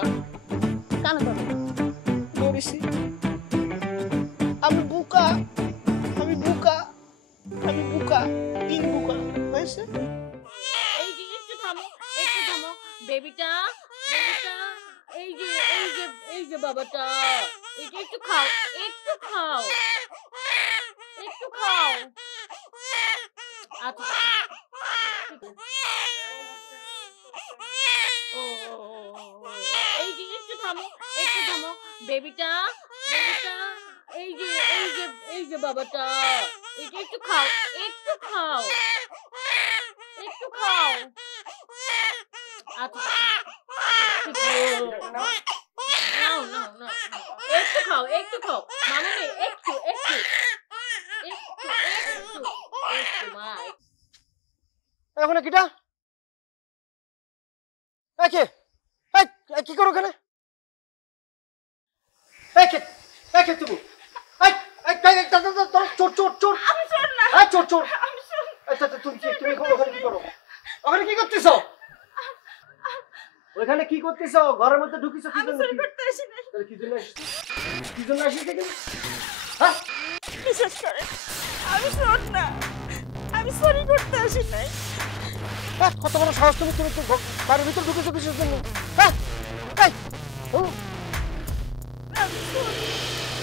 কেন যাবে? মরেছি। আমি বুকা, আমি বুকা, আমি বুকা, তিন বুকা হয়েছে। এই যে একটু থামো, একটু থামো বেবিটা, বেবিটা, এই যে এই যে এই যে বাবাটা, এই যে একটু খাও, একটু খাও, একটু খাও। আচ্ছা এই যে একটু থামো, একটু থামো বেবিটা, বেবিটা, এই যে এই যে এই যে বাবাটা, এই যে একটু খাও, একটু খাও, একটু খাও। আচ্ছা নাও নাও নাও, একটু খাও, একটু খাও মামুনি, একটু একটু একটু একটু একটু মা। এখন কিটা কি করো এখানে? তুমি চোর চোর চোর, চোর চোর, তুমি ওখানে কি করো? ওখানে কি করতেছ? ওখানে কি করতেছ? ঘরের মধ্যে ঢুকিছ কি জন্য? কি জন্য কি জন্য আসিস এখানে? বিশেষ করে আমি চোর না, আমি চুরি করতে আসি নাই। কত বড় সাহস তুমি, তুমি বাড়ির ভিতর ঢুকেছো কিসের জন্য?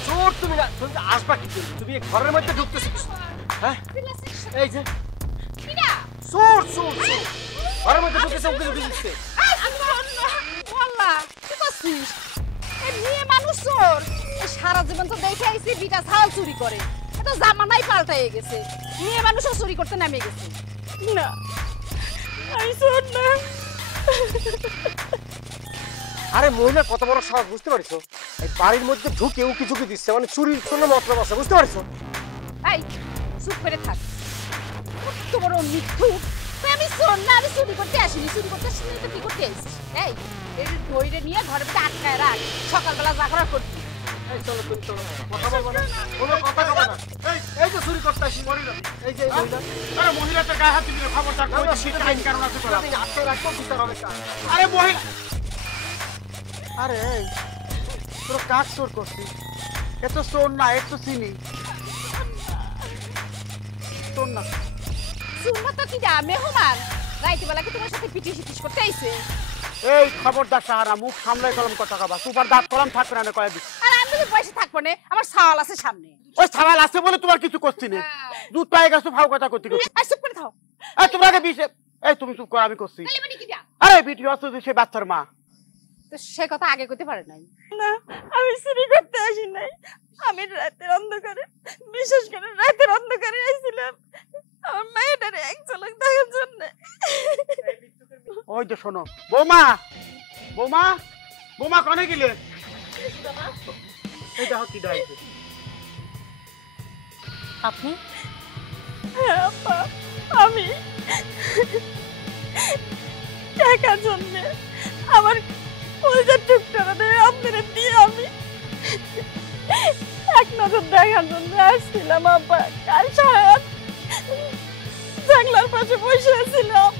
চোর তুমি না, তুমি আসবা কি জন্য? তুমি ঘরের মধ্যে ঢুকতেছো কি? হ্যাঁ এই যে চোর চোর চোর, ঘরের মধ্যে ঢুকেছে, ওকে ঢুকে দিচ্ছে। সারা জীবন তো দেখে আইছি বিটা ছাল চুরি করে, এটা জামানাই পাল্টাই গেছে, মেয়ে মানুষও চুরি করতে নামে গেছে। না আমি চোর না। আরে মহিলা কত বড় সাহস, বুঝতে পারছো? এই বাড়ির মধ্যে ঢুকে ও কিছু দিচ্ছে, মানে চুরির জন্য মতলব আছে, বুঝতে পারছো? এই চুপ করে থাক, কত বড় মিথ্যু। আমি চোর না, আমি চুরি করতে আসিনি, চুরি করতে আসিনি তো কি করতে আসিস? এই এই ধৈর্য নিয়ে ঘরের ভিতরে আটকায় রাখ, সকালবেলা যা করার করবি। চলো তুমি চলো, কথা বলবো না, কোনো কথা কবে না। এই যে চুরি করতে আসি মহিলা, এই যে মহিলা, আরে মহিলাটা গায়ে হাত দিবি, খবরদার কই সেটা আইন কারণ আছে তোরা। আটকে রাখবো, বিচার হবে। আরে মহিলা, আরে এই তোর কাজ চোর করছিস? এ তো চোর না, এ তো চিনি চোর না। শুনবা তো কি যা মেহমান রাইতে বেলা কি তোমার সাথে পিটিস পিটিস করতে আইছে? এই খবরদার সাহারা, মুখ সামলাই কলম কথা কবা, সুপার দাঁত কলম থাকবে না কয়ে দিস। আর আমি তো পয়সা থাকবো না, আমার সাওয়াল আছে সামনে। ওই সাওয়াল আছে বলে তোমার কিছু করছি না, দুধ পায়ে গেছো ফাও কথা করতে করতে। আর চুপ করে থাও। এই তোমরা আগে বিশে, এই তুমি চুপ কর, আমি করছি। তাহলে মানে কি যা? আরে ভিডিও আছে যে সে বাচ্চার মা, তো সে কথা আগে কইতে পারে নাই। না আমি চুরি করতে আসি নাই, আমি রাতের অন্ধকারে, বিশেষ করে রাতের অন্ধকারে আইছিলাম আমার মেয়েটারে এক ঝলক দেখার জন্য। ওই যে শোনো বৌমা, বৌমা, বৌমা কনে গেলে? এই দেখো কি ডাইছে। আপনি? হ্যাঁ আপা, আমি টাকার জন্য আমার কলজার টুকটারা আপনারা দিয়ে আমি এক নজর দেখার জন্য আসছিলাম আপা। কাল সারারাত জানলার পাশে বসে ছিলাম,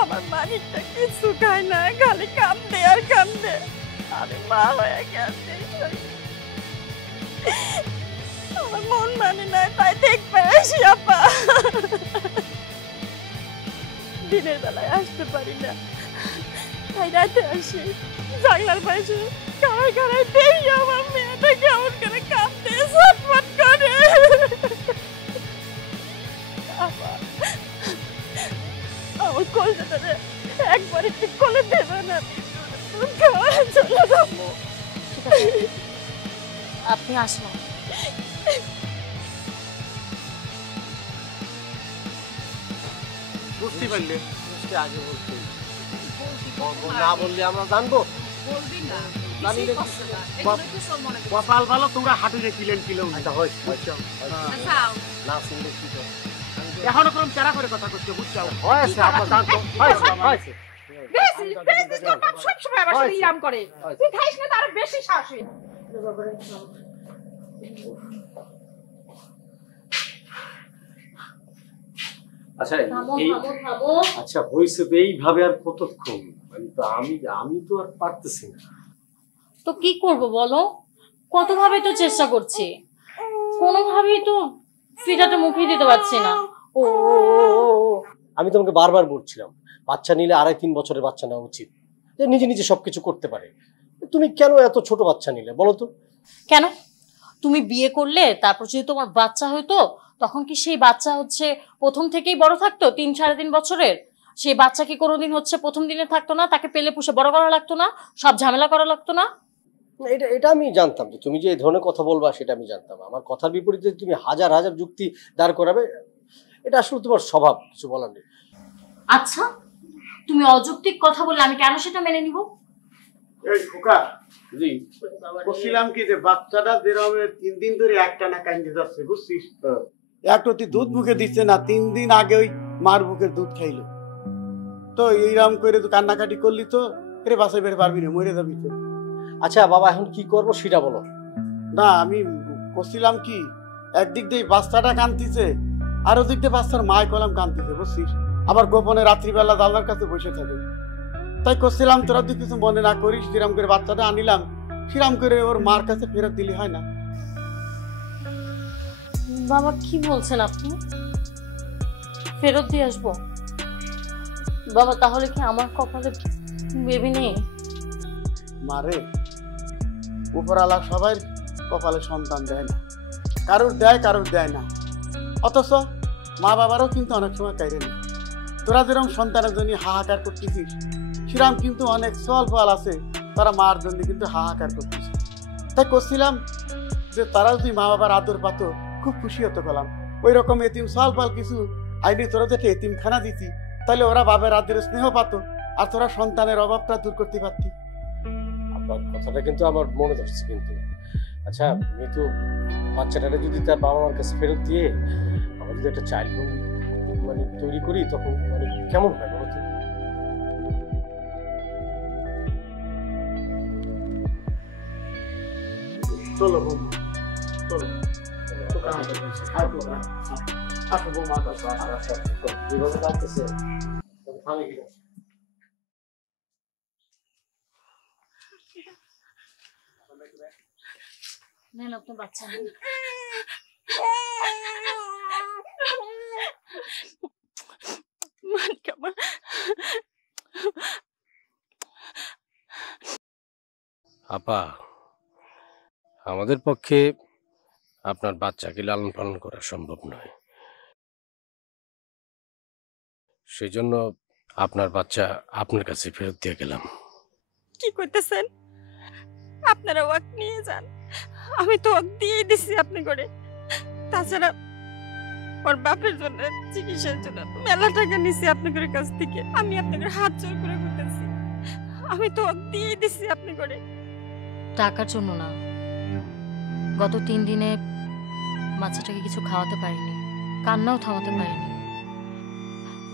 আমার মানিকটা কিছু খায় না, খালি কান্দে আর কান্দে। আমি মা হয়ে গেছে, আমার মন মানে না, তাই দেখবে আসি আপা। দিনের বেলায় আসতে পারি না, তাই রাতে আসি। জানলার পাশে কারাই কারাই দেখি আমার মেয়েটা কেমন করে কাঁদতে ছটফট করে। আমার কলজাটারে একবার একটু কোলে দেবে না, খাওয়া চলে যাবো। আছে, আপনি আসুন। বুঝতে পারলে আগে বলতে না বললে আমরা জানবো। বলবি না জানি না কপাল ভালো তোমরা হাঁটুরে কিলেন কিলেও না না শুনলে কি করে? এখনো কোন চারা করে কথা করছে বুঝছো? হয়েছে আপনার জানতো হয়েছে সব সময় আমার সাথে ইরাম করে, তুই খাইস না তার বেশি শাসি। আচ্ছা থামো এই থামো থামো। আচ্ছা হয়েছে তো এইভাবে আর কতক্ষণ? আমি তো আর পারতেছি না। তো কি করব বলো, কতভাবে তো চেষ্টা করছি, কোনোভাবেই তো ফিটাটা মুখে দিতে পারছি না। ও আমি তোমাকে বারবার বলছিলাম বাচ্চা নিলে 2.5-3 বছরের বাচ্চা নেওয়া উচিত, যে নিজে নিজে সবকিছু করতে পারে। তুমি কেন এত ছোট বাচ্চা নিলে বলো তো? কেন তুমি বিয়ে করলে তারপর যদি তোমার বাচ্চা হতো, তখন কি সেই বাচ্চা হচ্ছে প্রথম থেকেই বড় থাকতো 3-3.5 বছরের? সেই বাচ্চা কি কোনোদিন হচ্ছে প্রথম দিনে থাকতো না? তাকে পেলে পুষে বড় করা লাগতো না? সব ঝামেলা করা লাগতো না? এটা আমি জানতাম যে তুমি যে এই ধরনের কথা বলবা, সেটা আমি জানতাম। আমার কথার বিপরীতে তুমি হাজার হাজার যুক্তি দাঁড় করাবে, এটা আসলে তোমার স্বভাব, কিছু বলার নেই। আচ্ছা তুমি অযৌক্তিক কথা বললে আমি কেন সেটা মেনে নিব? এই খোকা, জি বলছিলাম কি যে বাচ্চাটা যেরকমের 3 দিন ধরে একটানা কান্দে যাচ্ছে বুঝছিস? এক রতি দুধ মুখে দিচ্ছে না, 3 দিন আগে ওই মার বুকের দুধ খাইলো। তো এইরকম করে তো কান্নাকাটি করলি তো এরে বাসায় বের পারবি না, মরে যাবি তো। আচ্ছা বাবা, এখন কি করবো সেটা বলো। না আমি করছিলাম কি, একদিক দিয়ে বাচ্চাটা কাঁদতেছে, আর ওদিক দিয়ে বাচ্চার মায় কলাম কাঁদতেছে বুঝছিস। আবার গোপনে রাত্রিবেলা জানলার কাছে বসে থাকে। তাই করছিলাম তোরা তুই কিছু মনে না করিস, সেরাম করে বাচ্চাটা আনিলাম, সেরাম করে ওর মার কাছে ফেরত দিলি হয় না? বাবা কি বলছেন আপনি? ফেরত দিয়ে আসবো? বাবা তাহলে কি আমার কপালে বেবি নেই? মারে, উপরালা সবাই কপালে সন্তান দেয় না, কারোর দেয় কারোর দেয় না। অথচ মা বাবারও কিন্তু অনেক সময় কাইরে নেই। তোরা যেরকম সন্তানের জন্য হাহাকার করতেছিস, সেরকম কিন্তু অনেক সলফল আছে তারা মার জন্য কিন্তু হাহাকার করতেছে। তাই করছিলাম যে তারা যদি মা বাবার আদর পাত খুব খুশি হতে পেলাম। ওই রকম এতিম সলফল কিছু আইনি তোরা যেটা এতিমখানা দিতি, তাহলে ওরা বাবার আদরের স্নেহ পাত, আর তোরা সন্তানের অভাবটা দূর করতে পারতি। আপনার কথাটা কিন্তু আমার মনে ধরছে কিন্তু। আচ্ছা মৃত্যু বাচ্চাটাকে যদি তার বাবা মার কাছে ফেরত দিয়ে আমরা যদি একটা চাইল্ড হোম মানে তৈরি করি, তখন মানে কেমন হয় বলো তো? চলো বৌমা, চলো। আসো বৌমা, যেভাবে লাগতেছে থামে কিনা? নেন আপনার বাচ্চা নেন। আপা, আমাদের পক্ষে আপনার বাচ্চাকে লালন পালন করা সম্ভব নয়, সেই জন্য আপনার বাচ্চা আপনার কাছে ফেরত দিয়ে গেলাম। কি করতেছেন আপনারা? ওয়াক নিয়ে যান, আমি তো ওয়াক দিয়ে দিছি আপনি করে। তাছাড়া ওর বাপের জন্য চিকিৎসার জন্য মেলা টাকা নিছি আপনাদের কাছ থেকে, আমি আপনাদের হাত জোর করে বলতেছি, আমি তো ওয়াক দিয়ে দিছি আপনি করে। টাকার জন্য না, গত 3 দিনে বাচ্চাটাকে কিছু খাওয়াতে পারিনি, কান্নাও থামাতে পারিনি।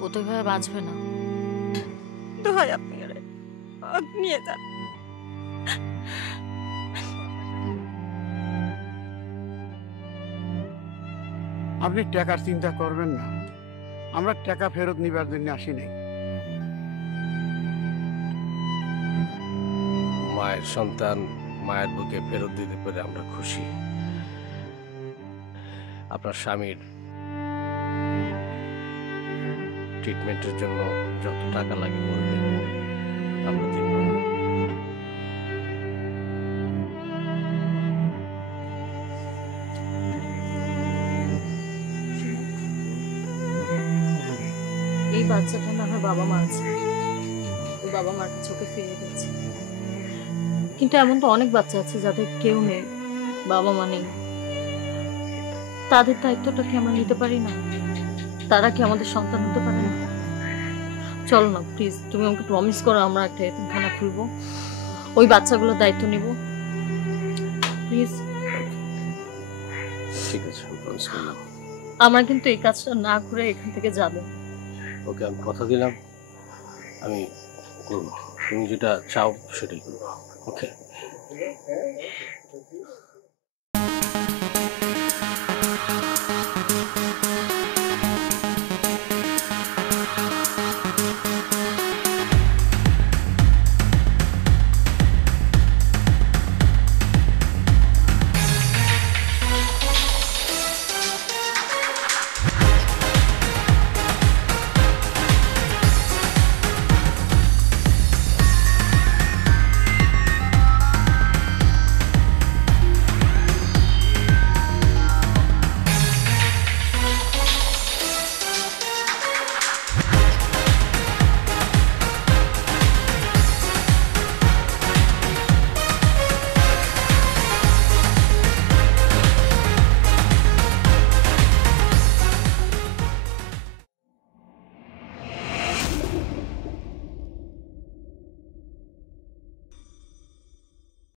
ও তো এভাবে বাঁচবে না। দোহাই আপনি করে ওয়াক নিয়ে যান। আপনি টাকার চিন্তা করবেন না, আমরা টাকা ফেরত নিবার জন্য আসি নাই। মায়ের সন্তান মায়ের বুকে ফেরত দিতে পেরে আমরা খুশি। আপনার স্বামীর ট্রিটমেন্টের জন্য যত টাকা লাগে বলবেন, আমরা দিব। এই বাচ্চাটা না আমার বাবা মা আছে, ওই বাবা মার চোখে ফিরে গেছে, কিন্তু এমন তো অনেক বাচ্চা আছে যাদের কেউ নেই, বাবা মা নেই। তাদের দায়িত্বটা কি আমরা নিতে পারি না? তারা কি আমাদের সন্তান হতে পারে না? চলো না প্লিজ, তুমি আমাকে প্রমিস করো আমরা একটা এতিমখানা খুলবো, ওই বাচ্চাগুলোর দায়িত্ব নিব প্লিজ। ঠিক আছে, প্রমিস করলাম। আমরা কিন্তু এই কাজটা না করে এখান থেকে যাবো। ওকে, আমি কথা দিলাম আমি করবো, তুমি যেটা চাও সেটাই করবো। ওকে।